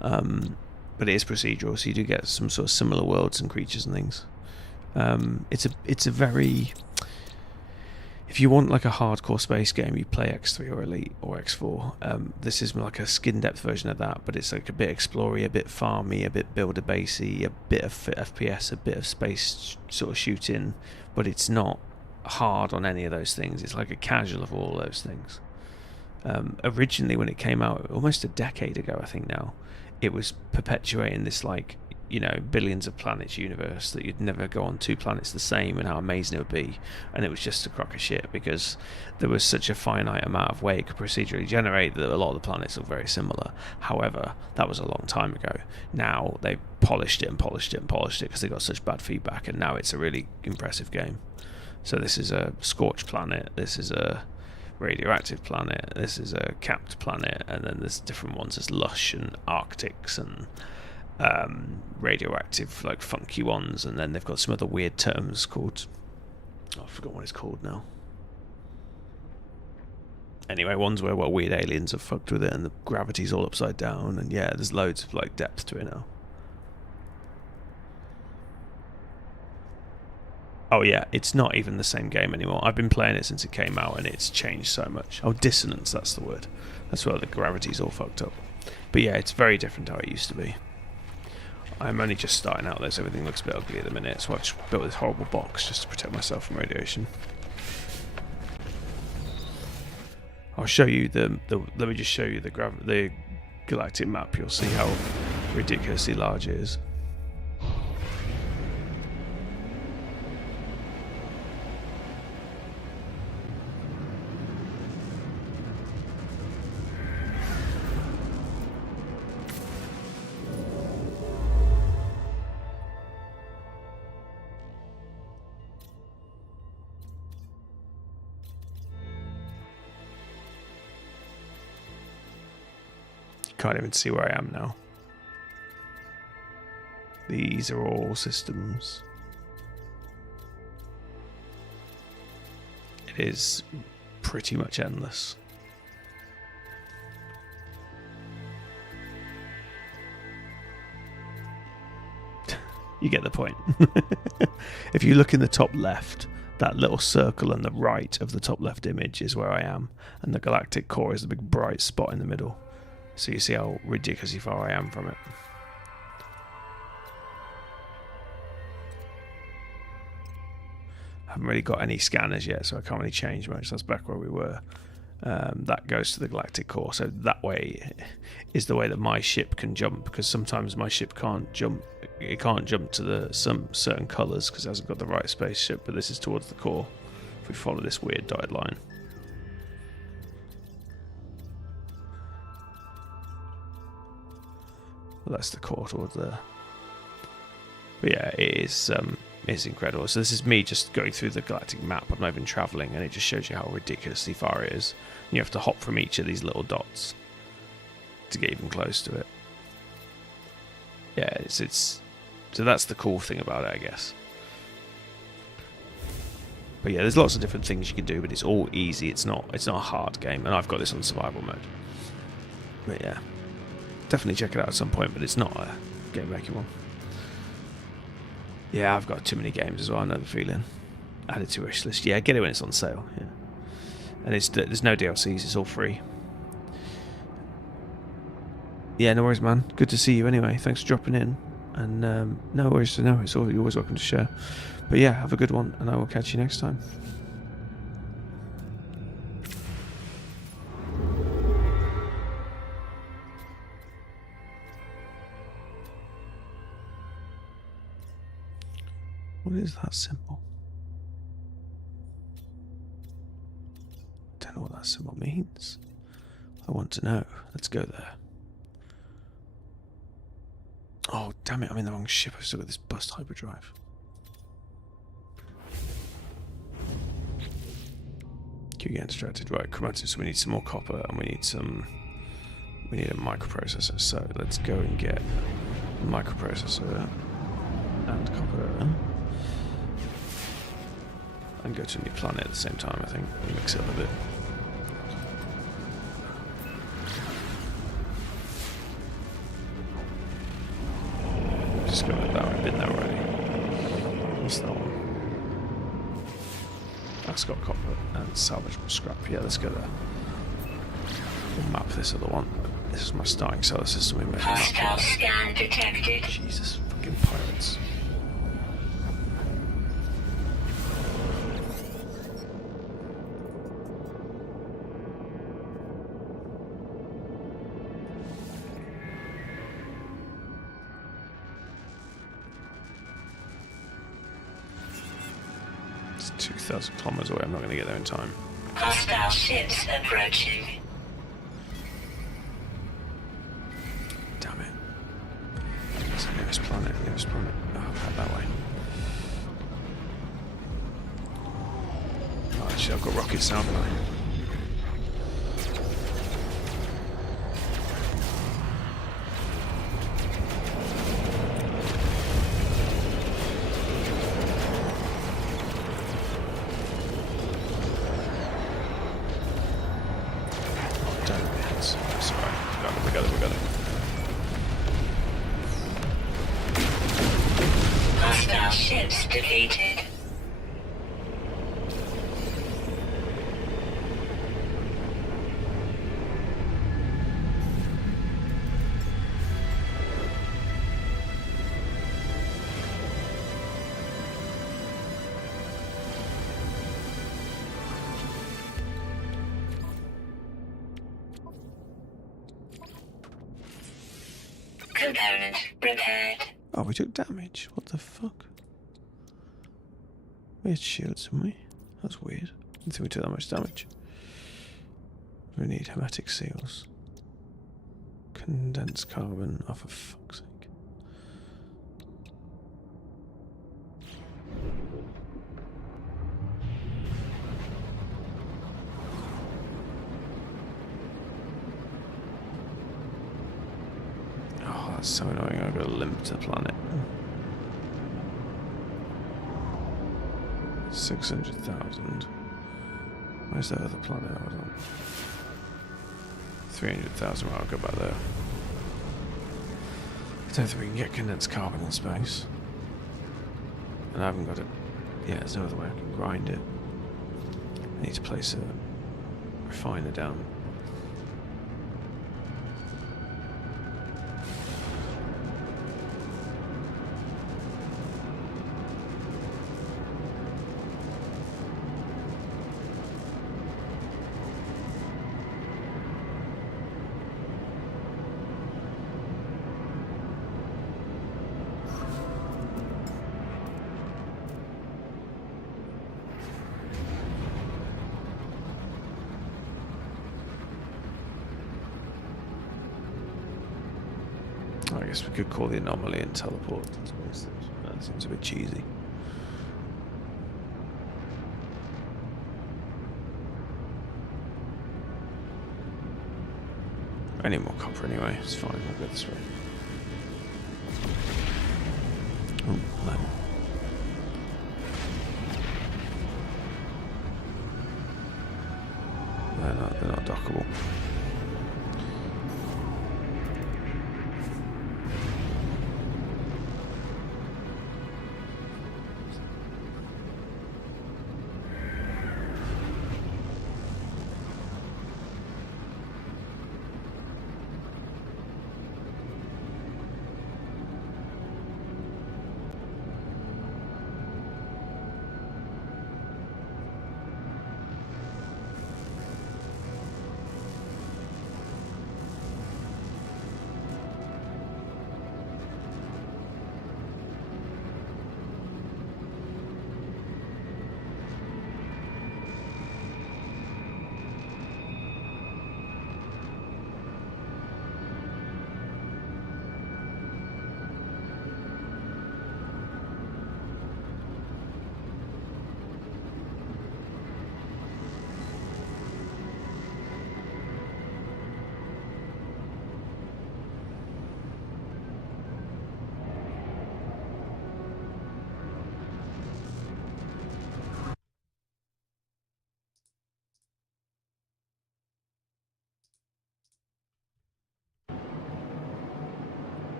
But it is procedural, so you do get some sort of similar worlds and creatures and things. It's a very... If you want like a hardcore space game, you play X3 or Elite or X4. This is like a skin depth version of that, but it's like a bit explory, a bit farmy, a bit builder basey, a bit of FPS, a bit of space sort of shooting, but it's not hard on any of those things. It's like a casual of all those things. Originally, when it came out almost a decade ago, I think now, it was perpetuating this like, you know, billions of planets universe that you'd never go on two planets the same and how amazing it would be. And it was just a crock of shit because there was such a finite amount of way it could procedurally generate that a lot of the planets look very similar. However, that was a long time ago. Now they've polished it and polished it and polished it because they got such bad feedback, and now it's a really impressive game. So this is a scorched planet, this is a radioactive planet, this is a capped planet, and then there's different ones. There's lush and arctics and radioactive, like funky ones, and then they've got some other weird terms called, I forgot what it's called now. Anyway, ones where weird aliens have fucked with it and the gravity's all upside down, and yeah, there's loads of like depth to it now. Oh yeah, it's not even the same game anymore. I've been playing it since it came out and it's changed so much. Oh, dissonance, that's the word. That's where the gravity's all fucked up. But yeah, it's very different to how it used to be. I'm only just starting out though, so everything looks a bit ugly at the minute, so I just built this horrible box just to protect myself from radiation. I'll show you let me just show you the galactic map. You'll see how ridiculously large it is. Can't even see where I am now. These are all systems. It is pretty much endless. You get the point. If you look in the top left, that little circle on the right of the top left image is where I am, and the galactic core is the big bright spot in the middle. So you see how ridiculously far I am from it. I haven't really got any scanners yet, so I can't really change much. That's back where we were. That goes to the galactic core, so that way is the way that my ship can jump, because sometimes my ship can't jump. It can't jump to some certain colours because it hasn't got the right spaceship, but this is towards the core if we follow this weird dotted line. Well, that's the core towards there. But yeah, it's incredible. So this is me just going through the galactic map. I'm not even travelling, and it just shows you how ridiculously far it is. And you have to hop from each of these little dots to get even close to it. Yeah, it's so that's the cool thing about it, I guess. But yeah, there's lots of different things you can do, but it's all easy. It's not a hard game, and I've got this on survival mode. But yeah, definitely check it out at some point. But it's not a game-making one. Yeah, I've got too many games as well. I know the feeling. Add it to wish list. Yeah, get it when it's on sale. Yeah, and there's no DLCs. It's all free. Yeah, no worries, man. Good to see you anyway. Thanks for dropping in. And no worries. No, you're always welcome to share. But yeah, have a good one, and I will catch you next time. What is that symbol? I don't know what that symbol means. I want to know. Let's go there. Oh, damn it, I'm in the wrong ship. I've still got this bust hyperdrive. Keep getting distracted. Right, Chromatus, so we need some more copper, and we need a microprocessor. So let's go and get a microprocessor and copper. And go to a new planet at the same time, I think. Mix it up a bit. Just go like that, I've been there already. What's that one? That's got copper and salvageable scrap. Yeah, let's go there. We'll map this other one. This is my starting solar system. We made Hostile scan detected. Jesus, fucking pirates. It's 2,000 kilometers away. I'm not going to get there in time. Hostile ships approaching. Damn it. It's the nearest planet. Oh, head that way. Oh, actually, I've got rockets now, haven't I? That's alright. We got it. Hostile ships defeated. Component repaired. Oh, we took damage. What the fuck? We had shields, didn't we? That's weird. I didn't think we took that much damage. We need hermetic seals. Condensed carbon. Oh, for fuck's sake. So annoying, I've got to limp to the planet. 600,000. Where's that other planet? Hold on. 300,000, well, I'll go back there. I don't think we can get condensed carbon in space. And I haven't got it. Yeah, there's no other way I can grind it. I need to place a refiner down. I guess we could call the anomaly and teleport to space. That seems a bit cheesy. I need more copper anyway. It's fine. I'll go this way. Oh, lemon. They're not dockable.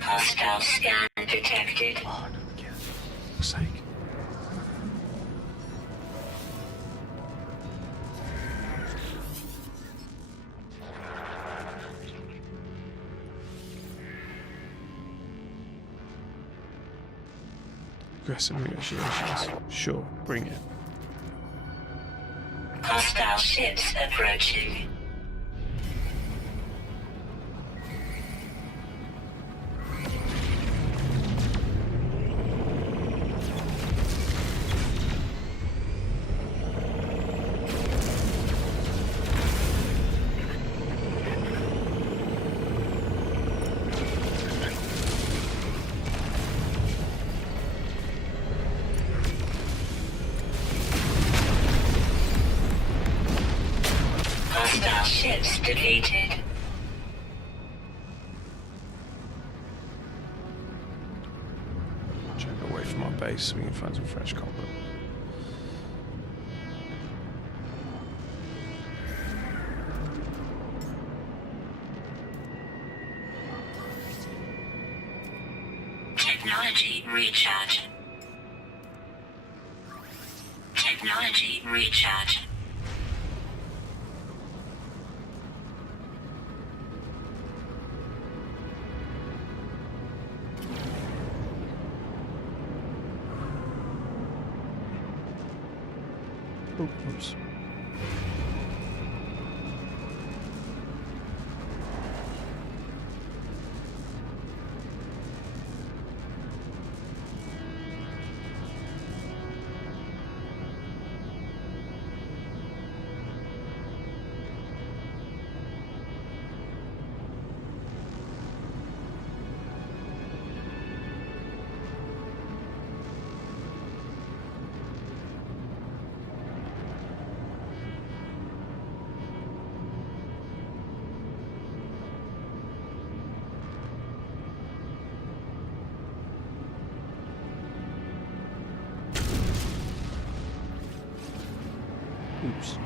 Hostile scan detected. Oh, no, again. For fuck's sake. Aggressive negotiations. Sure, bring it. Hostile ships approaching. Hostile ships defeated. Trying to go away from our base so we can find some fresh copper. Technology recharge. Technology recharge. Oh, oops. Oops.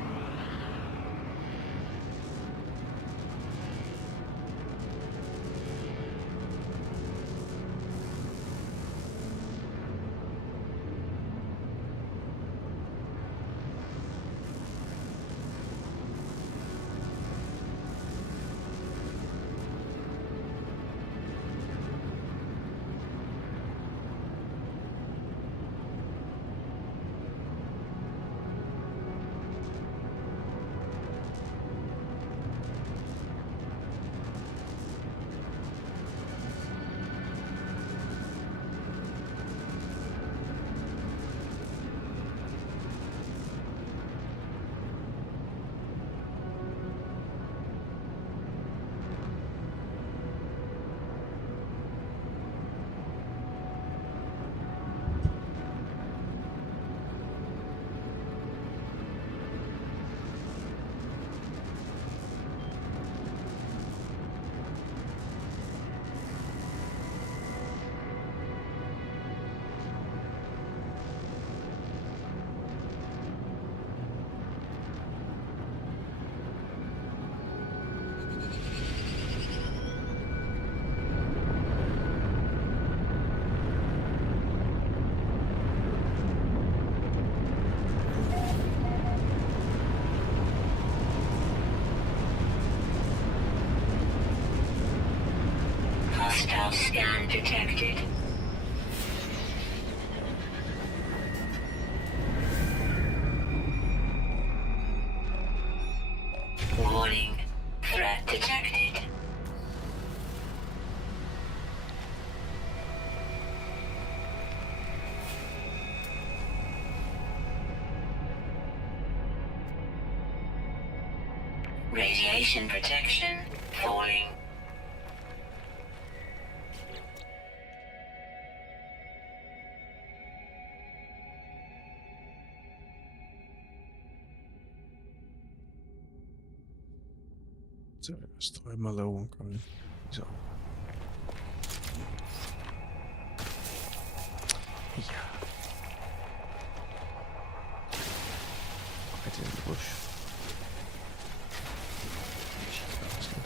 Hostile scan detected. Warning. Threat detected. Radiation protection falling. So let's try my little one coming. He's on. Yeah. I did in the bush. Cheeky bastard.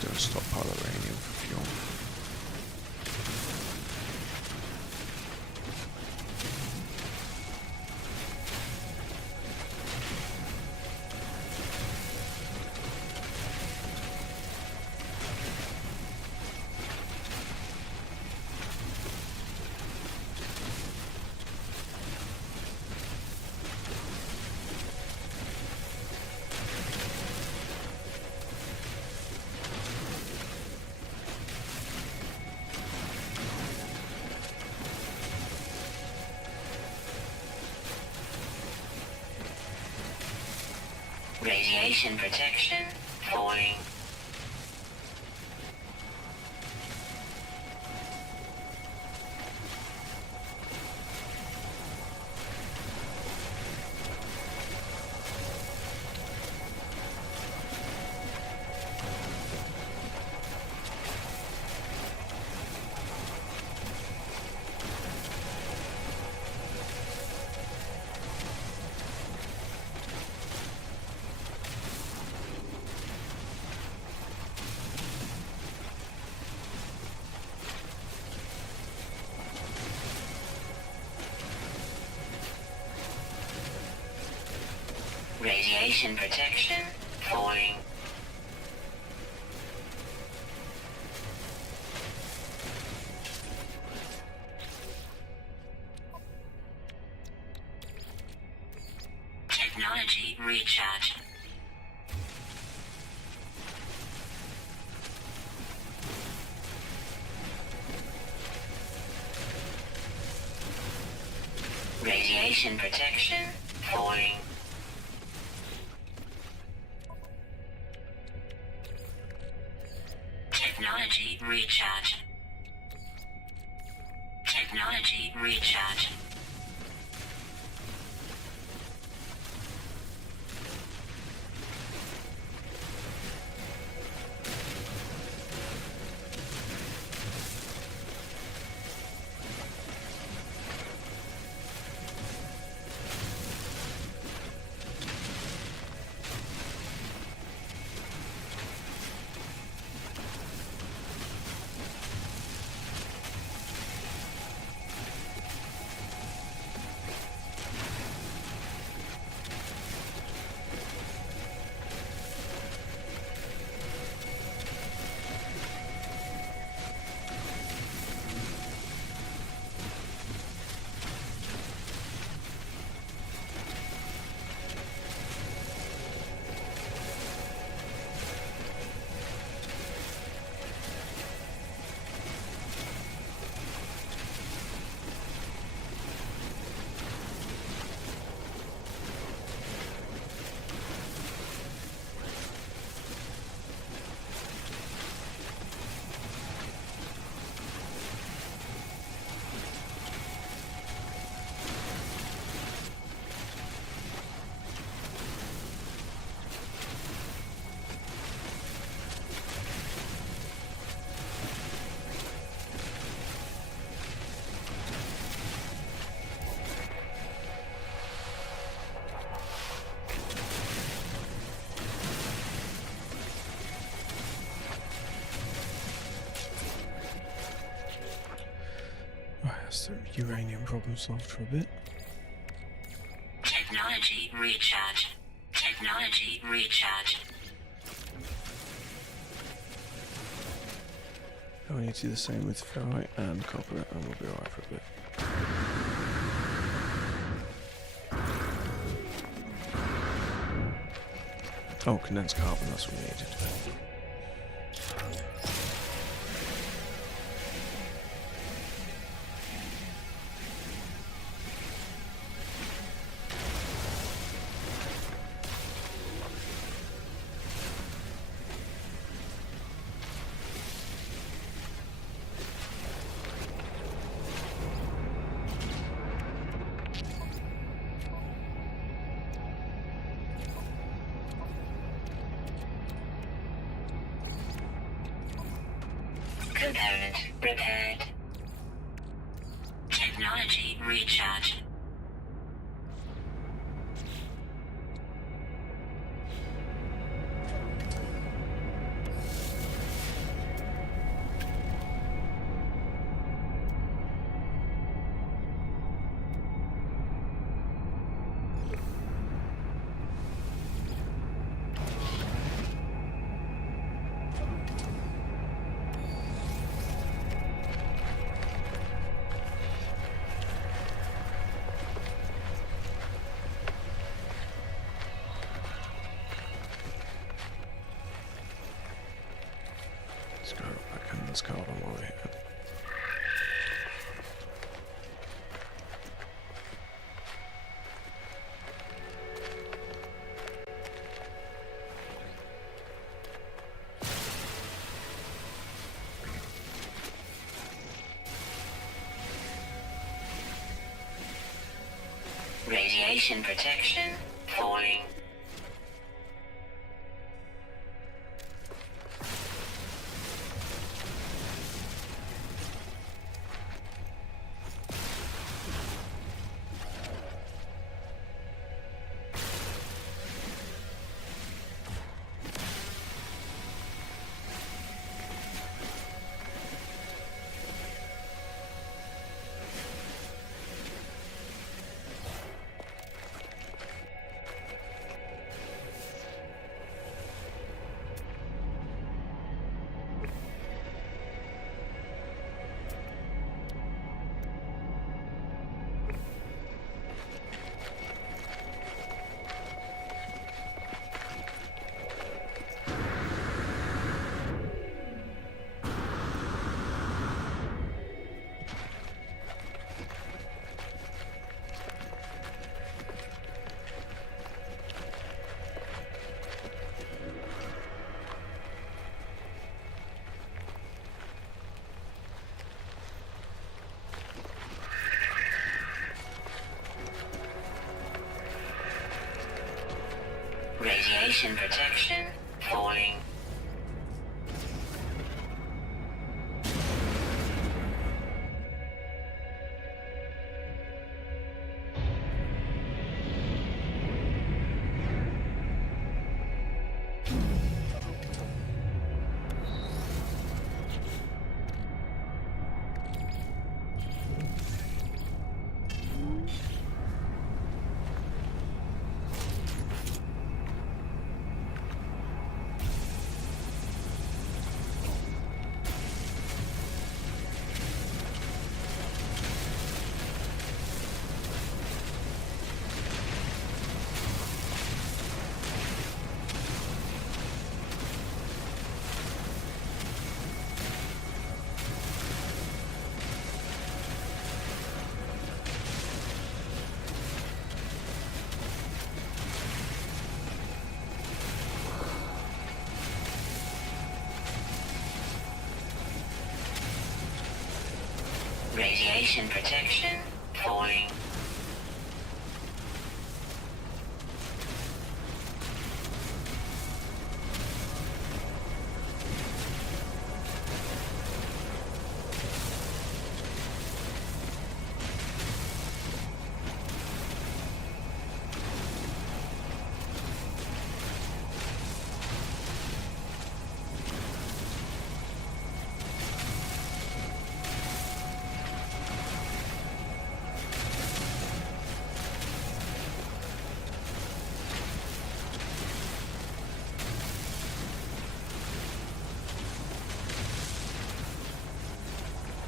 Do a stockpile of uranium for fuel. Radiation protection falling. Radiation protection falling. Technology recharge. Radiation protection falling. Technology recharge. Technology recharge. That's the uranium problem solved for a bit. Technology recharge. Technology recharge. I need to do the same with ferrite and copper, and we'll be alright for a bit. Oh, condensed carbon, that's what we needed. Component repaired. Technology recharge. Let's go back in this carbon while we're here. Radiation protection falling. Radiation protection falling. Radiation protection falling.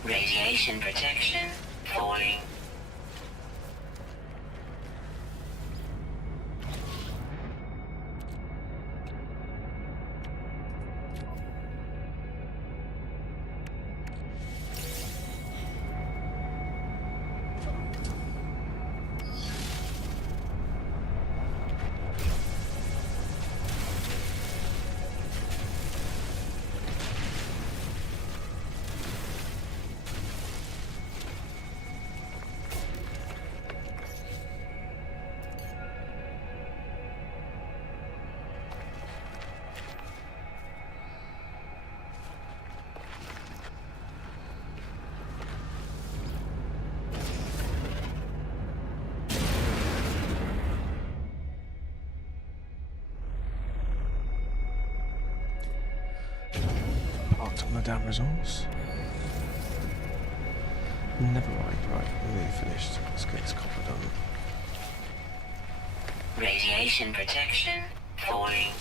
Radiation protection falling. Parked on the damn resource. Never mind, right, we're nearly finished. Let's get this copper done. Radiation protection falling.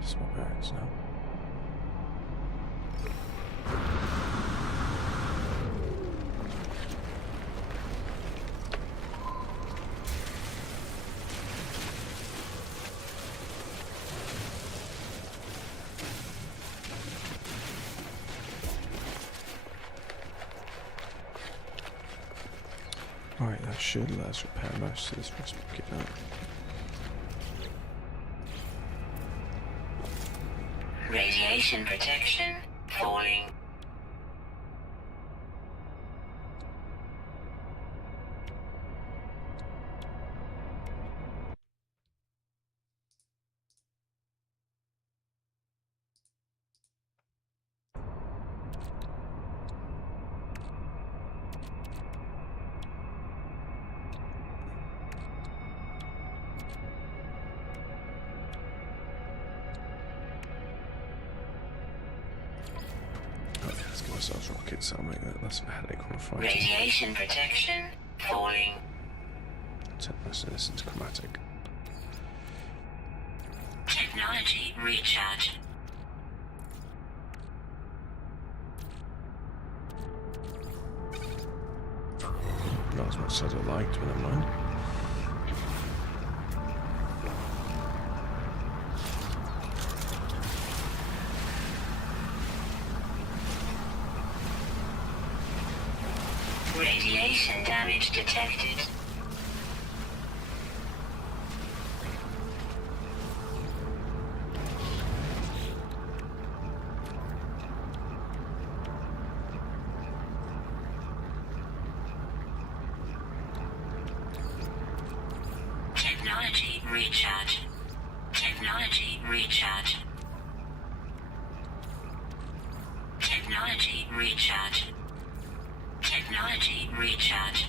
Just my parents now. Right, that should let us repair most of this rust bucket now. Radiation protection falling. Let's give ourselves rockets, that'll make that less of a headache on the fight. Radiation protection falling. Turn most of this into chromatic. Technology recharge. Not as much as I'd liked, but never mind. Radiation damage detected. Technology recharge. Technology recharge. Technology recharge. Technology recharge.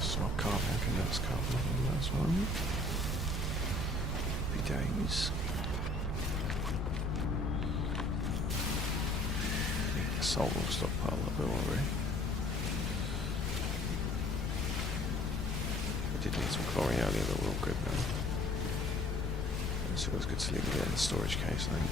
Swap carbon, condense carbon on the last one. Happy days. Need the salt will stockpile a bit already. I did need some chlorine earlier, but we're all good now. So it was good to leave it in the storage case, I think.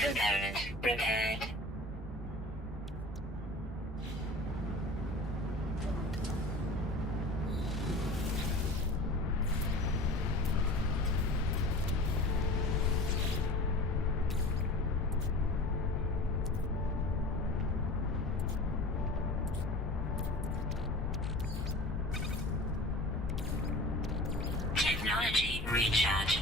Component repaired. Technology recharge.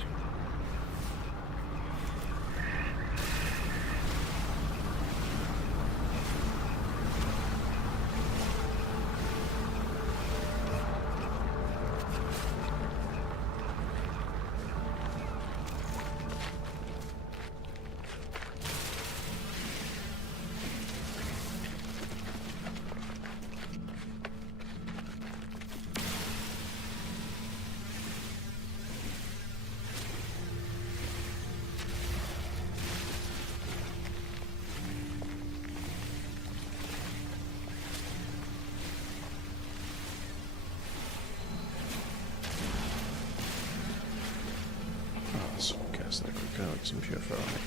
Oh, some gas that could go, some pure ferrite.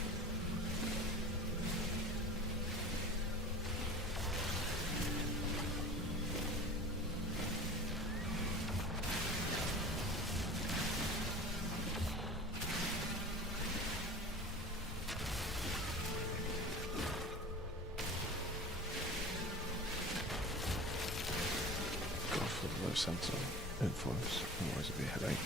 Go for the low sensor influence, otherwise it'd be a headache.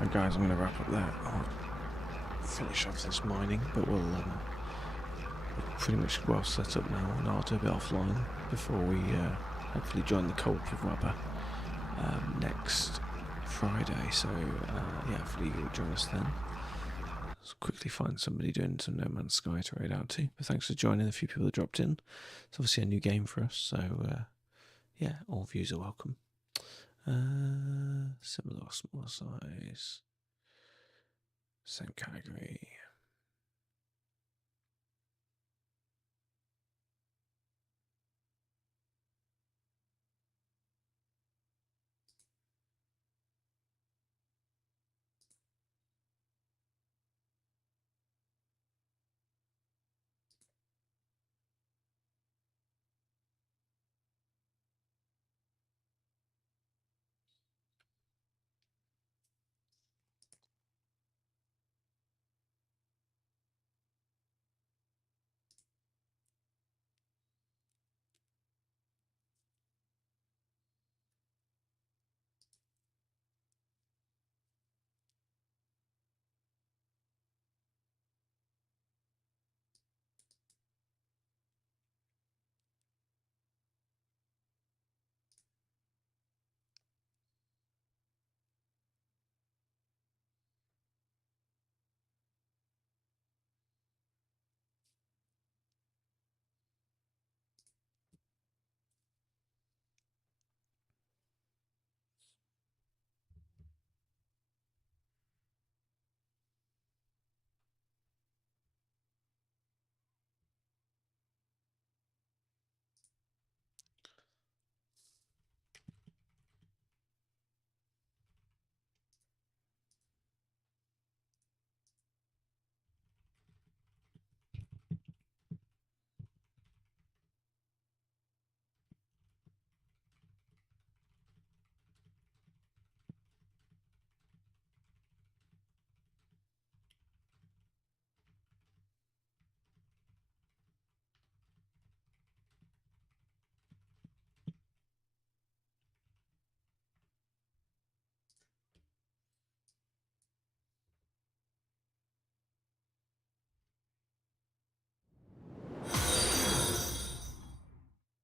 Right, guys, I'm going to wrap up there. I'll finish off this mining, but we're pretty much well set up now, and I'll do a bit offline before we hopefully join the cult with Rubber next Friday. So yeah, hopefully you'll join us then. Let's quickly find somebody doing some No Man's Sky to raid out to. But thanks for joining. A few people that dropped in. It's obviously a new game for us, so yeah, all views are welcome. Similar or smaller size, same category.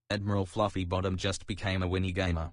Admiral Fluffy Bottom just became a Winnie gamer.